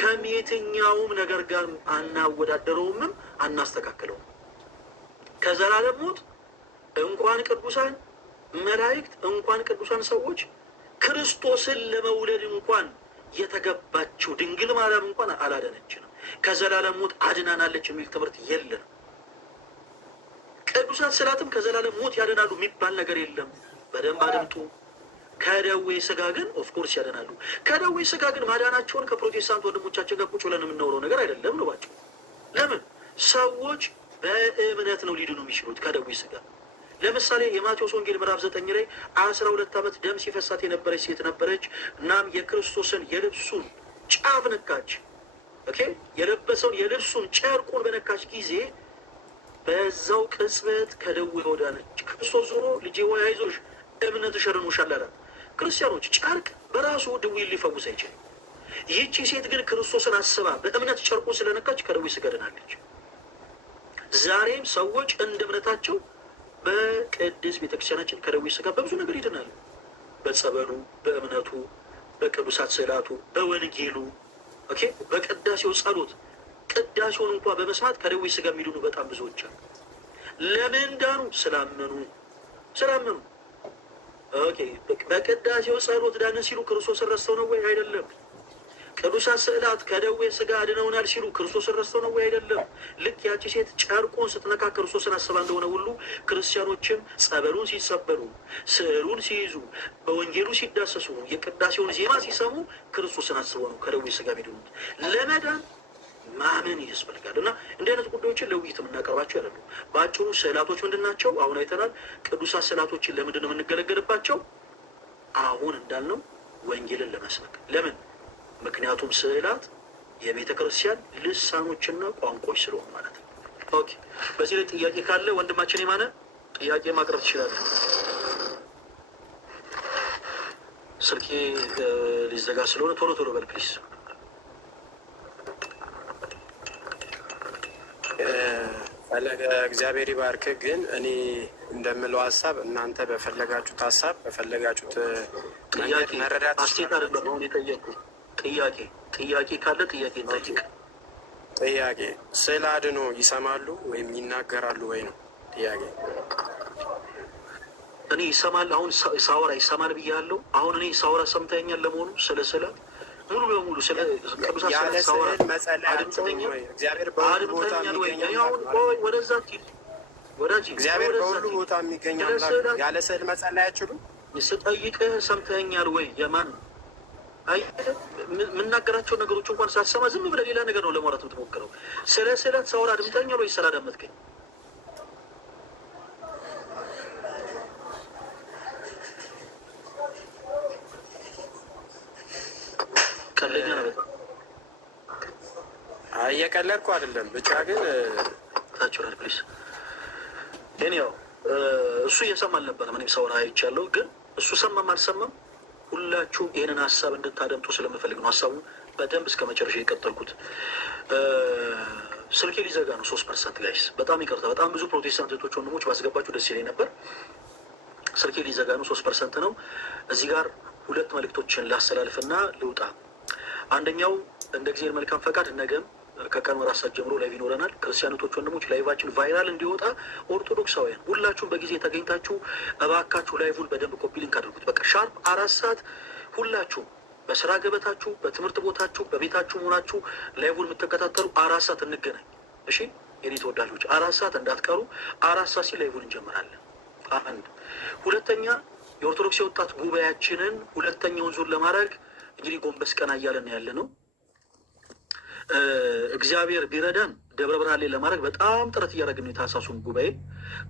ከየትኛውም ነገር ጋር አናወዳደረውምም አናስተካክለውም። ከዘላለም ሞት እንኳን ቅዱሳን መላእክት እንኳን ቅዱሳን ሰዎች ክርስቶስን ለመውለድ እንኳን የተገባችው ድንግል ማርያም እንኳን አላዳነችንም። ከዘላለም ሞት አድናናለች የሚል ትምህርት የለንም። ቅዱሳት ስዕላትም ከዘላለም ሞት ያድናሉ የሚባል ነገር የለም። በደንብ አድምጡ። ከደዌ ስጋ ግን ኦፍኮርስ ያድናሉ። ከደዌ ስጋ ግን ማዳናቸውን ከፕሮቴስታንት ወንድሞቻችን ጋር ቁጭ ብለን የምናወራው ነገር አይደለም ነው ባቸው። ለምን? ሰዎች በእምነት ነው ሊድኑ የሚችሉት ከደዌ ስጋ። ለምሳሌ የማቴዎስ ወንጌል ምዕራፍ 9 ላይ 12 ዓመት ደም ሲፈሳት የነበረች ሴት ነበረች። እናም የክርስቶስን የልብሱን ጫፍ ነካች። ኦኬ፣ የለበሰውን የልብሱን ጨርቁን በነካች ጊዜ በዛው ቅጽበት ከደዌ ወዳነች። ክርስቶስ ዞሮ ልጄ ሆይ አይዞሽ እምነትሽ አድኖሻል አላት። ክርስቲያኖች፣ ጨርቅ በራሱ ድዌ ሊፈውስ አይችልም። ይህቺ ሴት ግን ክርስቶስን አስባ በእምነት ጨርቁን ስለነካች ከደዌ ስጋ ድናለች። ዛሬም ሰዎች እንደ እምነታቸው በቅድስት ቤተክርስቲያናችን ከደዌ ስጋ በብዙ ነገር ይድናሉ። በጸበሉ፣ በእምነቱ፣ በቅዱሳት ስዕላቱ፣ በወንጌሉ፣ ኦኬ፣ በቅዳሴው ጸሎት፣ ቅዳሴውን እንኳ በመስማት ከደዌ ስጋ የሚድኑ በጣም ብዙዎች አሉ። ለምን ዳኑ? ስላመኑ። ኦኬ፣ በቅዳሴው ጸሎት ዳነ ሲሉ ክርስቶስን ረስተው ነው ወይ? አይደለም። ቅዱሳት ስዕላት ከደዌ ስጋ አድነውናል ሲሉ ክርስቶስን ረስተው ነው ወይ? አይደለም። ልክ ያቺ ሴት ጨርቁን ስትነካ ክርስቶስን አስባ እንደሆነ ሁሉ ክርስቲያኖችም ጸበሉን ሲጸበሉ፣ ስዕሉን ሲይዙ፣ በወንጌሉ ሲዳሰሱ፣ የቅዳሴውን ዜማ ሲሰሙ ክርስቶስን አስበው ነው ከደዌ ስጋ የሚድኑት። ለመዳን ማመን ያስፈልጋል። እና እንዲህ አይነት ጉዳዮችን ለውይይት የምናቀርባቸው ያሉ በአጭሩ ስዕላቶች ምንድን ናቸው? አሁን አይተናል። ቅዱሳት ስዕላቶችን ለምንድን ነው የምንገለገልባቸው? አሁን እንዳልነው ወንጌልን ለመስበክ። ለምን? ምክንያቱም ስዕላት የቤተ ክርስቲያን ልሳኖችና ቋንቋዎች ስለሆኑ ማለት ነው። ኦኬ፣ በዚህ ላይ ጥያቄ ካለ ወንድማችን የማነ ጥያቄ ማቅረብ ትችላለ። ስልኬ ሊዘጋ ስለሆነ ቶሎ በል ፕሊዝ። ፈለገ እግዚአብሔር ይባርክ። ግን እኔ እንደምለው ሀሳብ እናንተ በፈለጋችሁት ሀሳብ በፈለጋችሁት መረዳት አስቴት አይደለም አሁን የጠየቁ ጥያቄ ካለ ጥያቄ እንጠይቅ። ጥያቄ ስለ አድኖ ይሰማሉ ወይም ይናገራሉ ወይ ነው ጥያቄ። እኔ ይሰማል አሁን ሳወራ ይሰማል ብያለሁ። አሁን እኔ ሳወራ ሰምተኛል። ለመሆኑ ስለ ስዕላት ሙሉ በሙሉ ስለ ቅዱሳት ስዕላት ሳወራ አድምጠኛል ወይ? እግዚአብሔር በሁሉ ቦታ የሚገኝ እግዚአብሔር በሁሉ ቦታ የሚገኝ አምላክ ያለ ስዕል መጸለይ አይችሉም? ስጠይቅህ ሰምተኛል ወይ? የማን የምናገራቸው ነገሮች እንኳን ሳሰማ ዝም ብለህ ሌላ ነገር ነው ለማውራት የምትሞክረው። ስለ ስዕላት ሳወራ አድምጠኛል ወይ? ስላዳመጥከኝ ቀለኛ ነው በጣም። እየቀለድኩ አይደለም፣ ብቻ ግን ታችኋል ፕሊስ። ግን ያው እሱ እየሰማ አልነበረም። እኔም ሳወራ አይቻለሁ። ግን እሱ ሰማም አልሰማም ሁላችሁም ይህንን ሀሳብ እንድታደምጡ ስለምፈልግ ነው ሀሳቡን በደንብ እስከ መጨረሻ የቀጠልኩት። ስልኬ ሊዘጋ ነው 3% ጋይስ፣ በጣም ይቅርታ። በጣም ብዙ ፕሮቴስታንት እህቶች ወንድሞች ባስገባችሁ ደስ ይለኝ ነበር። ስልኬ ሊዘጋ ነው 3% ነው። እዚህ ጋር ሁለት መልእክቶችን ላስተላልፍና ልውጣ። አንደኛው እንደ እግዚአብሔር መልካም ፈቃድ ነገም ከቀን 4 ሰዓት ጀምሮ ላይቭ ይኖረናል። ክርስቲያኖቶች ወንድሞች ላይቫችን ቫይራል እንዲወጣ ኦርቶዶክሳውያን ሁላችሁም በጊዜ ተገኝታችሁ እባካችሁ ላይቭን በደንብ ኮፒ ሊንክ አድርጉት። በቃ ሻርፕ 4 ሰዓት ሁላችሁም በስራ ገበታችሁ፣ በትምህርት ቦታችሁ፣ በቤታችሁ ሆናችሁ ላይቭን የምትከታተሉ 4 ሰዓት እንገናኝ። እሺ የኔ ተወዳጆች 4 ሰዓት እንዳትቀሩ። 4 ሰዓት ሲል ላይቭን እንጀምራለን። አንድ ሁለተኛ የኦርቶዶክስ የወጣት ጉባኤያችንን ሁለተኛውን ዙር ለማድረግ እንግዲህ ጎንበስ ቀና እያለን ያለ ነው። እግዚአብሔር ቢረዳን ደብረ ብርሃን ላይ ለማድረግ በጣም ጥረት እያደረግን ነው የታህሳሱን ጉባኤ።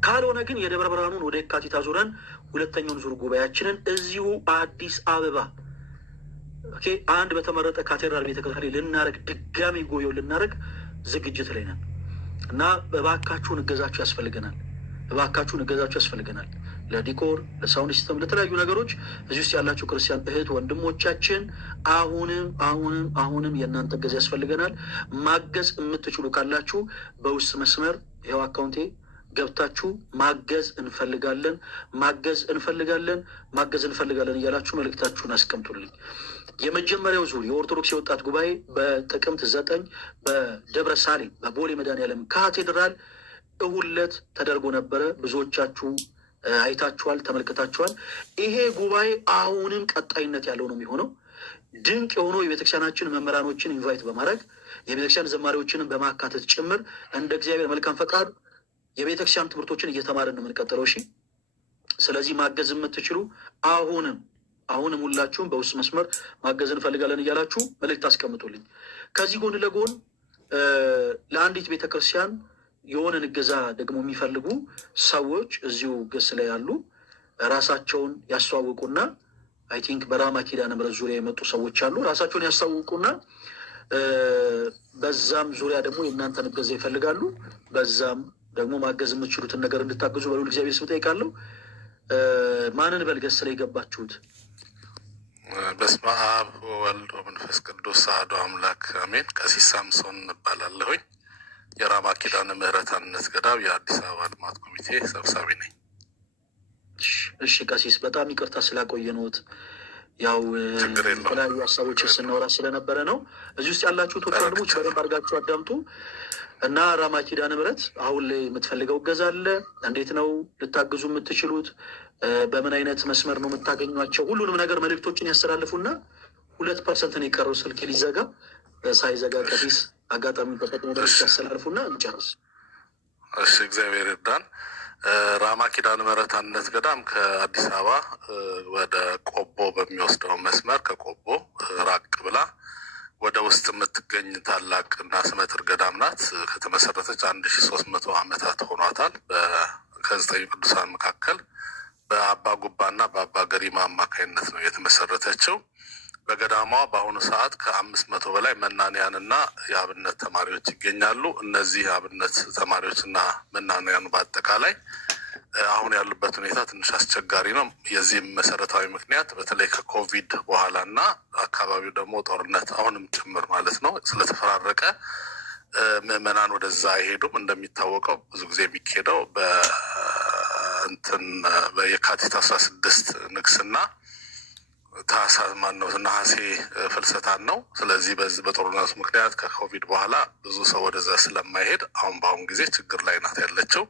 ካልሆነ ግን የደብረ ብርሃኑን ወደ የካቲት አዙረን ሁለተኛውን ዙር ጉባኤያችንን እዚሁ አዲስ አበባ አንድ በተመረጠ ካቴድራል ቤተክርስቲያን ልናደርግ ድጋሚ ጉባኤውን ልናደርግ ዝግጅት ላይ ነን እና እባካችሁን እገዛችሁ ያስፈልገናል። እባካችሁን እገዛችሁ ያስፈልገናል። ለዲኮር፣ ለሳውንድ ሲስተም፣ ለተለያዩ ነገሮች እዚህ ውስጥ ያላችሁ ክርስቲያን እህት ወንድሞቻችን አሁንም የእናንተ እገዛ ያስፈልገናል። ማገዝ የምትችሉ ካላችሁ በውስጥ መስመር ይኸው አካውንቴ ገብታችሁ ማገዝ እንፈልጋለን እያላችሁ መልእክታችሁን አስቀምጡልኝ። የመጀመሪያው ዙር የኦርቶዶክስ የወጣት ጉባኤ በጥቅምት 9 በደብረ ሳሌም በቦሌ መድኃኔዓለም ካቴድራል እሁድ ዕለት ተደርጎ ነበረ። ብዙዎቻችሁ አይታችኋል፣ ተመልክታችኋል። ይሄ ጉባኤ አሁንም ቀጣይነት ያለው ነው የሚሆነው። ድንቅ የሆኑ የቤተክርስቲያናችን መምህራኖችን ኢንቫይት በማድረግ የቤተክርስቲያን ዘማሪዎችንን በማካተት ጭምር እንደ እግዚአብሔር መልካም ፈቃድ የቤተክርስቲያን ትምህርቶችን እየተማርን ነው የምንቀጥለው። እሺ፣ ስለዚህ ማገዝ የምትችሉ አሁንም ሁላችሁም በውስጥ መስመር ማገዝ እንፈልጋለን እያላችሁ መልእክት አስቀምጡልኝ። ከዚህ ጎን ለጎን ለአንዲት ቤተክርስቲያን የሆነን እገዛ ደግሞ የሚፈልጉ ሰዎች እዚሁ ገስ ላይ ያሉ ራሳቸውን ያስተዋውቁና አይ ቲንክ በራማ ኪዳነ ምሕረት ዙሪያ የመጡ ሰዎች አሉ። ራሳቸውን ያስተዋውቁና በዛም ዙሪያ ደግሞ የእናንተን እገዛ ይፈልጋሉ። በዛም ደግሞ ማገዝ የምትችሉትን ነገር እንድታገዙ በልዑል እግዚአብሔር ስም ጠይቃለሁ። ማንን በልገስ ላይ የገባችሁት? በስመ አብ ወወልድ ወመንፈስ ቅዱስ አሐዱ አምላክ አሜን። ቀሲስ ሳምሶን እባላለሁኝ። የራማ ኪዳነ ምሕረት አንድነት ገዳም የአዲስ አበባ ልማት ኮሚቴ ሰብሳቢ ነኝ። እሺ ቀሲስ፣ በጣም ይቅርታ ስላቆየነዎት። ያው የተለያዩ ሀሳቦች ስናወራ ስለነበረ ነው። እዚህ ውስጥ ያላችሁት ወንድሞች በደንብ አድርጋችሁ አዳምጡ እና ራማ ኪዳነ ምሕረት አሁን ላይ የምትፈልገው እገዛ አለ። እንዴት ነው ልታግዙ የምትችሉት? በምን አይነት መስመር ነው የምታገኟቸው? ሁሉንም ነገር መልእክቶችን ያስተላልፉና 2% ነው የቀረው ስልክ ሊዘጋ ሳይዘጋ ቀሲስ አጋጣሚ ተጠቅሞ መልእክት ያስተላልፉና እንጨርስ። እሺ፣ እግዚአብሔር ይርዳን። ራማ ኪዳነ ምሕረት አንድነት ገዳም ከአዲስ አበባ ወደ ቆቦ በሚወስደው መስመር ከቆቦ ራቅ ብላ ወደ ውስጥ የምትገኝ ታላቅ እና ስመጥር ገዳም ናት። ከተመሰረተች 1300 ዓመታት ሆኗታል። ከ9 ቅዱሳን መካከል በአባ ጉባና በአባ ገሪማ አማካይነት ነው የተመሰረተችው። በገዳሟ በአሁኑ ሰዓት ከ500 በላይ መናንያንና የአብነት ተማሪዎች ይገኛሉ። እነዚህ የአብነት ተማሪዎችና መናንያኑ በአጠቃላይ አሁን ያሉበት ሁኔታ ትንሽ አስቸጋሪ ነው። የዚህም መሰረታዊ ምክንያት በተለይ ከኮቪድ በኋላ እና አካባቢው ደግሞ ጦርነት አሁንም ጭምር ማለት ነው ስለተፈራረቀ ምዕመናን ወደዛ አይሄዱም። እንደሚታወቀው ብዙ ጊዜ የሚካሄደው በየካቲት 16 ንግስና ነሐሴ ፍልሰታን ነው። ስለዚህ በዚህ በጦርነቱ ምክንያት ከኮቪድ በኋላ ብዙ ሰው ወደዛ ስለማይሄድ በአሁን ጊዜ ችግር ላይ ናት ያለችው።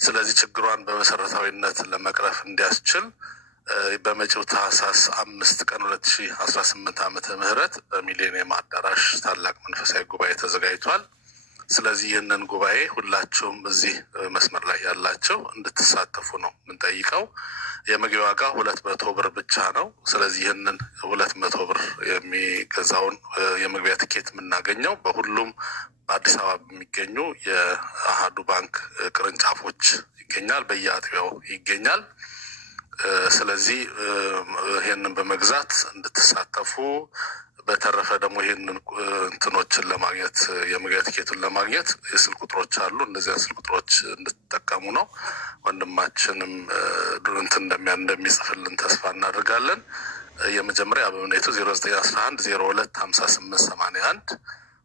ስለዚህ ችግሯን በመሰረታዊነት ለመቅረፍ እንዲያስችል በመጪው ታህሳስ 5 ቀን 2018 ዓመተ ምህረት በሚሌኒየም አዳራሽ ታላቅ መንፈሳዊ ጉባኤ ተዘጋጅቷል። ስለዚህ ይህንን ጉባኤ ሁላችሁም እዚህ መስመር ላይ ያላቸው እንድትሳተፉ ነው የምንጠይቀው። የመግቢያ ዋጋ 200 ብር ብቻ ነው። ስለዚህ ይህንን 200 ብር የሚገዛውን የመግቢያ ትኬት የምናገኘው በሁሉም በአዲስ አበባ በሚገኙ የአሃዱ ባንክ ቅርንጫፎች ይገኛል፣ በየአጥቢያው ይገኛል። ስለዚህ ይህንን በመግዛት እንድትሳተፉ፣ በተረፈ ደግሞ ይህንን እንትኖችን ለማግኘት የመግቢያ ቲኬቱን ለማግኘት የስልክ ቁጥሮች አሉ። እነዚያን ስልክ ቁጥሮች እንድትጠቀሙ ነው። ወንድማችንም እንትን እንደሚጽፍልን ተስፋ እናደርጋለን። የመጀመሪያ አበምኔቱ 0911025881፣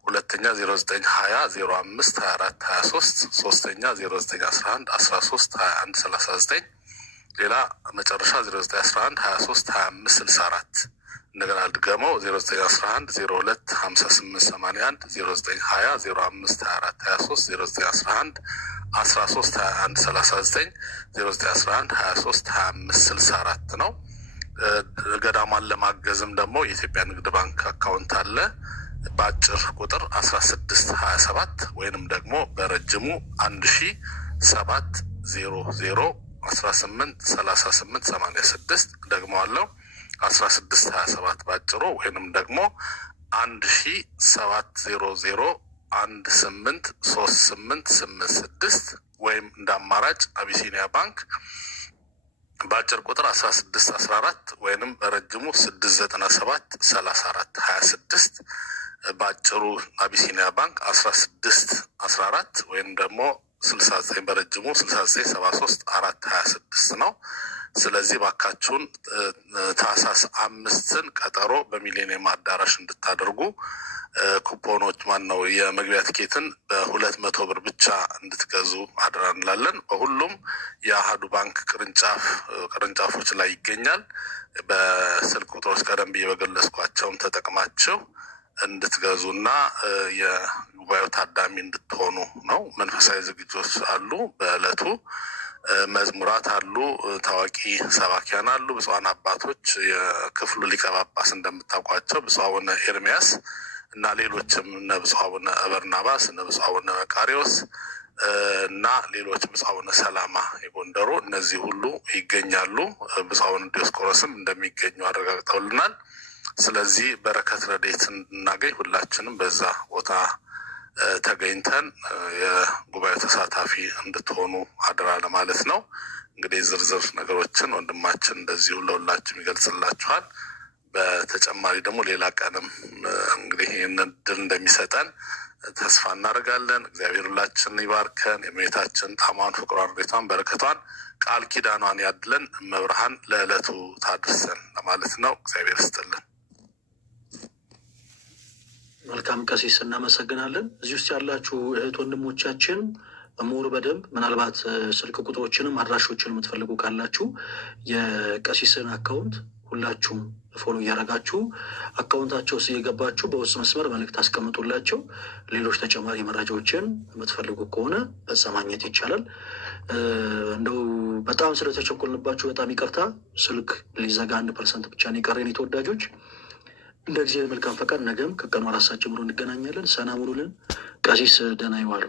ሁለተኛ 0920052423፣ ሶስተኛ 0911132139፣ ሌላ መጨረሻ 0911232564 እንደገና ድገመው 0911 02 58 81 0920 05 24 23 0911 13 21 39 0911 23 25 64 ነው። ገዳሟን ለማገዝም ደግሞ የኢትዮጵያ ንግድ ባንክ አካውንት አለ። በአጭር ቁጥር 1627 ወይንም ደግሞ በረጅሙ 1700 18 38 86 ደግሞ አለው 1627 ባጭሩ ወይንም ደግሞ 1700 183886 ወይም እንደ አማራጭ አቢሲኒያ ባንክ በአጭር ቁጥር 1614 ወይንም በረጅሙ 697 34 26 በአጭሩ አቢሲኒያ ባንክ 1614 ወይም ደግሞ 69 በረጅሙ 6973 426 ነው። ስለዚህ ባካችሁን ታህሳስ 5 ቀጠሮ በሚሊኒየም አዳራሽ እንድታደርጉ ኩፖኖች ነው የመግቢያ ትኬትን በ200 ብር ብቻ እንድትገዙ አደራ እንላለን። በሁሉም የአሃዱ ባንክ ቅርንጫፎች ላይ ይገኛል። በስልክ ቁጥሮች ቀደም ብዬ በገለጽኳቸውም ተጠቅማችሁ እንድትገዙና የጉባኤው ታዳሚ እንድትሆኑ ነው። መንፈሳዊ ዝግጅቶች አሉ። በዕለቱ መዝሙራት አሉ። ታዋቂ ሰባኪያን አሉ። ብፁዓን አባቶች የክፍሉ ሊቀ ጳጳስ እንደምታውቋቸው ብፁዕ አቡነ ኤርሚያስ እና ሌሎችም እነ ብፁዕ አቡነ በርናባስ እነ ብፁዕ አቡነ መቃሪዎስ እና ሌሎች ብፁዕ አቡነ ሰላማ የጎንደሩ እነዚህ ሁሉ ይገኛሉ። ብፁዕ አቡነ ዲዮስቆሮስም እንደሚገኙ አረጋግጠውልናል። ስለዚህ በረከት ረድኤት እንድናገኝ ሁላችንም በዛ ቦታ ተገኝተን የጉባኤው ተሳታፊ እንድትሆኑ አደራ ለማለት ነው። እንግዲህ ዝርዝር ነገሮችን ወንድማችን እንደዚሁ ለሁላችንም ይገልጽላችኋል። በተጨማሪ ደግሞ ሌላ ቀንም እንግዲህ ይህን እድል እንደሚሰጠን ተስፋ እናደርጋለን። እግዚአብሔር ሁላችንን ይባርከን። የእመቤታችን ጣዕሟን፣ ፍቅሯን፣ ረድኤቷን፣ በረከቷን፣ ቃል ኪዳኗን ያድለን። እመብርሃን ለዕለቱ ታድርሰን ለማለት ነው። እግዚአብሔር ይስጥልን። መልካም ቀሲስ፣ እናመሰግናለን። እዚህ ውስጥ ያላችሁ እህት ወንድሞቻችን ምሁር በደንብ ምናልባት ስልክ ቁጥሮችንም አድራሾችን የምትፈልጉ ካላችሁ የቀሲስን አካውንት ሁላችሁም ፎሎ እያደረጋችሁ አካውንታቸው ውስጥ እየገባችሁ በውስጥ መስመር መልእክት አስቀምጡላቸው። ሌሎች ተጨማሪ መረጃዎችን የምትፈልጉ ከሆነ በዛ ማግኘት ይቻላል። እንደው በጣም ስለተቸኮልንባችሁ በጣም ይቅርታ። ስልክ ሊዘጋ 1% ብቻ ነው የቀረን የተወዳጆች። እንደ ጊዜ መልካም ፈቃድ ነገም ከቀኑ 4 ሰዓት ጀምሮ እንገናኛለን። ሰላም ሁኑልን። ቀሲስ ደህና ይዋሉ።